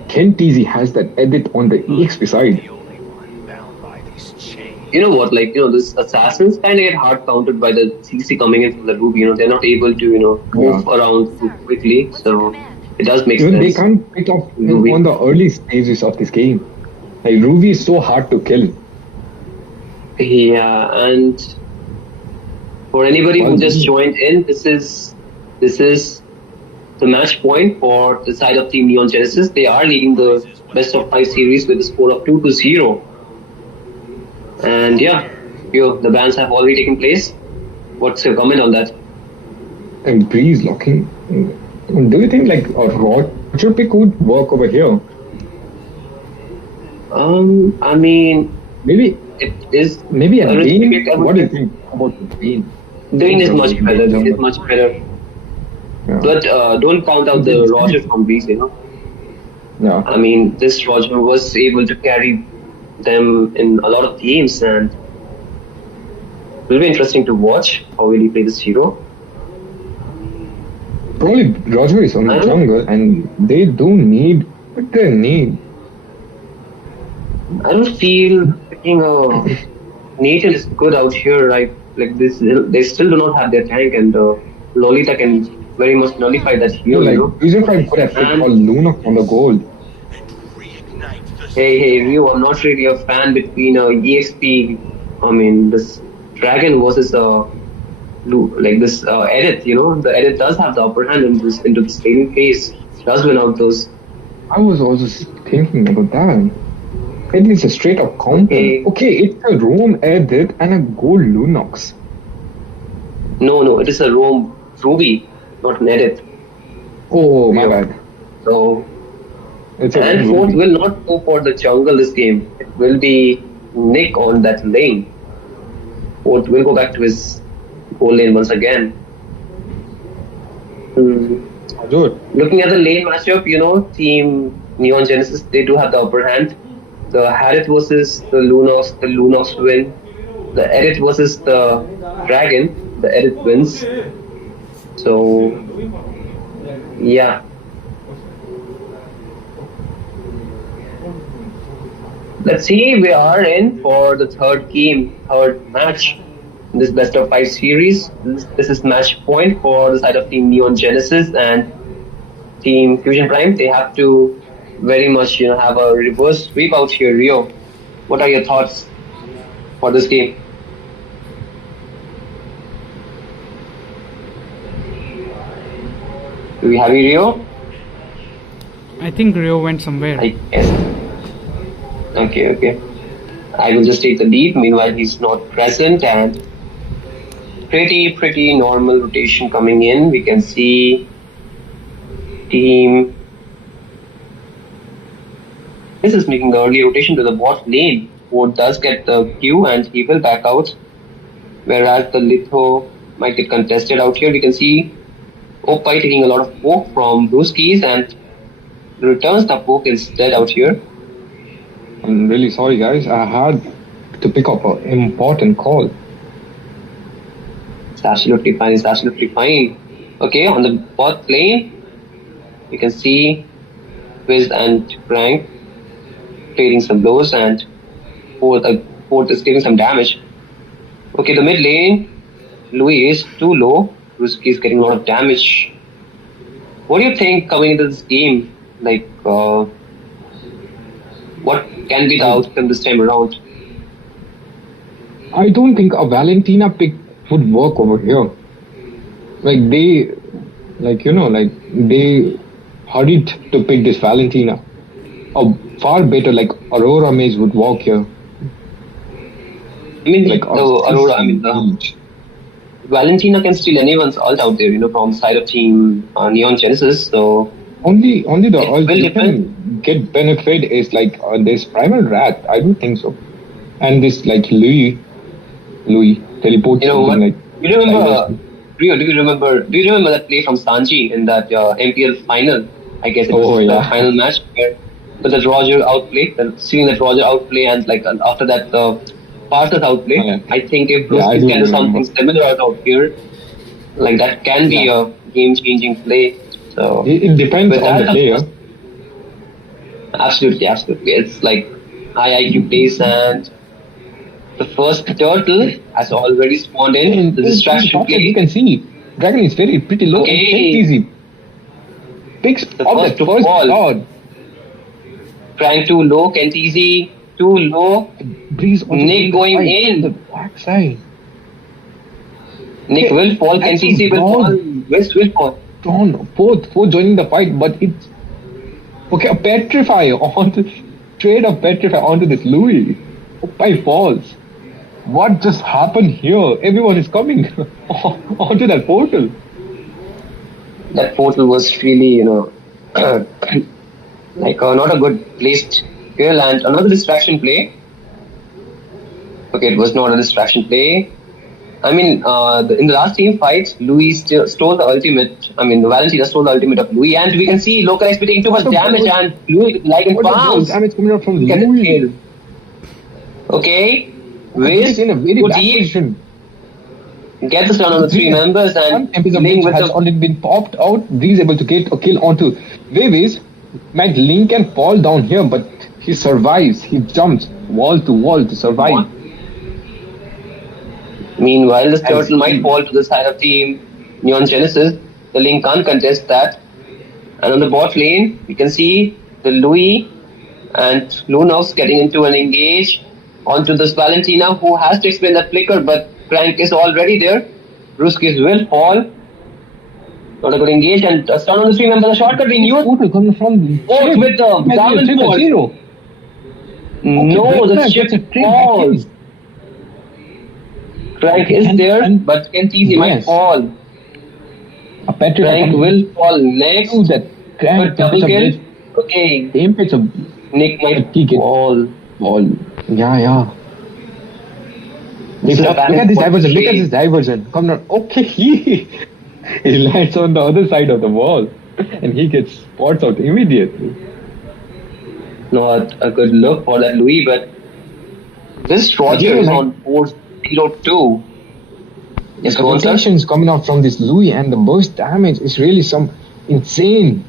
Ken TZ has that edit on the EXP side. The only one bound by these chains. You know what, like, this assassins kind of get hard countered by the CC coming in from the Ruby. They're not able to, move around too quickly. So it does make Even sense. they can't pick up Ruby. on the early stages of this game. Like Ruby is so hard to kill. Yeah, and for anybody who just joined in, this is the match point for the side of Team Neon Genesis. They are leading the best of 5 series with a score of 2-0. And yeah, the bans have already taken place. What's your comment on that? And Breeze locking. Do you think like a Roger pick would work over here? I mean, Maybe it is. maybe a I would Dane? pick- I would What do you pick- think about the Dane? Dane is much better. Dane is much better. Yeah. But don't count out the Roger from Breeze. Yeah. I mean, this Roger was able to carry them in a lot of games, and it will be interesting to watch how will he play this hero. Probably Roger is on the I don't- jungle and they do need what they need. I don't feel picking a Nathan is good out here, right? Like this, they still do not have their tank, and Lolita can very much nullify that hero. Like Fusion Prime could have picked for Luna on the gold. Hey, Rio, I'm not really a fan between EXP. I mean, this Dragon versus this Edith. The Edith does have the upper hand into this laning phase. Does win out those. I was also thinking about that. It is a straight up combo. Okay, it's a Roam Edit and a gold Lunox. No, it is a Roam Ruby, not an Edith. Oh, my bad. So, It's a and Ruby. Fourth will not go for the jungle this game. It will be Nick on that lane. Fourth will go back to his goal lane once again. Good. Looking at the lane matchup, Team Neon Genesis, they do have the upper hand. The Harith versus the Lunox win. The Edit versus the Dragon, the Edit wins. So, yeah. Let's see, we are in for the third match in this best of 5 series. This is match point for the side of Team Neon Genesis and Team Fusion Prime. They have to very much have a reverse sweep out here. Rio, what are your thoughts for this game? Do we have you, Rio? I think Rio went somewhere. I guess. Okay. I will just take the lead. Meanwhile, he's not present, and pretty normal rotation coming in. We can see Team. This is making the early rotation to the bot lane. Ward does get the Q and he will back out. Whereas the Litho might get contested out here. We can see Opai taking a lot of poke from Brewskis and returns the poke instead out here. I'm really sorry, guys. I had to pick up an important call. It's absolutely fine. Okay, on the bot lane, you can see Wiz and Frank trading some blows, and Fourth is giving some damage. Okay, the mid lane, Louis is too low. Ruski is getting a lot of damage. What do you think coming into this game? Like, what can be the outcome this time around? I don't think a Valentina pick would work over here. Like they hurried to pick this Valentina. A far better Aurora Mage would walk here. I mean, Like Aurora, Valentina can steal anyone's ult out there, from the side of team Neon Genesis. So Only the It ult will you can get benefit is like this Primal Rat. I don't think so. And this like Louis teleport. you know what? something like. You remember? Do you remember that play from Sanji in that MPL final? I guess it was the final match where that Roger outplay, seeing that Roger outplay, and like after that Parthas outplay. Yeah. I think if Yeah, I Bruce do can do something remember. similar out here, like that can be a game-changing play. So It depends with on the that, player. Absolutely. It's like high IQ plays, and the first turtle has already spawned in. The distraction You play. can see Dragon is pretty low. Okay. And it's easy. Picks The up first the to first fall. shot. Crank too low, Kent easy, too low. Breeze onto Nick the going side, in. the backside. Nick will fall, Kent Actually, easy will Dawn. fall, West will fall. Dawn, fourth joining the fight, but it's okay. A petrify onto trade of petrify onto this Louis. By falls. What just happened here? Everyone is coming onto that portal. That portal was really, like not a good placed kill, and another distraction play. Okay, it was not a distraction play. I mean, in the last team fight, Louis stole the ultimate. I mean, Valentina stole the ultimate of Louis, and we can see Local XP taking too much damage, and Louis like in What is bounce. the damage coming out from Get the Louis? kill. Okay, He's in a very go bad deep, position. get the stun on the three members, One and MP of Link which with has the already been popped out. Breeze able to get a kill onto Waves. Might Link can fall down here, but he survives. He jumps wall to wall to survive. Meanwhile, this turtle might fall to the side of team Neon Genesis. The Link can't contest that. And on the bot lane, you can see the Louis and Lunox getting into an engage onto this Valentina, who has to explain that flicker, but Crank is already there. Ruskis will fall. Not a good engage, and a stun on the three member. The shortcut being used. Portal coming from Both with the diamond falls. zero. No, the ship falls. Crank is there, but Kent easy might fall. A petrify Crank will fall next. to that But Crank double kill. bridge. Okay, The impacts of Nick might He gets fall. ball. Yeah. This is a Look at this diversion. Look at this diversion. Come on. Okay, he lands on the other side of the wall, and he gets spots out immediately. Not a good look for that Louis, but this Roger is on 402. Yes, The go on, sir. rotations coming out from this Louis and the burst damage is really some insane.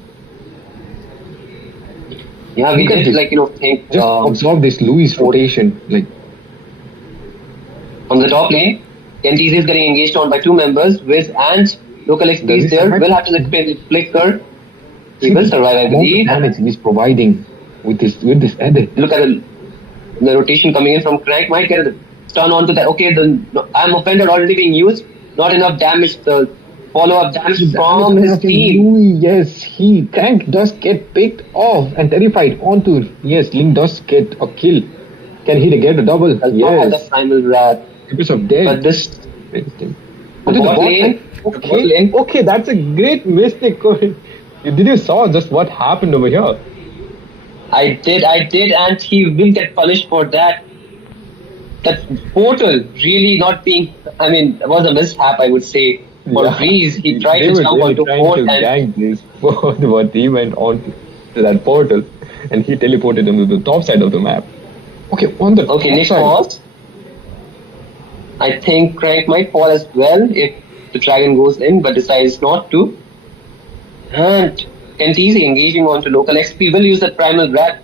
Yeah, we Look at did this. think Just observe this Louis rotation. Like from the top lane, Kent Easy is getting engaged on by two members. Wiz and Local XP Does is he there. survive? Will have to explain the flicker. He will survive, I amount of believe. damage he's providing with this edit. Look at the rotation coming in from Crank. Might get a stun onto that. Okay, I'm offended already being used. Not enough damage. The follow-up damage from his team. Louis, yes, Crank does get picked off and terrified onto. Yes, Link does get a kill. Can he get a double? Does not have the Yes. primal wrath. Because of death. But this What is the bot bot lane? lane? The bot lane. Okay, that's a great mistake. Did you saw just what happened over here? I did, and he will get punished for that. That portal really not being, was a mishap, I would say. For Breeze, he tried They to were jump really onto trying port to and gank this, but he went on to that portal and he teleported into the top side of the map. Okay, on the top Nick side. falls. I think Crank might fall as well if the dragon goes in, but decides not to. And Kent Easy engaging onto Local XP will use that primal wrath.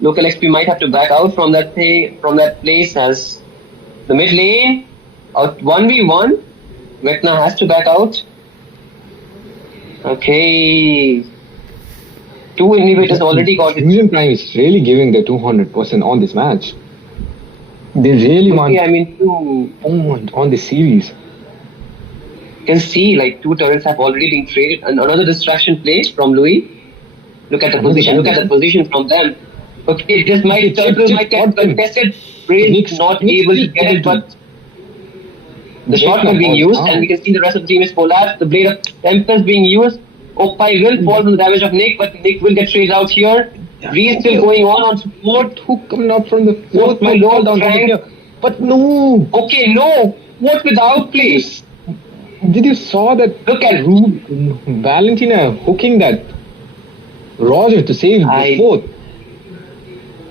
Local XP might have to back out from that place as the mid lane out 1v1. Vecna has to back out. Okay. Two inhibitors already got it. Fusion Prime is really giving the 200% on this match. They really want on the series. You can see like two turrets have already been traded, and another distraction play from Louis. Look at the position. Look at the position from them. Okay, this might turtle might get contested. Breeze not able to get it, but The shortcut being used, and we can see the rest of the team is collapsed. The Blade of Tempest being used. Opie will fall from the damage of Nick, but Nick will get traded out here. Breeze still going on support. Hook coming out from the fourth my lord lord, down Frank. here. But no! Okay, no. What with the outplay? Did you saw that? Look at Valentina hooking that Roger to save the fourth.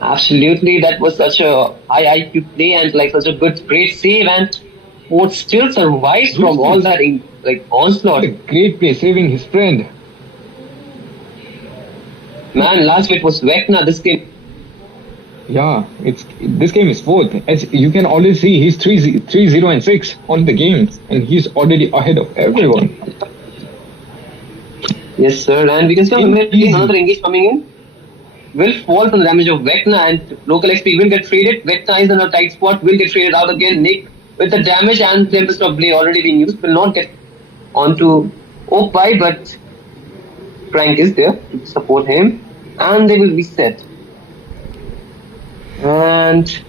Absolutely, that was such a high IQ play and like such a good, great save, and Ford still survives from all that onslaught. A great play, saving his friend. Man, last week was Vecna. This game. Yeah, this game is fourth. As you can already see, he's 3-0 and 6 on the game, and he's already ahead of everyone. Yes, sir. And we can see on the mid lane another engage coming in. Will fall from the damage of Vecna, and local XP will get traded. Vecna is in a tight spot, will get traded out again. Nick with the damage and Tempest of Blade already being used will not get onto Opie, but Frank is there to support him, and they will reset. And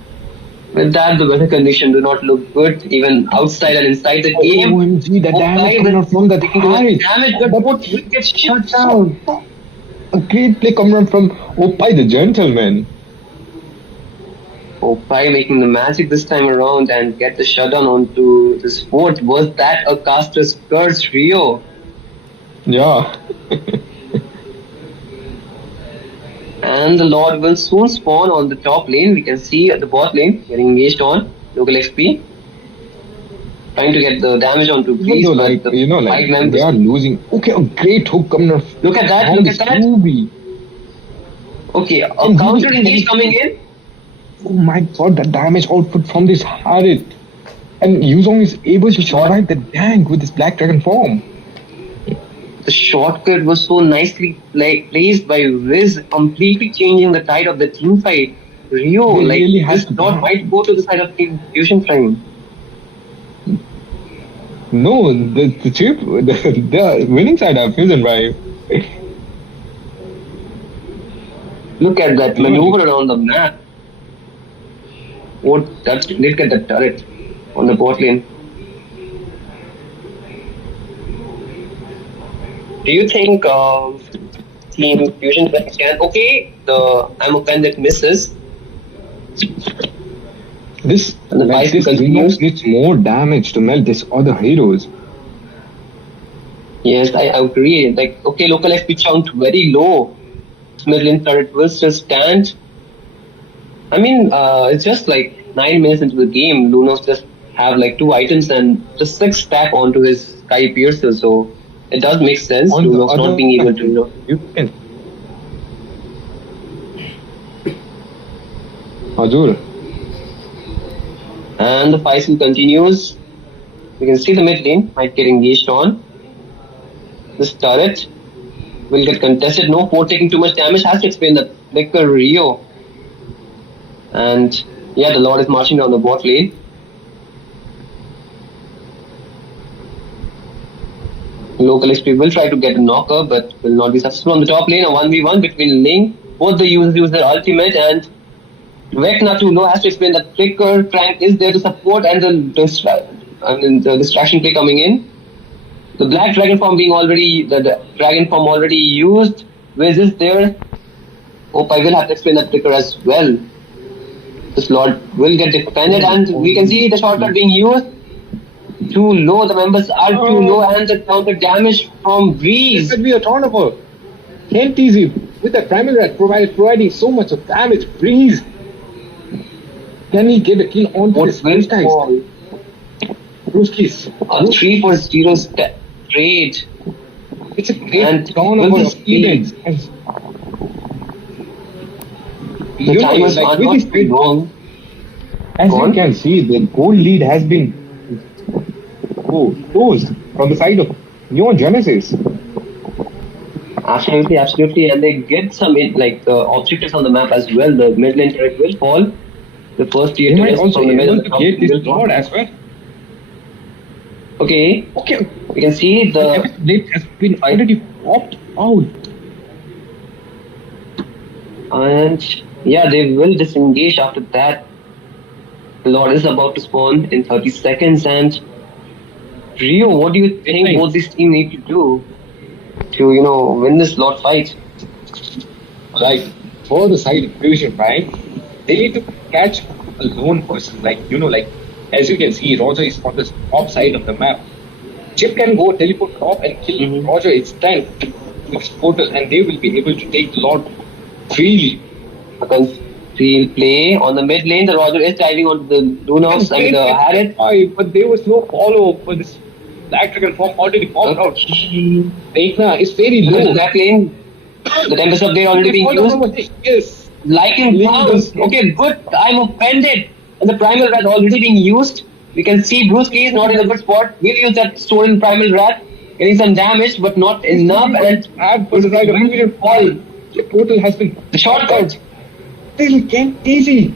with that, the weather conditions do not look good, even outside and inside the game. OMG, the damage coming out from the damage, but what will get shut down? A great play coming out from Opie the gentleman. Opie making the magic this time around and get the shutdown onto the sport. Was that a caster's curse, Rio? Yeah. And the Lord will soon spawn on the top lane. We can see at the bot lane getting engaged on local XP. Trying to get the damage onto Breeze, but like, the you know, like they are losing. Okay, a great hook coming out. Look at that, look at that. Ruby. Okay, a counter engage coming in. Oh my god, the damage output from this Harit. And Yuzong is able to survive the tank with this Black Dragon form. The shortcut was so nicely placed by Riz, completely changing the tide of the team fight. Rio, really this dot might go to the side of Team Fusion Flame. No, the winning side of Fusion Drive. Look at that maneuver around the map. Look at that turret on the bot lane. Do you think Team Fusion can? Okay, I'm a fan that misses. This continues. Needs more damage to melt this other heroes. Yes, I agree. Like, okay, local XP chunked very low. Mid lane turret will still stand. I mean, it's just like 9 minutes into the game. Lunos just have like 2 items and just 6 stack onto his Sky Piercer, so it does make sense. Lunos not being able to, You can. Azur. And the fight still continues. You can see the mid lane might get engaged on. This turret will get contested. No, Ford taking too much damage. Has to explain the Licker Rio. And yeah, the Lord is marching down the bot lane. Local XP will try to get a knocker, but will not be successful on the top lane. A 1v1 between Ling. Both the users use their ultimate, and Vecna too low has to explain that Flicker. Frank is there to support, and the distraction play coming in. The Black Dragon form being already, the Dragon form already used. Wiz is there. Opie will have to explain that Flicker as well. This Lord will get defended, and we can see the shortcut being used. Too low, the members are too low, and the counter damage from Breeze. This could be a turnover. Can't easy with the primal rat providing so much of damage. Breeze. Can he get a kill on this first time? Bruskis. A 3-for-0 trade. It's a great turnover of events. The timers are not wrong. As you can see, the gold lead has been closed from the side of Neo Genesis. Absolutely, absolutely, and they get some objectives on the map as well. The mid lane turret will fall. The first tier turret from the middle to get this Lord as well. Okay. We can see the blade has been already popped out. And yeah, they will disengage after that. The Lord is about to spawn in 30 seconds, and Rio, what do you think both these teams need to do to, win this lot fight? Like, for the side of Fusion, right? They need to catch a lone person. Like, as you can see, Roger is on the top side of the map. Chip can go teleport top and kill Roger instant with his portal, and they will be able to take the Lord freely. He'll play on the mid lane. The Roger is diving onto the Lunox and the Harriet. But there was no follow for this Black Dragon form already formed out. Reikna is very low. The back lane, the Tempest Upgrade already being used. Yes. Like in Clowns. Okay, good. I'm offended. And the Primal Wrath already being used. We can see Bruce Lee is not in a good spot. We'll use that stolen Primal Wrath. Getting some damage, but not enough. And for the side of Fusion fall. The portal has been the shortcut. Still can't easy.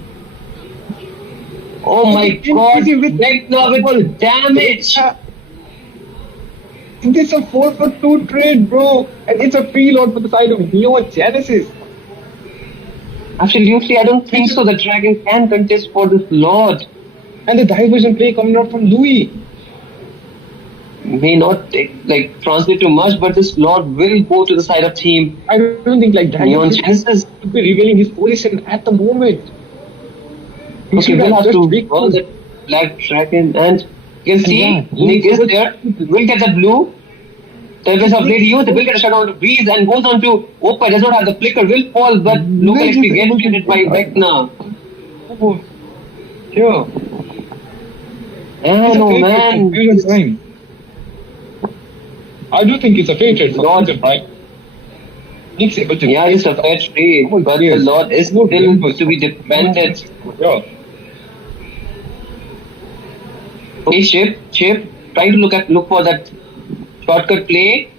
Oh my god. Vecna with damage. This is a 4-for-2 trade, bro. And it's a preload for the side of Neon Genesis. Absolutely, I don't think so. The Dragon can contest for this Lord. And the diversion play coming out from Louis. May not translate too much, but this Lord will go to the side of team. I don't think Neon Genesis will be revealing his position at the moment. Okay, we'll have to recall that Black Dragon, and you can see Nick is there. Will get the blue. Tempest of Lady Youth will get a shot on to Breeze and goes on to Opa. Does not have the flicker, will fall, but local XP gets shielded by Vecna. Sure. Oh man. I do think it's a fair trade for Lord, right? Nick's able to. Yeah, it's a fair trade, but the Lord is still to be defended. Yeah. Okay, Chip, trying to look for that shortcut play,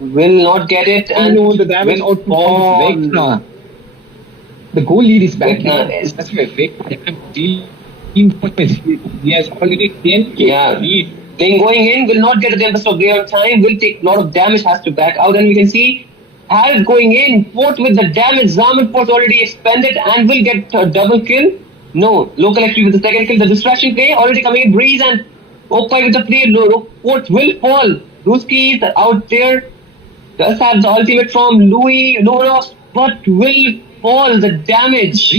will not get it, and the damage will fall. Vecna. The goal lead is back. Vecna That's where Vecna he has already 10k lead. Then going in, will not get the Tempest of Grey on time, will take a lot of damage, has to back out, and we can see Harris going in, fourth with the damage. Zaman Force already expanded and will get a double kill. No, local XP with the second kill. The distraction play already coming in. Breeze and Opai with the play. Fourth will fall. Ruski is out there. Does have the ultimate from Louis Lunox, but will fall. The damage.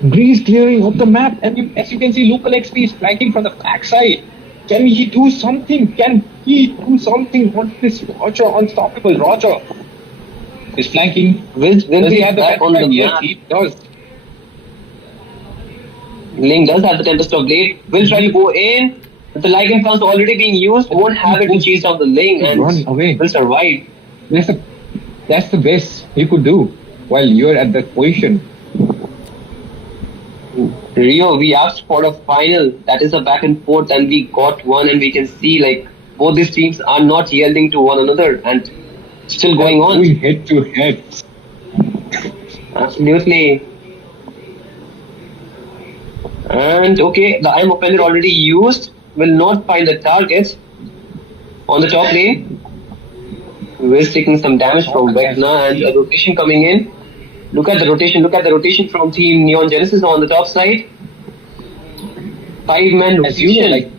Breeze clearing of the map, and as you can see, local XP is flanking from the backside. Can he do something? Can he do something? What is Roger? Unstoppable Roger is flanking. Will he have the back on the map? Yes, he does. Ling does have the Tempest of Blade. Will try to go in. But the Lycan Pounce already being used. Won't have it to chase down the Ling and run away. Will survive. That's the best you could do while you're at that position. Rio, we asked for a final. That is a back and forth, and we got one, and we can see both these teams are not yielding to one another and still going on. Going head to head. Absolutely. And okay, the I'm offender already used. Will not find the target on the top lane. We're taking some damage from Vecna, and a rotation coming in. Look at the rotation from team Neon Genesis on the top side. 5-man rotation.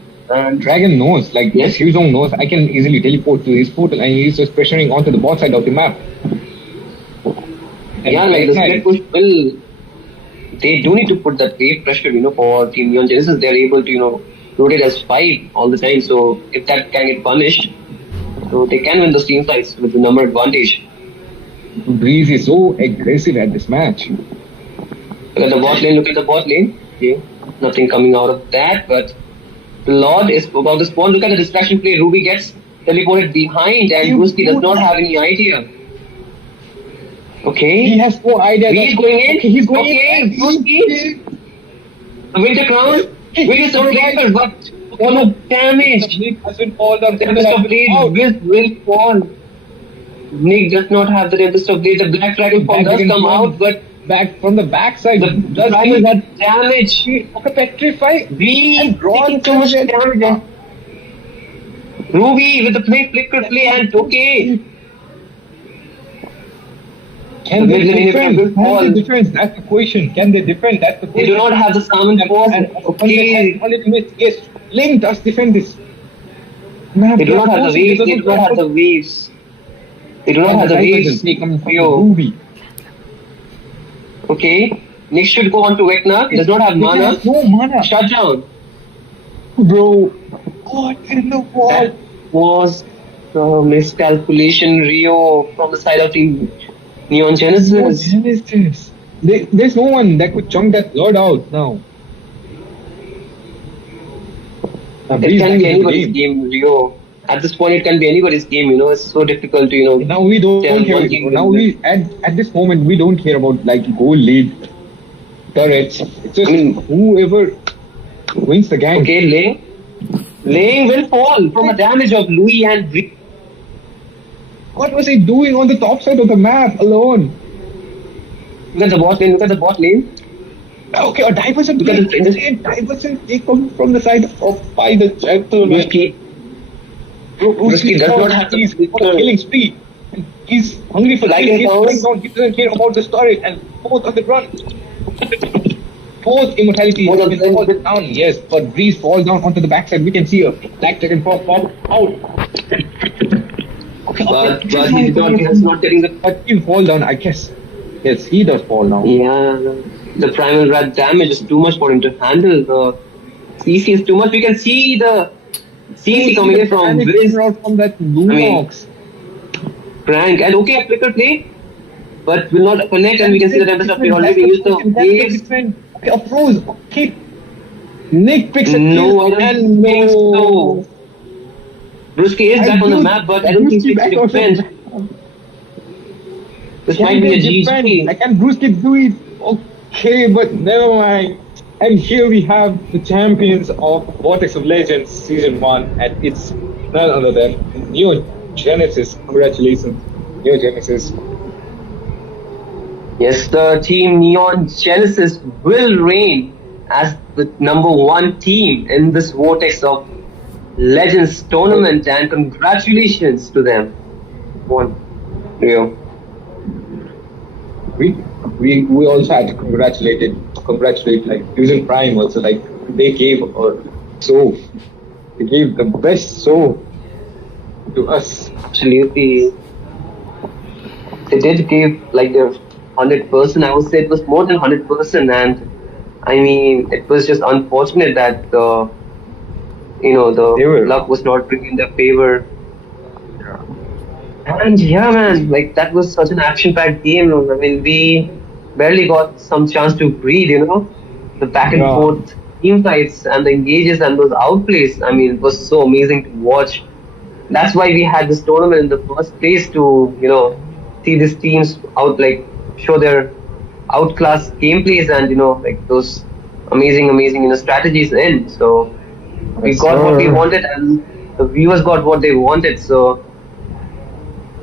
Dragon knows, yes, Huzong knows, I can easily teleport to his portal, and he's just pressuring onto the bot side of the map. And the split push will. They do need to put that wave pressure, for team Neon Genesis. They're able to, rotate as 5 all the time. So if that can get punished, so they can win the team fights with the number advantage. Breeze is so aggressive at this match. Look at the bot lane. Okay. Nothing coming out of that, but the Lord is about to spawn. Look at the distraction play. Ruby gets teleported behind, and Ruski does not have any idea. Okay. He has no idea. He's going in. Okay, he's going in. Ruski. The Winter Crown. Winter Survivor, but all the damage. Nick has been called on. Tempest of Blade will fall. Nick does not have the Tempest of Blade. The Black Dragon form does come out, but back from the backside. The Dragon had damage. Okay, petrify. Taking so much damage. Ruby with the flicker play, and okay. Can they defend? That's the question. Can they defend? That's the question. They do not have the summon force. Okay. Yes. Link does defend this map. They do not have the waves. They do not have the waves. They do not have the waves. They come from Rio. Ruby. Okay. Nick should go on to Vecna. Does not have mana. No mana. Shut down. Bro. What in the world? That was a miscalculation, Rio, from the side of Team Neon Genesis. Genesis. There's no one that could chunk that Lord out now. It can be anybody's game, Rio. At this point, it can be anybody's game. It's so difficult to Now we don't tell care. one game Now will we at this moment we don't care about like goal lead turrets. It's just whoever wins the game. Okay, Ling will fall from a damage of Louis and Rio. What was he doing on the top side of the map alone? Look at the bot lane. Look at the bot lane. Okay, a diversion Look at the diversion take from the side of by the champion. Brusky does not have He's the on a killing spree. He's hungry for Like killing. He's powers. going down. He doesn't care about the story and both on the run. Both immortality Both of will them. fall down. Yes, but Breeze falls down onto the backside. We can see a black dragon pop out. But he has not getting the. But he'll fall down, I guess. Yes, he does fall now. Yeah, the primal rat damage is too much for him to handle. The CC is too much. We can see the CC coming in from Wiz, out from that Lunox. Crank, and okay, a flicker play, but will not connect, and we can see the tempest of already used the waves. Okay, a froze. Okay. Nick picks it. No, I don't think so. Brusky is back on the map, but I don't think he can defend. This might be a GG. Like, can Bruce Kid do it? Okay, but never mind. And here we have the champions of Vortex of Legends Season 1 at its none other than Neo Genesis. Congratulations, Neo Genesis. Yes, the team Neon Genesis will reign as the #1 team in this Vortex of Legends tournament, and congratulations to them. One, Rio. We also had to congratulate like Fusion Prime also, like they gave they gave the best show to us. Absolutely. They did give like their 100%. I would say it was more than 100%, and I mean it was just unfortunate that the luck was not bringing their favor. And yeah, man, like that was such an action-packed game. I mean, we barely got some chance to breathe. The back and forth team fights and the engages and those outplays. I mean, it was so amazing to watch. That's why we had this tournament in the first place, to see these teams out, like show their outclass gameplays and like those amazing strategies in. So we got what we wanted, and the viewers got what they wanted. So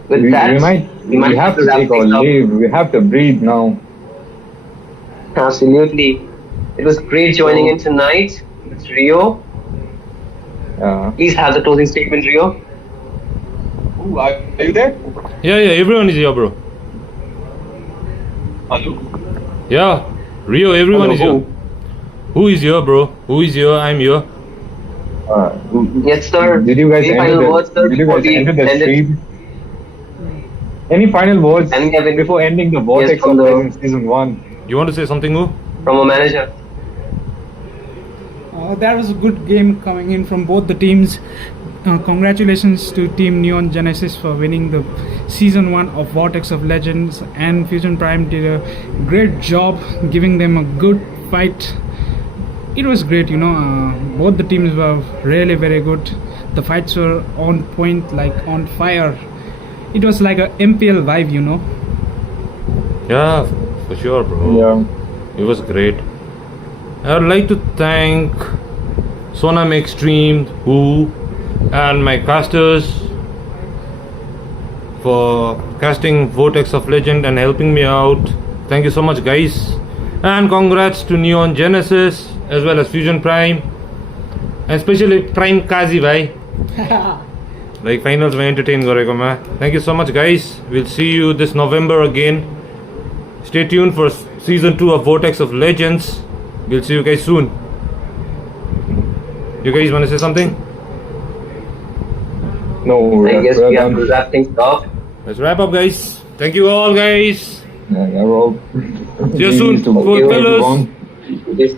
with We that, have to take our leave. We have to breathe now. Absolutely. It was great joining in tonight with Rio. Please have the closing statement, Rio. Ooh, are you there? Yeah, everyone is here, bro. Hello. Yeah, Rio, everyone is Hello, here. Who is here, bro? Who is here? I'm here. Yes, sir. Did you guys Any enter final words, sir, Did you before guys we enter the end it? stream? Any final words And Kevin. before ending the Vortex from of the- Legends Season 1? You want to say something, Who? From a manager. That was a good game coming in from both the teams. Congratulations to Team Neon Genesis for winning the Season 1 of Vortex of Legends, and Fusion Prime did a great job giving them a good fight. It was great, both the teams were really very good. The fights were on point, like on fire. It was like a MPL vibe, Yeah, for sure, bro. Yeah. It was great. I would like to thank Sonam Extreme, Who, and my casters for casting Vortex of Legend and helping me out. Thank you so much, guys. And congrats to Neon Genesis as well as Fusion Prime, and especially Prime Kazi bhai. Like finals ma entertain gareko ma. Thank you so much, guys. We'll see you this November again. Stay tuned for Season 2 of Vortex of Legends. We'll see you guys soon. You guys want to say something? No, I guess we're we have done. to wrap things up. Let's wrap up, guys. Thank you all, guys. Yeah, we're all. See you soon, to fulfillers. everyone. This